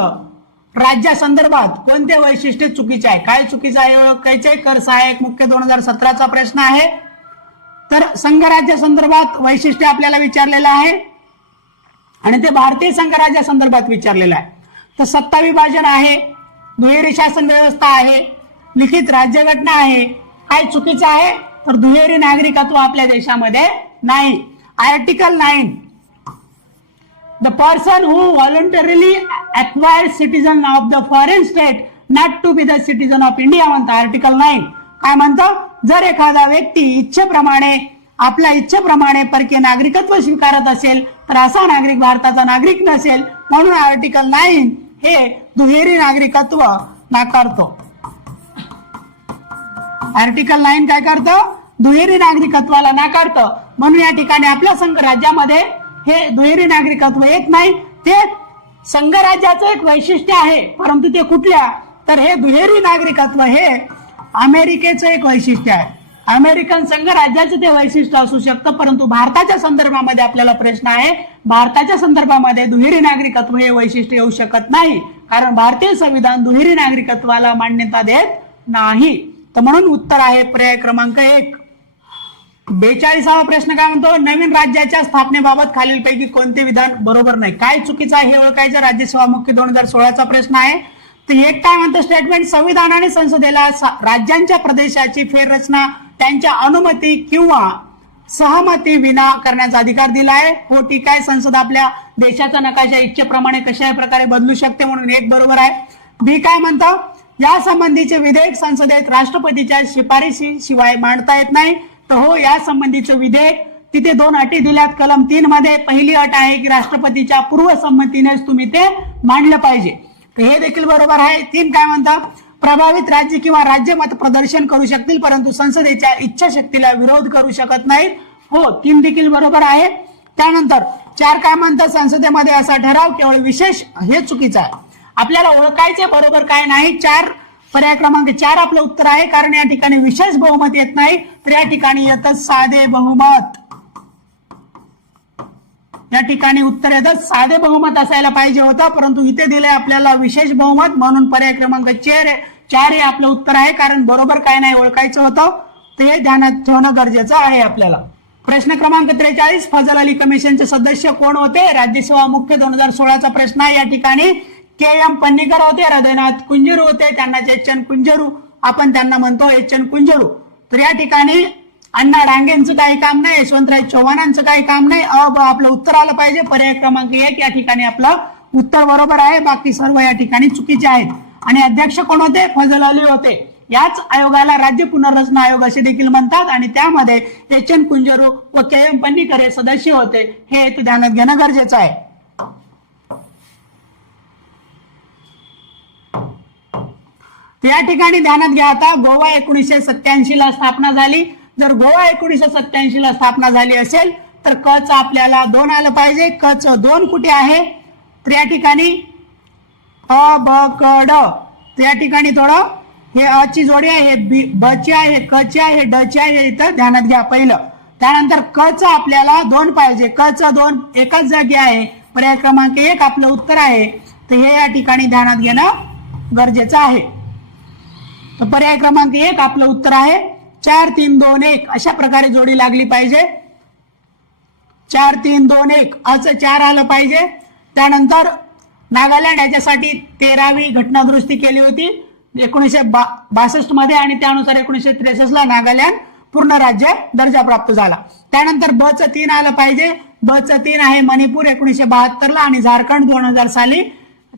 राज्यासंदर्भात कोणते वैशिष्ट्य चुकीचे आहे. काय चुकीचं आहे ओळखायचे. कर सहाय्यक मुख्य 2017 प्रश्न आहे. तर संघ राज्य संदर्भात वैशिष्ट्य आपल्याला विचारलेलं आहे आणि ते भारतीय संघ राज्या संदर्भात विचारलेलं आहे. तर सत्ता विभाजन आहे, दुहेरी शासन व्यवस्था आहे, लिखित राज्यघटना आहे. काय चुकीचं आहे, तर दुहेरी नागरिकत्व आपल्या देशामध्ये नाही. Article 9, the person who voluntarily acquires citizen of the foreign state not to be the citizen of India म्हणतं आर्टिकल 9. काय म्हणतं, जर एखादा व्यक्ती इच्छेप्रमाणे आपल्या इच्छेप्रमाणे परकीय नागरिकत्व स्वीकारत असेल तर असा नागरिक भारताचा नागरिक नसेल. म्हणून आर्टिकल 9 हे दुहेरी नागरिकत्व नाकारतो. आर्टिकल 9 काय करतं, दुहेरी नागरिकत्वाला नाकारतं. म्हणून या ठिकाणी आपल्या संघ राज्यामध्ये हे दुहेरी नागरिकत्व येत नाही. ते संघ राज्याचं एक वैशिष्ट्य आहे, परंतु ते कुठल्या, तर हे दुहेरी नागरिकत्व हे अमेरिकेचं एक वैशिष्ट्य आहे. अमेरिकन संघ राज्याचं ते वैशिष्ट्य असू शकतं, परंतु भारताच्या संदर्भामध्ये आपल्याला प्रश्न आहे, भारताच्या संदर्भामध्ये दुहेरी नागरिकत्व हे वैशिष्ट्य येऊ शकत नाही, कारण भारतीय संविधान दुहेरी नागरिकत्वाला मान्यता देत नाही. तर म्हणून उत्तर आहे पर्याय क्रमांक 1. 42वा प्रश्न काय म्हणतो, नवीन राज्याच्या स्थापनेबाबत खालीलपैकी कोणते विधान बरोबर नाही. काय चुकीचं आहे हे ओळखायचं. राज्यसेवा मुख्य 2016 प्रश्न आहे. तर एक काय म्हणतं, स्टेटमेंट संविधानाने संसदेला राज्यांच्या प्रदेशाची फेररचना त्यांच्या अनुमती किंवा सहमती विना करण्याचा अधिकार दिला आहे. हो ठीक आहे, संसद आपल्या देशाचा नकाशा इच्छेप्रमाणे कशाही प्रकारे बदलू शकते, म्हणून 1 बरोबर आहे. बी काय म्हणतं, या संबंधीचे विधेयक संसदेत राष्ट्रपतीच्या शिफारशीशिवाय मांडता येत नाही. तर हो, या संबंधीचं विधेयक तिथे 2 अटी दिल्यात कलम 3 मध्ये. पहिली अट आहे की राष्ट्रपतीच्या पूर्वसंमतीनेच तुम्ही ते मांडलं पाहिजे, तर हे देखील बरोबर आहे. 3 काय म्हणतात, प्रभावित राज्य किंवा राज्य मत प्रदर्शन करू शकतील परंतु संसदेच्या इच्छाशक्तीला विरोध करू शकत नाहीत. हो, 3 देखील बरोबर आहे. त्यानंतर 4 काय म्हणतात, संसदेमध्ये असा ठराव केवळ विशेष, हे चुकीचं आहे. आपल्याला ओळखायचे बरोबर काय नाही. 4 पर्याय क्रमांक 4 आपलं उत्तर आहे, कारण या ठिकाणी विशेष बहुमत येत नाही, तर या ठिकाणी येतं साधे बहुमत. या ठिकाणी उत्तर येतं साधे बहुमत असायला पाहिजे होतं, परंतु इथे दिले आपल्याला विशेष बहुमत, म्हणून पर्याय क्रमांक 4 हे आपलं उत्तर आहे. कारण बरोबर काय नाही ओळखायचं होतं, ते ध्यानात ठेवणं गरजेचं आहे आपल्याला. प्रश्न क्रमांक 43, फजल अली कमिशनचे सदस्य कोण होते? राज्यसेवा मुख्य 2016चा प्रश्न आहे. या ठिकाणी के.एम. पन्नीकर होते, हृदयनाथ कुंजरू होते, त्यांना एच.एन. कुंजरू आपण त्यांना म्हणतो, एच.एन. कुंजरू. तर या ठिकाणी अण्णा डांगेंचं काही काम नाही, यशवंतराव चव्हाणांचं काही काम नाही. आपलं उत्तर आलं पाहिजे. पर्याय क्रमांक 1 या ठिकाणी आपलं उत्तर बरोबर आहे, बाकी सर्व या ठिकाणी चुकीचे आहेत. आणि अध्यक्ष कोण होते? फजल अली होते. याच आयोगाला राज्य पुनर्रचना आयोग असे देखील म्हणतात, आणि त्यामध्ये एच.एन. कुंजरू व के.एम. पन्नीकर हे सदस्य होते, हे ध्यानात घेणं गरजेचं आहे. या ठिकाणी ध्यानात घ्या आता, गोवा 1987 ला स्थापना झाली. जर गोवा 1987 ला स्थापना झाली असेल तर क च आपल्याला 2 आलं पाहिजे. क च 2 कुठे आहे? तर या ठिकाणी अ ब क ड. तर या ठिकाणी थोडं हे अ ची जोडी आहे, हे ब ची आहे, हे क ची आहे, हे ड ची आहे, हे इथं ध्यानात घ्या पहिलं. त्यानंतर क च आपल्याला 2 पाहिजे. क च 2 एकाच जागी आहे, पर्याय क्रमांक 1 आपलं उत्तर आहे. तर हे या ठिकाणी ध्यानात घेणं गरजेचं आहे. तर पर्याय क्रमांक 1 आपलं उत्तर आहे. 4 3 2 1 अशा प्रकारे जोडी लागली पाहिजे. 4 3 2 1 असं 4 आलं पाहिजे. त्यानंतर नागालँड याच्यासाठी 13वी घटना दुरुस्ती केली होती 1962 मध्ये, आणि त्यानुसार 1963 ला नागालँड पूर्ण राज्य दर्जा प्राप्त झाला. त्यानंतर ब च 3 आलं पाहिजे. ब च 3 आहे मणिपूर 1972 ला, आणि झारखंड 2000 साली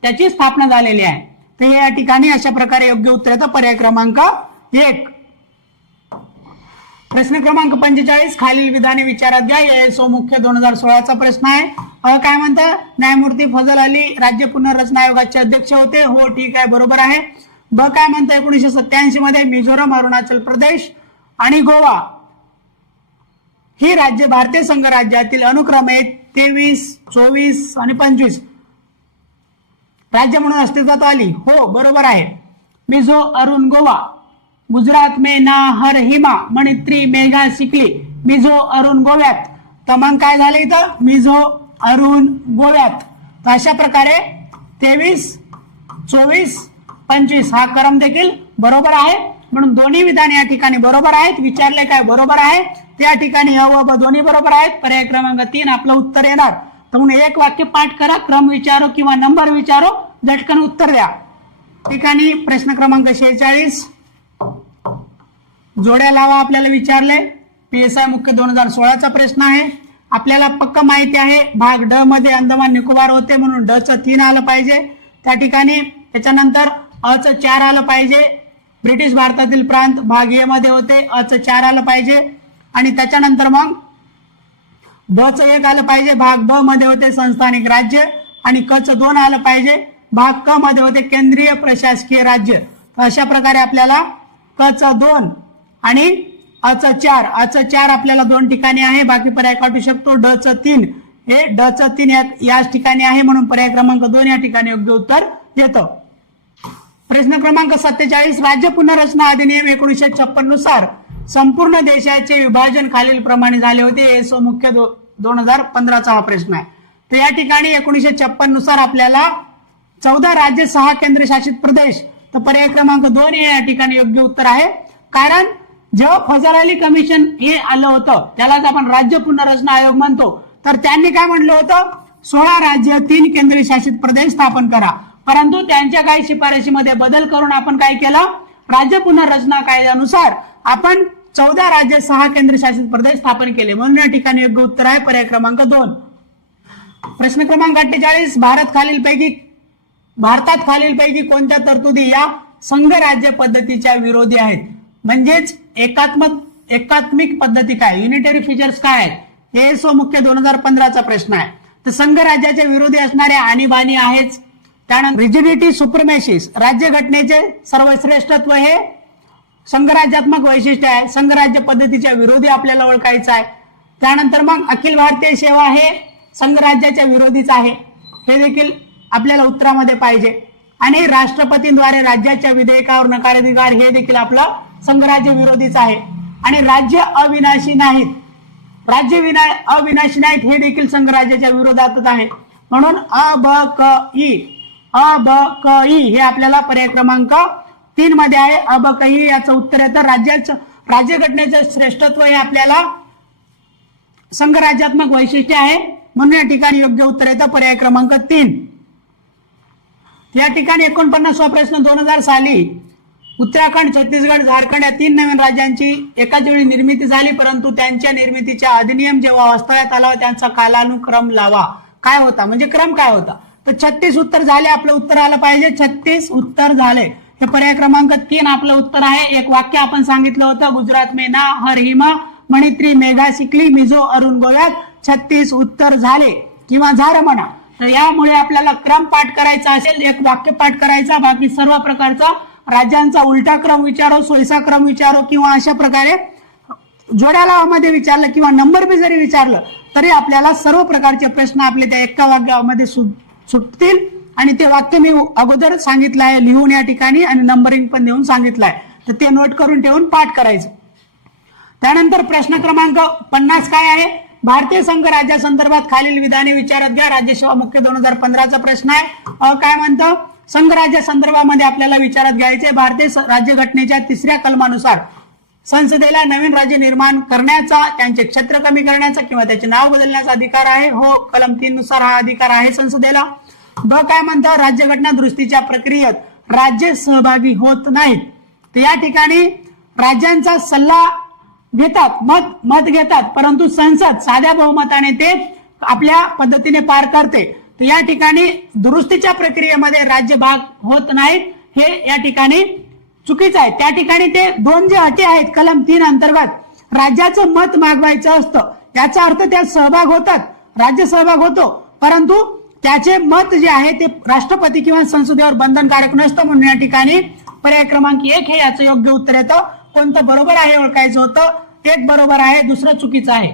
त्याची स्थापना झालेली आहे. तर या ठिकाणी अशा प्रकारे योग्य उत्तर येतं पर्याय क्रमांक 1. प्रश्न क्रमांक 45, खालील विधाने विचारात घ्या. एएसओ मुख्य 2016चा प्रश्न आहे. काय म्हणतं? न्यायमूर्ती फजल अली राज्य पुनर्रचना आयोगाचे अध्यक्ष होते. हो, ठीक आहे, बरोबर आहे. ब काय म्हणतं? 1987 मध्ये मिझोरम, अरुणाचल प्रदेश आणि गोवा ही राज्य भारतीय संघ राज्यातील अनुक्रमे 23, 24 आणि 25 राज्य म्हणून अस्तित्वात आली. हो, बरोबर आहे. मिझो, अरुण, गोवा. गुजरात में ना हर हिमा मणित्री मेघा शिकली. मिझो, अरुण, गोव्यात. तर मग काय झालं इथं? मिझो, अरुण, गोव्यात. तर अशा प्रकारे 23, 24, 25 हा क्रम देखील बरोबर आहे. म्हणून दोन्ही विधान या ठिकाणी बरोबर आहेत. विचारले काय? बरोबर आहे. त्या ठिकाणी अ व ब दोन्ही बरोबर आहेत. पर्याय क्रमांक 3 आपलं उत्तर येणार. तर म्हणून एक वाक्य पाठ करा, क्रम विचारो किंवा नंबर विचारो, झटकन उत्तर द्या. ठिकाणी प्रश्न क्रमांक 46, जोड्या लावा आपल्याला विचारले. पीएसआय मुख्य 2016चा प्रश्न आहे. आपल्याला पक्क माहिती आहे भाग ड मध्ये अंदमान निकोबार होते, म्हणून ड च 3 आलं पाहिजे. त्या ठिकाणी त्याच्यानंतर अ च 4 आलं पाहिजे. ब्रिटिश भारतातील प्रांत भाग ए मध्ये होते, अ च 4 आलं पाहिजे. आणि त्याच्यानंतर मग ब च 1 आलं पाहिजे. भाग ब मध्ये होते संस्थानिक राज्य, आणि क च 2 आलं पाहिजे. भाग क मध्ये होते केंद्रीय प्रशासकीय राज्य. अशा प्रकारे आपल्याला क च 2 आणि अ च 4, अ च 4 आपल्याला 2 ठिकाणी आहे, बाकी पर्याय काढू शकतो. ड च 3 हे ड च 3 याच ठिकाणी आहे, म्हणून पर्याय क्रमांक 2 या ठिकाणी योग्य उत्तर येतं. प्रश्न क्रमांक 47, राज्य पुनर्रचना अधिनियम 1956 नुसार संपूर्ण देशाचे विभाजन खालील प्रमाणे झाले होते. एसओ मुख्य 2015चा हा प्रश्न आहे. तर या ठिकाणी 1956 नुसार आपल्याला 14 राज्य, 6 केंद्रशासित प्रदेश. तर पर्याय क्रमांक 2 हे या ठिकाणी योग्य उत्तर आहे. कारण जेव्हा फजल अली कमिशन हे आलं होतं, त्यालाच आपण राज्य पुनर्रचना आयोग म्हणतो, तर त्यांनी काय म्हटलं होतं? 16 राज्य, 3 केंद्रशासित प्रदेश स्थापन करा. परंतु त्यांच्या काही शिफारशीमध्ये बदल करून आपण काय केलं? राज्य पुनर्रचना कायद्यानुसार आपण 14 राज्य, 6 केंद्रशासित प्रदेश स्थापन केले, म्हणून या ठिकाणी योग्य उत्तर आहे पर्याय क्रमांक 2. प्रश्न क्रमांक 48, भारतात खालीलपैकी कोणत्या तरतुदी या संघ राज्य पद्धतीच्या विरोधी आहेत? म्हणजेच एकात्मिक पद्धती काय, युनिटरी फीचर्स काय आहेत? एएसओ मुख्य 2015चा प्रश्न आहे. तर संघ राज्याच्या विरोधी असणारे आणीबाणी आहेच. त्यानंतर रिजिडिटी सुप्रिमेसिस, राज्य घटनेचे सर्वश्रेष्ठत्व हे संघराज्यात्मक वैशिष्ट्य आहे. संघराज्य पद्धतीच्या विरोधी आपल्याला ओळखायचं आहे. त्यानंतर मग अखिल भारतीय सेवा हे संघराज्याच्या विरोधीच आहे, हे देखील आपल्याला उत्तरामध्ये पाहिजे. आणि राष्ट्रपतींद्वारे राज्याच्या विधेयकावर नकाराधिकार, हे देखील आपलं संघराज्य विरोधीच आहे. आणि राज्य अविनाशी नाहीत, अविनाशी नाहीत, हे देखील संघराज्याच्या विरोधातच आहे. म्हणून अ ब क ई हे आपल्याला पर्याय क्रमांक 3 मध्ये आहे. अ ब क ई याचं उत्तर येतं. राज्यघटनेचं श्रेष्ठत्व हे आपल्याला संघराज्यात्मक वैशिष्ट्य आहे, म्हणून या ठिकाणी योग्य उत्तर येतं पर्याय क्रमांक 3. या ठिकाणी 49वा प्रश्न, 2000 साली उत्तराखंड, छत्तीसगड, झारखंड या 3 नवीन राज्यांची एकाच वेळी निर्मिती झाली, परंतु त्यांच्या निर्मितीचा अधिनियम जेव्हा वास्तवात आला त्यांचा कालानुक्रम लावा. काय होता, म्हणजे क्रम काय होता? तर 36 उत्तर झाले, आपलं उत्तर आलं पाहिजे. 36 उत्तर झाले, हे पर्याय क्रमांक 3 आपलं उत्तर आहे. एक वाक्य आपण सांगितलं होतं, गुजरात में ना हर हिमा मणित्री मेघा शिकली, मिझो अरुण गोव्यात 36 उत्तर झाले किंवा झालं म्हणा. तर यामुळे आपल्याला क्रम पाठ करायचा असेल, एक वाक्य पाठ करायचा, बाकी सर्व प्रकारचा राज्यांचा उलटा क्रम विचारो, सोयीचा क्रम विचारो किंवा अशा प्रकारे जोड्या लावामध्ये विचारलं किंवा नंबर बी जरी विचारलं तरी आपल्याला सर्व प्रकारचे प्रश्न आपले त्या एका वाक्यामध्ये सुटतील. आणि ते वाक्य मी अगोदर सांगितलं आहे लिहून या ठिकाणी, आणि नंबरिंग पण देऊन सांगितलं आहे, तर ते नोट करून ठेवून पाठ करायचं. त्यानंतर प्रश्न क्रमांक 50 काय आहे? भारतीय संघ राज्यासंदर्भात खालील विधाने विचारात घ्या. राज्यसेवा मुख्य 2015चा प्रश्न आहे. काय म्हणतं? संघ राज्य संदर्भामध्ये आपल्याला विचारात घ्यायचे, भारतीय राज्यघटनेच्या 3ऱ्या कलमानुसार संसदेला नवीन राज्य निर्माण करण्याचा, त्यांचे क्षेत्र कमी करण्याचा किंवा त्याचे नाव बदलण्याचा अधिकार आहे. हो, कलम 3 नुसार हा अधिकार आहे संसदेला. ब काय म्हणतं? राज्यघटना दुरुस्तीच्या प्रक्रियेत राज्य सहभागी होत नाहीत. तर या ठिकाणी राज्यांचा सल्ला घेतात, मत घेतात, परंतु संसद साध्या बहुमताने ते आपल्या पद्धतीने पार करते. तर या ठिकाणी दुरुस्तीच्या प्रक्रियेमध्ये राज्य भाग होत नाहीत, हे या ठिकाणी चुकीचं आहे. त्या ठिकाणी ते 2 जे अटी आहेत कलम 3 अंतर्गत राज्याचं मत मागवायचं असतं, याचा अर्थ त्यात सहभाग होतात, राज्य सहभाग होतो, परंतु त्याचे मत जे आहे ते राष्ट्रपती किंवा संसदेवर बंधनकारक नसतं. म्हणून या ठिकाणी पर्याय क्रमांक 1 हे याचं योग्य उत्तर येतं. कोणतं बरोबर आहे ओळखायचं होतं. 1 बरोबर आहे, दुसरं चुकीचं आहे.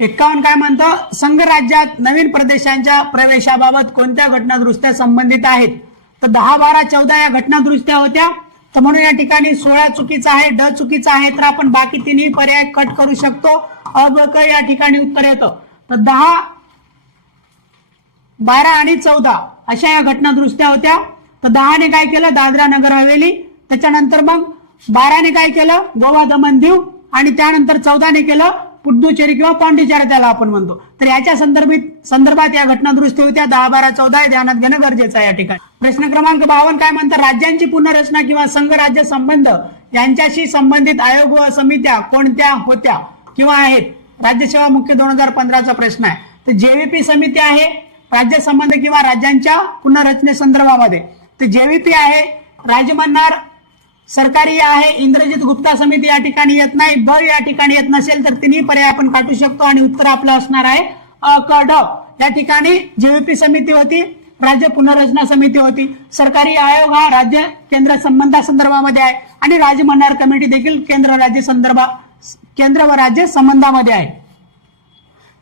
51 काय म्हणतं? संघ राज्यात नवीन प्रदेशांच्या प्रवेशाबाबत कोणत्या घटना दुरुस्त्या संबंधित आहेत? तर 10, 12, 14 या घटना दुरुस्त्या होत्या, तर म्हणून या ठिकाणी 16 चुकीचा आहे, ड चुकीचा आहे, तर आपण बाकी तिन्ही पर्याय कट करू शकतो. अ ब क या ठिकाणी उत्तर येतं. तर 10, 12 आणि 14 अशा या घटना दुरुस्त्या होत्या. तर 10 ने काय केलं? दादरा नगर हवेली. त्याच्यानंतर मग 12 ने काय केलं? गोवा दमन दीव. आणि त्यानंतर 14 ने केलं पुडुचेरी किंवा पांडिचेरी, त्याला आपण म्हणतो. तर याच्या संदर्भात या घटना दुरुस्ती होत्या. 10, 12, 14 ध्यानात घेणं गरजेचं आहे या ठिकाणी. प्रश्न क्रमांक 52 काय म्हणतात? राज्यांची पुनर्रचना किंवा संघ राज्य संबंध यांच्याशी संबंधित आयोग व समित्या कोणत्या होत्या किंवा आहेत? राज्यसेवा मुख्य 2015चा प्रश्न आहे. तर जेव्हीपी समिती आहे राज्य संबंध किंवा राज्यांच्या पुनर्रचनेसंदर्भामध्ये. तर जेव्हीपी आहे, राजमन्नार सरकारी आहे, इंद्रजित गुप्ता समिती या ठिकाणी येत नाही. ब या ठिकाणी येत नसेल तर तिन्ही पर्याय आपण काढू शकतो आणि उत्तर आपलं असणार आहे अ क ड. या ठिकाणी जेव्हीपी समिती होती, राज्य पुनर्रचना समिती होती. सरकारी आयोग हा राज्य केंद्र संबंधासंदर्भामध्ये आहे आणि राजमन्नार कमिटी देखील केंद्र व राज्य संबंधामध्ये आहे.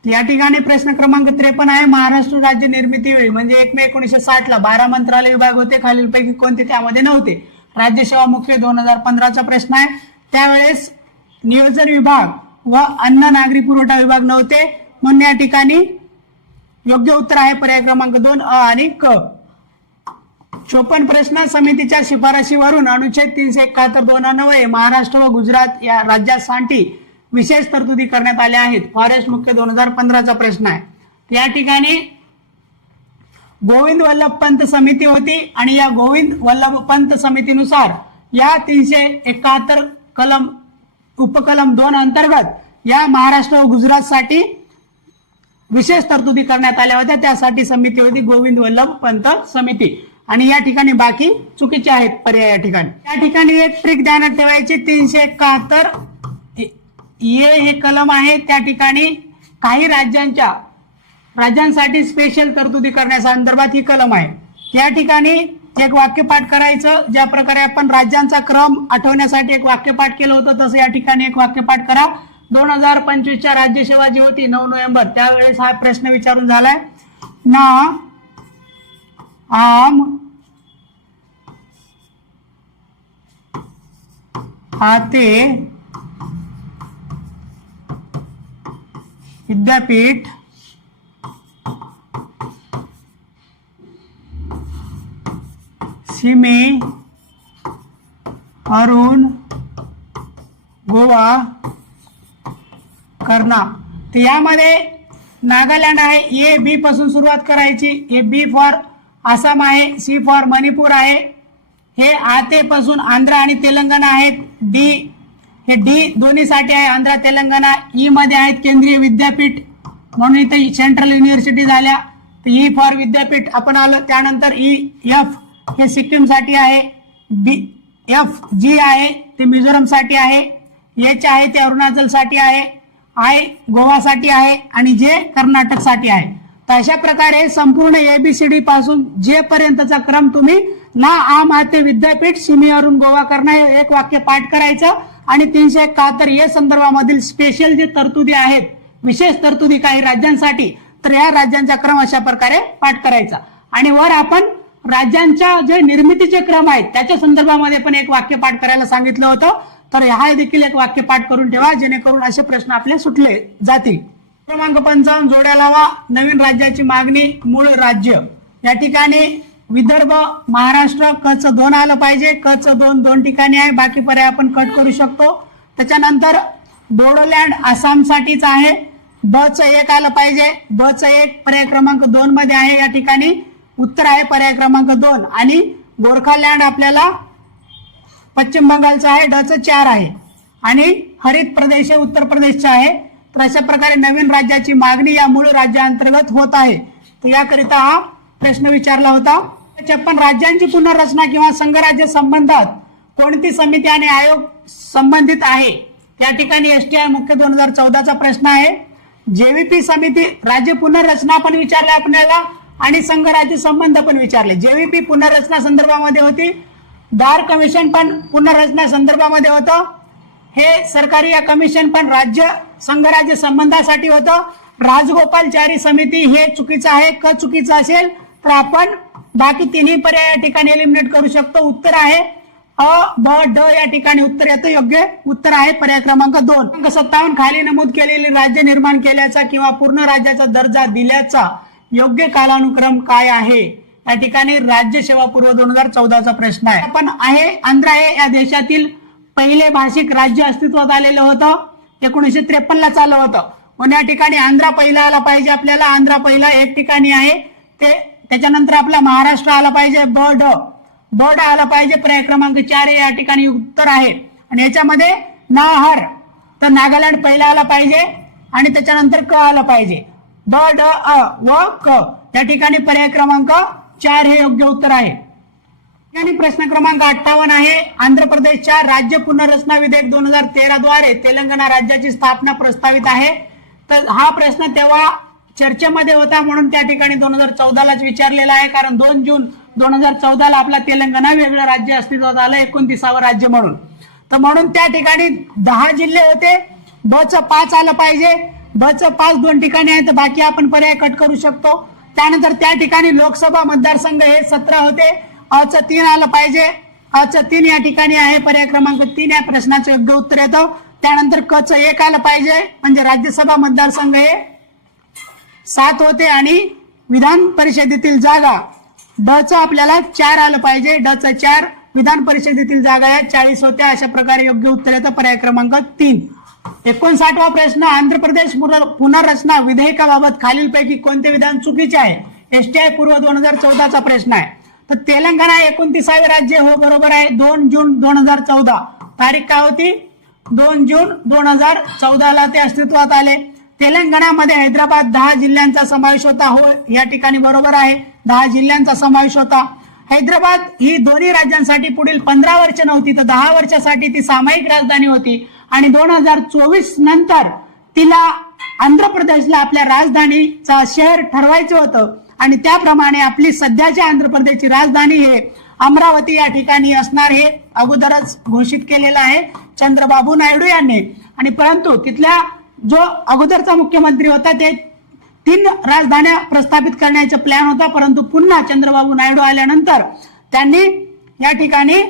या ठिकाणी प्रश्न क्रमांक 53 आहे. महाराष्ट्र राज्य निर्मिती वेळी म्हणजे 1 मे 1960 ला 12 मंत्रालय विभाग होते, खालीलपैकी कोणते त्यामध्ये नव्हते? राज्यसेवा मुख्य 2015चा प्रश्न आहे. त्यावेळेस नियोजन विभाग व अन्न नागरी पुरवठा विभाग नव्हते, म्हणून या ठिकाणी योग्य उत्तर आहे पर्याय क्रमांक 2 अ आणि क. 54 प्रश्न. समितीच्या शिफारशीवरून अनुच्छेद 371(2) महाराष्ट्र व गुजरात या राज्यासाठी विशेष तरतुदी करण्यात आल्या आहेत. फॉरेस्ट मुख्य 2015चा प्रश्न आहे. या ठिकाणी गोविंद वल्लभ पंत समिती होती आणि या गोविंद वल्लभ पंत समितीनुसार या 371 कलम उपकलम 2 अंतर्गत या महाराष्ट्र व गुजरात साठी विशेष तरतुदी करण्यात आल्या होत्या. त्यासाठी समिती होती गोविंद वल्लभ पंत समिती. आणि या ठिकाणी बाकी चुकीचे आहेत पर्याय. या ठिकाणी एक ट्रिक ध्यानात ठेवायची. 371 हे कलम आहे. त्या ठिकाणी काही राज्यांसाठी स्पेशल तरतुदी करण्यासंदर्भात ही कलम आहे. या ठिकाणी एक वाक्यपाठ करायचं. ज्या प्रकारे आपण राज्यांचा क्रम आठवण्यासाठी एक वाक्यपाठ केलं होतं तसं या ठिकाणी एक वाक्यपाठ करा. 2025च्या राज्यसेवा जी होती 9 नोव्हेंबर त्यावेळेस हा प्रश्न विचारून झालाय ना आम आते विद्यापीठ सीमे अरुण गोवा करना। तर यामध्ये नागालँड आहे, ए बी पासून सुरुवात करायची। ए बी फॉर आसाम आहे, सी फॉर मणिपूर आहे, हे आते पासून आंध्र आणि तेलंगणा आहेत, डी हे डी दोन्हीसाठी आहे आंध्र तेलंगणा। ई मध्ये आहेत केंद्रीय विद्यापीठ म्हणून इथे सेंट्रल युनिव्हर्सिटी झाल्या, तर ई फॉर विद्यापीठ आपण आलं। त्यानंतर ई एफ हे सिक्कीम साठी आहे, बी एफ जी आहे ते मिझोरम साठी आहे, एच आहे ते अरुणाचल साठी आहे, आय गोवा साठी आहे आणि जे कर्नाटक साठी आहे। तर अशा प्रकारे संपूर्ण एबीसीडी पासून जे पर्यंतचा क्रम तुम्ही ना आम आते विद्यापीठ सीमे अरुण गोवा करना हे एक वाक्य पाठ करायचं आणि 371 या संदर्भामधील स्पेशल जे तरतुदी आहेत, विशेष तरतुदी काही राज्यांसाठी, तर या राज्यांचा क्रम अशा प्रकारे पाठ करायचा। आणि वर आपण राज्यांच्या जे निर्मितीचे क्रम आहेत त्याच्या संदर्भामध्ये पण एक वाक्य पाठ करायला सांगितलं होतं, तर हा देखील एक वाक्य पाठ करून ठेवा जेणेकरून असे प्रश्न आपले सुटले जातील। क्रमांक 55 जोड्या लावा, नवीन राज्याची मागणी, मूळ राज्य। या ठिकाणी विदर्भ महाराष्ट्र क च 2 आलं पाहिजे, क च 2 ठिकाणी आहे, बाकी पर्याय आपण कट करू शकतो। त्याच्यानंतर बोडोलँड आसाम साठीच आहे, ब च 1 आलं पाहिजे, ब च 1 पर्याय क्रमांक 2 मध्ये आहे, या ठिकाणी उत्तर आहे पर्याय क्रमांक 2। आणि गोरखालँड आपल्याला पश्चिम बंगालचा आहे, ड च 4 आहे आणि हरित प्रदेश उत्तर प्रदेशचा आहे। तर अशा प्रकारे नवीन राज्याची मागणी या मूळ राज्यांतर्गत होत आहे, तर याकरिता हा प्रश्न विचारला होता। 56 राज्यांची पुनर्रचना किंवा संघराज्य संबंधात कोणती समिती आणि आयोग संबंधित आहे, या ठिकाणी एसटीआय मुख्य 2014चा प्रश्न आहे। जेव्हीपी समिती राज्य पुनर्रचना पण विचारले आपल्याला आणि संघराज्य संबंध पण विचारले। जेव्हीपी पुनर्रचना संदर्भामध्ये होती, दार कमिशन पण पुनर्रचना संदर्भामध्ये होतं, हे सरकारी या कमिशन पण राज्य संघराज्य संबंधासाठी होतं। राजगोपालचारी समिती हे चुकीचं आहे, क चुकीचं असेल तर आपण बाकी तिन्ही पर्याय या ठिकाणी एलिमिनेट करू शकतो। उत्तर आहे अ ब ड, या ठिकाणी उत्तर येतं, योग्य उत्तर आहे पर्याय क्रमांक 2। 57 खाली नमूद केलेले राज्य निर्माण केल्याचा किंवा पूर्ण राज्याचा दर्जा दिल्याचा योग्य कालानुक्रम काय आहे, या ठिकाणी राज्य सेवा पूर्व 2014चा प्रश्न आहे। आपण आहे आंध्र आहे या देशातील पहिले भाषिक राज्य अस्तित्वात आलेलं होतं, 1953 ला चालू होतं, पण या ठिकाणी आंध्र पहिला आला पाहिजे आपल्याला, आंध्र पहिला एक ठिकाणी आहे ते। त्याच्यानंतर आपला महाराष्ट्र आला पाहिजे, ब ड आला पाहिजे, पर्याय क्रमांक 4 या ठिकाणी उत्तर आहे। आणि याच्यामध्ये नाहर तर नागालँड पहिला आला पाहिजे आणि त्याच्यानंतर क आला पाहिजे, ब ड अ व क, या ठिकाणी पर्याय क्रमांक 4 हे योग्य उत्तर आहे। आणि प्रश्न क्रमांक 58 आहे, आंध्र प्रदेशच्या राज्य पुनर्रचना विधेयक 2013 द्वारे तेलंगणा राज्याची स्थापना प्रस्तावित आहे। तर हा प्रश्न तेव्हा चर्चेमध्ये होता म्हणून त्या ठिकाणी 2014लाच विचारलेला आहे, कारण 2 जून 2014ला आपला तेलंगणा वेगळं राज्य अस्तित्वात आलं, 29वं राज्य म्हणून। तर म्हणून त्या ठिकाणी 10 जिल्हे होते, ब च 5 आलं पाहिजे, ब च 5 2 ठिकाणी आहे, तर बाकी आपण पर्याय कट करू शकतो। त्यानंतर त्या ठिकाणी लोकसभा मतदारसंघ हे 17 होते, अ च 3 आलं पाहिजे, अ च 3 या ठिकाणी आहे, पर्याय क्रमांक 3 या प्रश्नाचं योग्य उत्तर येतं। त्यानंतर क च 1 आलं पाहिजे, म्हणजे राज्यसभा मतदारसंघ हे 7 होते आणि विधान परिषदेतील जागा ड च आपल्याला 4 आलं पाहिजे, ड च 4 विधान परिषदेतील जागा या 40 होत्या। अशा प्रकारे योग्य उत्तर येतं पर्याय क्रमांक 3। 59वा प्रश्न, आंध्र प्रदेश पुनर्रचना विधेयकाबाबत खालीलपैकी कोणते विधान चुकीचे आहे, एसटीआय पूर्व 2014चा प्रश्न आहे। तर तेलंगणा 29वे राज्य हो बरोबर आहे, 2 जून 2014 तारीख काय होती, 2 जून 2014ला ते अस्तित्वात आले। तेलंगणामध्ये हैदराबाद 10 जिल्ह्यांचा समावेश होता, हो या ठिकाणी बरोबर आहे, 10 जिल्ह्यांचा समावेश होता। हैदराबाद ही दोन्ही राज्यांसाठी पुढील 15 वर्ष नव्हती तर 10 वर्षासाठी ती सामायिक राजधानी होती आणि 2024 नंतर तिला आंध्र प्रदेशला आपल्या राजधानीचा शहर ठरवायचं होतं आणि त्याप्रमाणे आपली सध्याच्या आंध्र प्रदेशची राजधानी हे अमरावती या ठिकाणी असणार हे अगोदरच घोषित केलेलं आहे चंद्रबाबू नायडू यांनी। आणि परंतु तिथल्या जो अगोदरचा मुख्यमंत्री होता ते 3 राजधान्या प्रस्थापित करण्याचा प्लॅन होता, परंतु पुन्हा चंद्रबाबू नायडू आल्यानंतर त्यांनी या ठिकाणी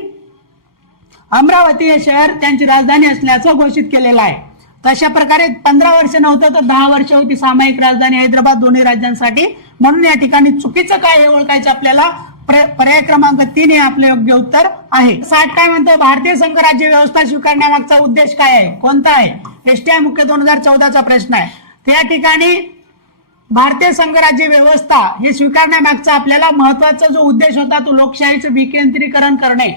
अमरावती हे शहर त्यांची राजधानी असल्याचं घोषित केलेलं आहे. तशा प्रकारे 15 वर्ष नव्हतं तर 10 वर्ष होती सामायिक राजधानी हैदराबाद दोन्ही राज्यांसाठी. म्हणून या ठिकाणी चुकीचं काय हे ओळखायचं आपल्याला. पर्याय क्रमांक 3 हे आपलं योग्य उत्तर आहे. 60 काय म्हणतो, भारतीय संघ राज्य व्यवस्था स्वीकारण्यामागचा उद्देश काय आहे, कोणता आहे? एसटीआय मुख्य 2014चा प्रश्न आहे. त्या ठिकाणी भारतीय संघ राज्य व्यवस्था हे स्वीकारण्यामागचा आपल्याला महत्वाचा जो उद्देश होता तो लोकशाहीचं विकेंद्रीकरण करणे,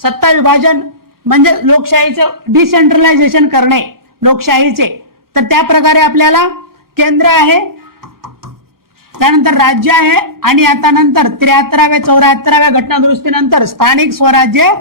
सत्ता विभाजन म्हणजे लोकशाहीचं डिसेंट्रलायझेशन करणे लोकशाहीचे. तर त्या प्रकारे आपल्याला केंद्र आहे, त्यानंतर राज्य आहे आणि आता नंतर 73व्या 74व्या घटनादुरुस्तीनंतर स्थानिक स्वराज्य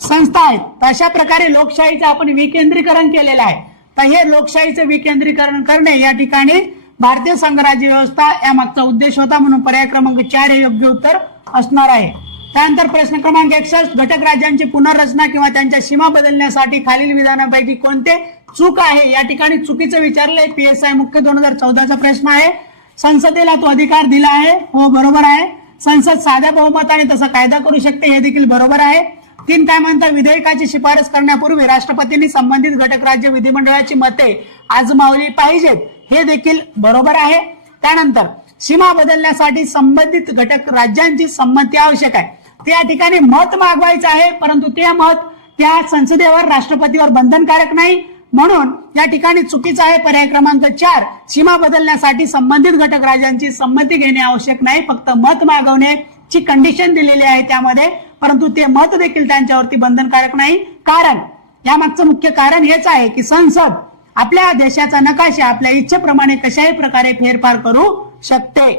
संस्था आहेत. अशा प्रकारे लोकशाहीचं आपण विकेंद्रीकरण केलेलं आहे. तर हे लोकशाहीचं विकेंद्रीकरण करणे या ठिकाणी भारतीय संघ राज्य व्यवस्था या मागचा उद्देश होता. म्हणून पर्याय क्रमांक 4 हे योग्य उत्तर असणार आहे. त्यानंतर प्रश्न क्रमांक 61, घटक राज्यांची पुनर्रचना किंवा त्यांच्या सीमा बदलण्यासाठी खालील विधानापैकी कोणते चूक आहे? या ठिकाणी चुकीचं विचारलंय. PSI मुख्य 2014चा प्रश्न आहे. संसदेला तो अधिकार दिला आहे, हो बरोबर आहे. संसद साध्या बहुमताने तसा कायदा करू शकते, हे देखील बरोबर आहे. 3 काय म्हणतात, विधेयकाची शिफारस करण्यापूर्वी राष्ट्रपतींनी संबंधित घटक राज्य विधिमंडळाची मते आजमावली पाहिजेत, हे देखील बरोबर आहे. त्यानंतर सीमा बदलण्यासाठी संबंधित घटक राज्यांची संमती आवश्यक आहे. ते या ठिकाणी मत मागवायचं आहे, परंतु ते मत त्या संसदेवर राष्ट्रपतीवर बंधनकारक नाही. म्हणून या ठिकाणी चुकीचं आहे पर्याय क्रमांक 4. सीमा बदलण्यासाठी संबंधित घटक राज्यांची संमती घेणे आवश्यक नाही, फक्त मत मागवण्याची कंडिशन दिलेली आहे त्यामध्ये, परंतु ते मत देखील त्यांच्यावरती बंधनकारक नाही. कारण यामागचं मुख्य कारण हेच आहे की संसद आपल्या देशाचा नकाशा आपल्या इच्छेप्रमाणे कशाही प्रकारे फेरफार करू शकते.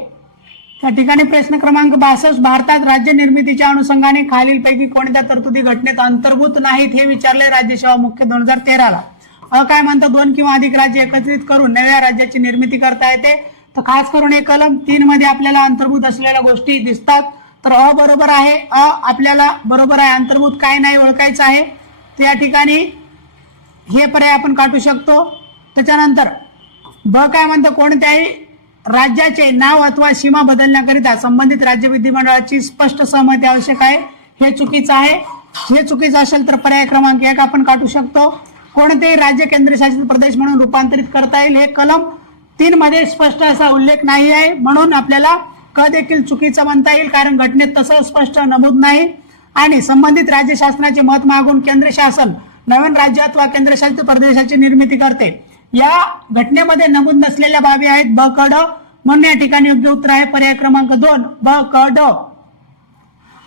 त्या ठिकाणी प्रश्न क्रमांक 62, भारतात राज्य निर्मितीच्या अनुषंगाने खालीलपैकी कोणत्या तरतुदी घटनेत अंतर्भूत नाहीत हे विचारले राज्यसेवा मुख्य 2013ला. काय म्हणतात, 2 किंवा अधिक राज्य एकत्रित करून नव्या राज्याची निर्मिती करता येते. तर खास करून हे कलम 3 मध्ये आपल्याला अंतर्भूत असलेल्या गोष्टी दिसतात. तर बरोबर आहे, आपल्याला बरोबर आहे. अंतर्भूत काय नाही ओळखायचं आहे. त्या ठिकाणी हे पर्याय आपण काढू शकतो. त्याच्यानंतर काय म्हणतं, कोणत्याही राज्याचे नाव अथवा सीमा बदलण्याकरिता संबंधित राज्य विधिमंडळाची स्पष्ट सहमती आवश्यक आहे, हे चुकीचं आहे. हे चुकीचं असेल तर पर्याय क्रमांक 1 आपण काढू शकतो. कोणतेही राज्य केंद्रशासित प्रदेश म्हणून रूपांतरित करता येईल, हे कलम 3 मध्ये स्पष्ट असा उल्लेख नाही आहे. म्हणून आपल्याला देखील चुकीचं म्हणता येईल, कारण घटनेत तसं स्पष्ट नमूद नाही. आणि संबंधित राज्य शासनाचे मत मागून केंद्र शासन नवीन राज्य अथवा केंद्रशासित प्रदेशाची निर्मिती करते, या घटनेमध्ये नमूद नसलेल्या बाबी आहेत ब क ड. म्हणून या ठिकाणी योग्य उत्तर आहे पर्याय क्रमांक 2 ब क ड.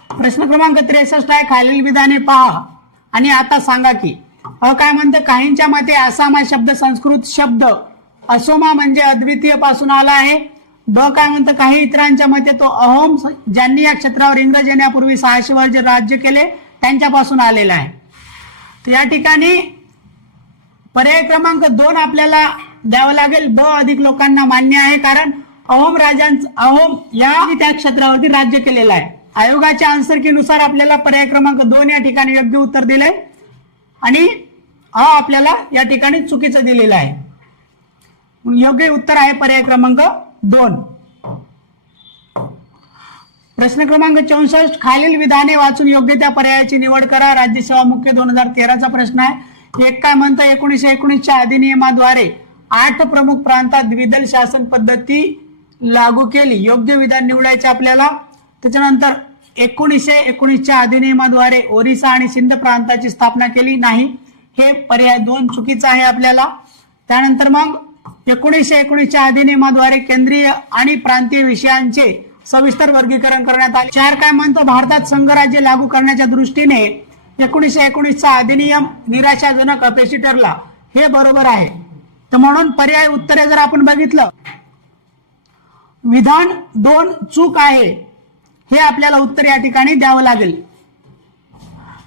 प्रश्न क्रमांक 63 आहे, खालील विधाने पहा आणि आता सांगा की. काय म्हणतं, काहींच्या मते आसाम हा शब्द संस्कृत शब्द असोमा म्हणजे अद्वितीय पासून आला आहे. ब काय म्हणतं, काही इतरांच्या मते तो अहोम ज्यांनी या क्षेत्रावर इंग्रज येण्यापूर्वी 600 वर्ष राज्य केले त्यांच्यापासून आलेला आहे. तर या ठिकाणी पर्याय क्रमांक 2 आपल्याला द्यावं लागेल. ब अधिक लोकांना मान्य आहे, कारण अहोम या त्या क्षेत्रावरती राज्य केलेलं आहे. आयोगाच्या आन्सर की नुसार आपल्याला पर्याय क्रमांक 2 या ठिकाणी योग्य उत्तर दिलंय आणि आपल्याला या ठिकाणी चुकीचं दिलेलं आहे. योग्य उत्तर आहे पर्याय क्रमांक 2. प्रश्न क्रमांक 64, खालील विधाने वाचून योग्य त्या पर्यायाची निवड करा. राज्यसेवा मुख्य 2013चा प्रश्न आहे. एक काय म्हणतं, 1919च्या अधिनियमाद्वारे 8 प्रमुख प्रांतात द्विदल शासन पद्धती लागू केली. योग्य विधान निवडायचे आपल्याला. त्याच्यानंतर 1919च्या अधिनियमाद्वारे ओरिसा आणि सिंध प्रांताची स्थापना केली नाही, हे पर्याय 2 चुकीचा आहे आपल्याला. त्यानंतर मग 1919च्या अधिनियमाद्वारे केंद्रीय आणि प्रांतीय विषयांचे सविस्तर वर्गीकरण करण्यात आले. 4 काय म्हणतो, भारतात संघराज्य लागू करण्याच्या दृष्टीने 1919चा अधिनियम निराशाजनक अपेक्षित ठरला, हे बरोबर आहे. तर म्हणून पर्याय उत्तरे जर आपण बघितलं, विधान 2 चूक आहे, हे आपल्याला उत्तर या ठिकाणी द्यावं लागेल.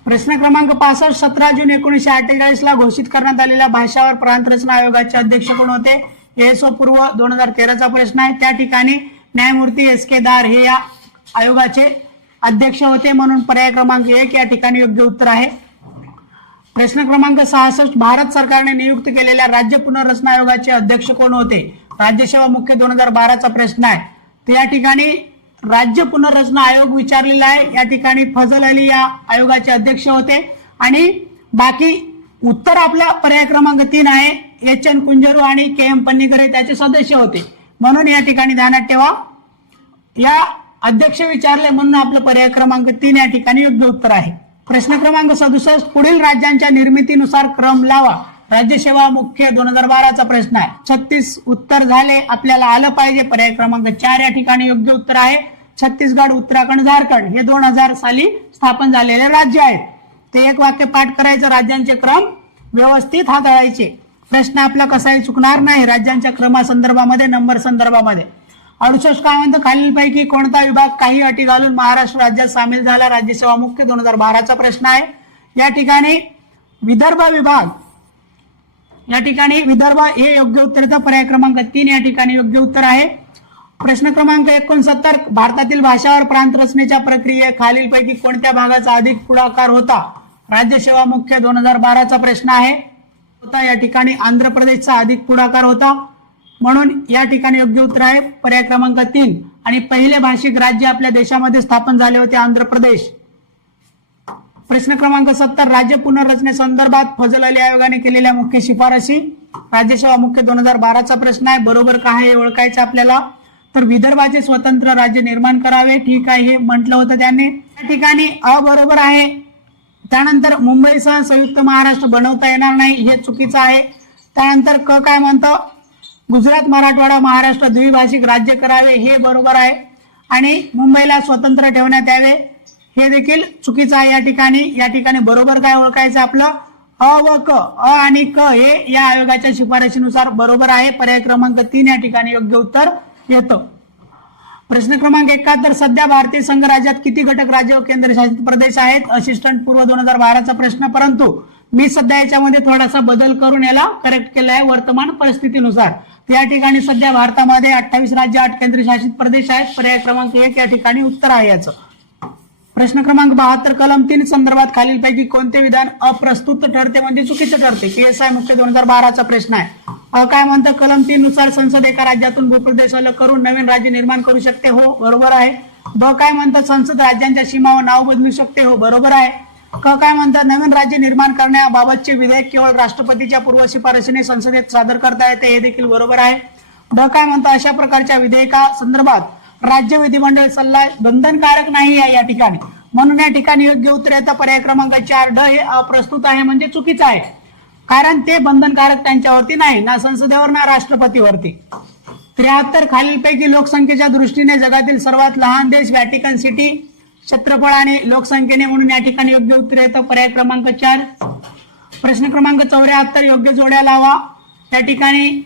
प्रश्न क्रमांक 65, 17 जून 1948 ला घोषित करण्यात आलेल्या भाषावर प्रांत रचना आयोगाचे अध्यक्ष कोण होते? एसओ पूर्व 2013चा प्रश्न आहे. त्या ठिकाणी न्यायमूर्ती SK दार हे या आयोगाचे अध्यक्ष होते. म्हणून पर्याय क्रमांक 1 या ठिकाणी योग्य उत्तर आहे. प्रश्न क्रमांक 66, भारत सरकारने नियुक्त केलेल्या राज्य पुनर्रचना आयोगाचे अध्यक्ष कोण होते? राज्यसेवा मुख्य 2012चा प्रश्न आहे. तर या ठिकाणी राज्य पुनर्रचना आयोग विचारलेला आहे. या ठिकाणी फजल अली या आयोगाचे अध्यक्ष होते आणि बाकी उत्तर आपल्या पर्याय क्रमांक 3 आहे. एच.एन. कुंजरू आणि के.एम. पन्नीकर हे त्याचे सदस्य होते. म्हणून या ठिकाणी ध्यानात ठेवा, या अध्यक्ष विचारले म्हणून आपलं पर्याय क्रमांक 3 या ठिकाणी योग्य उत्तर आहे. प्रश्न क्रमांक 67, पुढील राज्यांच्या निर्मितीनुसार क्रम लावा. राज्यसेवा मुख्य 2012चा प्रश्न आहे. 36 उत्तर झाले, आपल्याला आलं पाहिजे. पर्याय क्रमांक 4 या ठिकाणी योग्य उत्तर आहे. छत्तीसगड, उत्तराखंड, झारखंड हे 2000 साली स्थापन झालेले राज्य आहेत. ते एक वाक्य पाठ करायचं, राज्यांचे क्रम व्यवस्थित हाताळायचे. प्रश्न आपला कसाही चुकणार नाही राज्यांच्या क्रमासंदर्भामध्ये, नंबर संदर्भामध्ये. 68 काय म्हणतं, खालीलपैकी कोणता विभाग काही अटी घालून महाराष्ट्र राज्यात सामील झाला? राज्यसेवा मुख्य 2012चा प्रश्न आहे. या ठिकाणी विदर्भ विभाग, या ठिकाणी विदर्भ हे योग्य उत्तराचा पर्याय क्रमांक 3 या ठिकाणी योग्य उत्तर आहे. प्रश्न क्रमांक 69, भारतातील भाषावर प्रांत रचनेच्या प्रक्रियेत खालीलपैकी कोणत्या भागाचा अधिक पुढाकार होता? राज्यसेवा मुख्य 2012चा प्रश्न आहे. या ठिकाणी आंध्र प्रदेशचा अधिक पुढाकार होता, म्हणून या ठिकाणी योग्य उत्तर आहे पर्याय क्रमांक 3. आणि पहिले भाषिक राज्य आपल्या देशामध्ये स्थापन झाले होते आंध्र प्रदेश. प्रश्न क्रमांक 70, राज्य पुनर्रचनेसंदर्भात फजल अली आयोगाने केलेल्या मुख्य शिफारसी. राज्यसेवा मुख्य 2012चा प्रश्न आहे. बरोबर काय हे ओळखायचं आपल्याला. तर विदर्भाचे स्वतंत्र राज्य निर्माण करावे, ठीक आहे, हे म्हटलं होतं त्यांनी. या ठिकाणी अ बरोबर आहे. त्यानंतर मुंबईसह संयुक्त महाराष्ट्र बनवता येणार नाही, हे चुकीचं आहे. त्यानंतर क काय म्हणतं, गुजरात, मराठवाडा, महाराष्ट्र द्विभाषिक राज्य करावे, हे बरोबर आहे. आणि मुंबईला स्वतंत्र ठेवण्यात यावे, हे देखील चुकीचं आहे. या ठिकाणी बरोबर काय ओळखायचं आपलं, अ व क, अ आणि क हे या आयोगाच्या शिफारशीनुसार बरोबर आहे. पर्याय क्रमांक 3 या ठिकाणी योग्य उत्तर येतं. प्रश्न क्रमांक 71, सध्या भारतीय संघ राज्यात किती घटक राज्य व केंद्रशासित प्रदेश आहेत? असिस्टंट पूर्व 2012चा प्रश्न, परंतु मी सध्या याच्यामध्ये थोडासा बदल करून याला करेक्ट केला आहे वर्तमान परिस्थितीनुसार. या ठिकाणी सध्या भारतामध्ये 28 राज्य 8 केंद्रशासित प्रदेश आहेत. पर्याय क्रमांक 1 या ठिकाणी उत्तर आहे याचं. प्रश्न क्रमांक 72, कलम 3 संदर्भात खालीलपैकी कोणते विधान अप्रस्तुत ठरते म्हणजे चुकीचे ठरते? PSI मुख्य 2012चा प्रश्न आहे. काय म्हणतं, कलम 3 नुसार संसद एका राज्यातून भूप्रदेश अलग करून नवीन राज्य निर्माण करू शकते, हो बरोबर आहे. ब काय म्हणतं, संसद राज्यांच्या सीमा व नाव बदलू शकते, हो बरोबर आहे. क काय म्हणतं, नवीन राज्य निर्माण करण्याबाबतचे विधेयक केवळ राष्ट्रपतीच्या पूर्व शिफारशीने संसदेत सादर करता येते, हे देखील बरोबर आहे. ड काय म्हणतं, अशा प्रकारच्या विधेयका संदर्भात राज्य विधिमंडळ सल्ला बंधनकारक नाही आहे या ठिकाणी, म्हणून या ठिकाणी योग्य उत्तर येतं पर्याय क्रमांक 4. ड हे अप्रस्तुत आहे म्हणजे चुकीचं आहे, कारण ते बंधनकारक त्यांच्यावरती नाही, ना संसदेवर ना राष्ट्रपतीवरती. 73, खालीलपैकी लोकसंख्येच्या दृष्टीने जगातील सर्वात लहान देश व्हॅटिकन सिटी, क्षेत्रफळ आणि लोकसंख्येने, म्हणून या ठिकाणी योग्य उत्तर येतं पर्याय क्रमांक 4. प्रश्न क्रमांक 74, योग्य जोड्या लावा. त्या ठिकाणी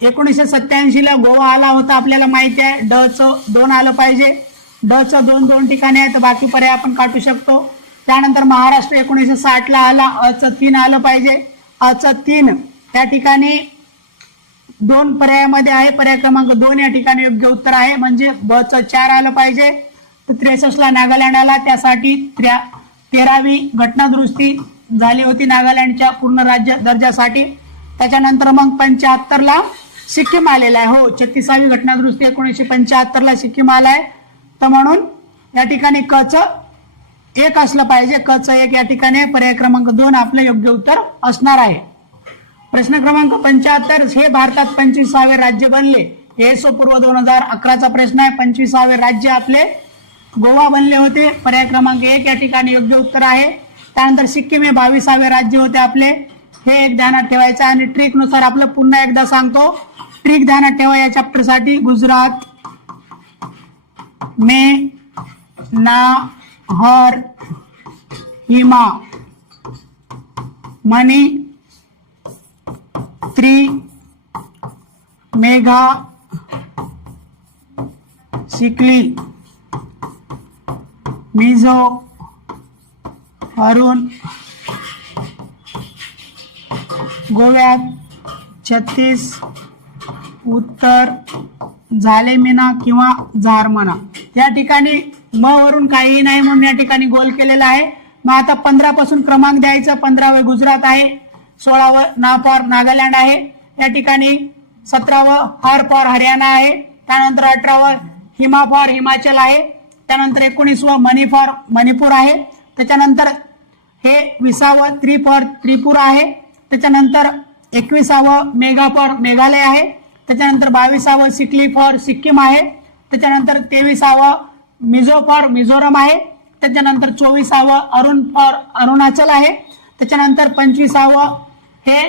1987 ला गोवा आला होता, आपल्याला माहिती आहे. ड चं 2 आलं पाहिजे. ड चं 2 ठिकाणी आहे, तर बाकी पर्याय आपण काढू शकतो. त्यानंतर महाराष्ट्र 1960 ला आला, अ चं 3 आलं पाहिजे. अ चं 3 त्या ठिकाणी 2 पर्यायामध्ये आहे. पर्याय क्रमांक 2 या ठिकाणी योग्य उत्तर आहे, म्हणजे ब चं 4 आलं पाहिजे. तर 63 ला नागालँड आला, त्यासाठी 13वी घटना दुरुस्ती झाली होती नागालँडच्या पूर्ण राज्य दर्जासाठी. त्याच्यानंतर मग 75 ला सिक्कीम आलेला आहे, हो 36वी घटना दुरुस्ती 1975 ला सिक्कीम आलाय. तर म्हणून या ठिकाणी क चं 1 असलं पाहिजे. क चं 1 या ठिकाणी पर्याय क्रमांक 2 आपलं योग्य उत्तर असणार आहे. प्रश्न क्रमांक 75, हे भारतात 25वे राज्य बनले, एसो पूर्व 2011चा प्रश्न आहे. 25वे राज्य आपले गोवा बनले होते, पर्याय क्रमांक 1 या ठिकाणी योग्य उत्तर आहे. त्यानंतर सिक्कीम हे 22वे राज्य होते आपले, हे एक ध्यानात ठेवायचं. आणि ट्रिक नुसार आपलं पुन्हा एकदा सांगतो, ट्रिक ध्यानात ठेवा या चॅप्टर साठी. गुजरात में ना हर हिमा मनी 3 मेघा सिकली मिझो अरुण गोव्यात 36 उत्तर झालेमिना किंवा झारमना. या ठिकाणी म वरून काहीही नाही म्हणून या ठिकाणी गोल केलेला आहे. मग आता 15 पासून क्रमांक द्यायचा. 15वे गुजरात आहे, 16वं ना फॉर नागालँड आहे या ठिकाणी, 17वं हर फॉर हरियाणा आहे, त्यानंतर 18वं हिमा फॉर हिमाचल आहे, त्यानंतर 19वं मणी फॉर मणिपूर आहे, त्याच्यानंतर हे 20वं त्रि फॉर त्रिपुरा आहे, त्याच्यानंतर 21वं मेघा फॉर मेघालय आहे, त्याच्यानंतर 22वं सिकली फॉर सिक्कीम आहे, त्याच्यानंतर 23वं मिझो फॉर मिझोरम आहे, त्याच्यानंतर 24वं अरुण फॉर अरुणाचल आहे, त्याच्यानंतर 25वं हे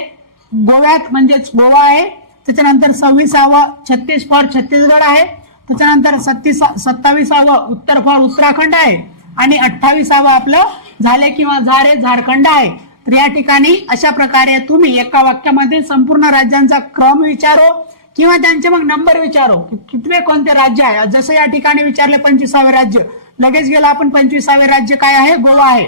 गोव्यात म्हणजेच गोवा आहे, त्याच्यानंतर 26वं छत्तीस फॉर छत्तीसगड आहे, त्याच्यानंतर 27वं उत्तर फॉर उत्तराखंड आहे आणि 28वं आपलं झाले किंवा झारे झारखंड आहे. तर या ठिकाणी अशा प्रकारे तुम्ही एका वाक्यामध्ये संपूर्ण राज्यांचा क्रम विचारो किंवा त्यांचे मग नंबर विचारो की कितवे कोणते राज्य आहे. जसं या ठिकाणी विचारले 25वे राज्य, लगेच गेला आपण 25वे राज्य काय आहे, गोवा आहे.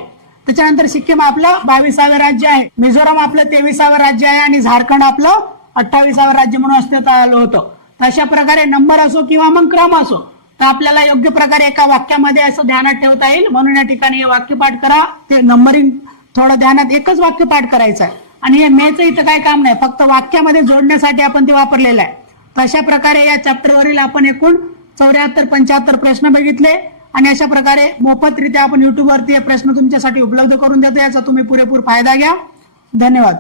त्याच्यानंतर सिक्कीम आपलं 22वे राज्य आहे, मिझोराम आपलं 23वे राज्य आहे आणि झारखंड आपलं 28वे राज्य म्हणून अस्तित्वात आलं होतं. तर अशा प्रकारे नंबर असो किंवा मग क्रम असो तर आपल्याला योग्य प्रकारे एका वाक्यामध्ये असं ध्यानात ठेवता येईल. म्हणून या ठिकाणी हे वाक्यपाठ करा. ते नंबरिंग थोडं ध्यानात, एकच वाक्यपाठ करायचं आहे आणि हे मेचं इथं काय काम नाही, फक्त वाक्यामध्ये जोडण्यासाठी आपण ते वापरलेलं आहे. तर अशा प्रकारे या चॅप्टरवरील आपण एकूण 74-75 प्रश्न बघितले आणि अशा प्रकारे मोफतरित्या आपण युट्यूबवरती हे प्रश्न तुमच्यासाठी उपलब्ध करून देतो. याचा तुम्ही पुरेपूर फायदा घ्या. धन्यवाद.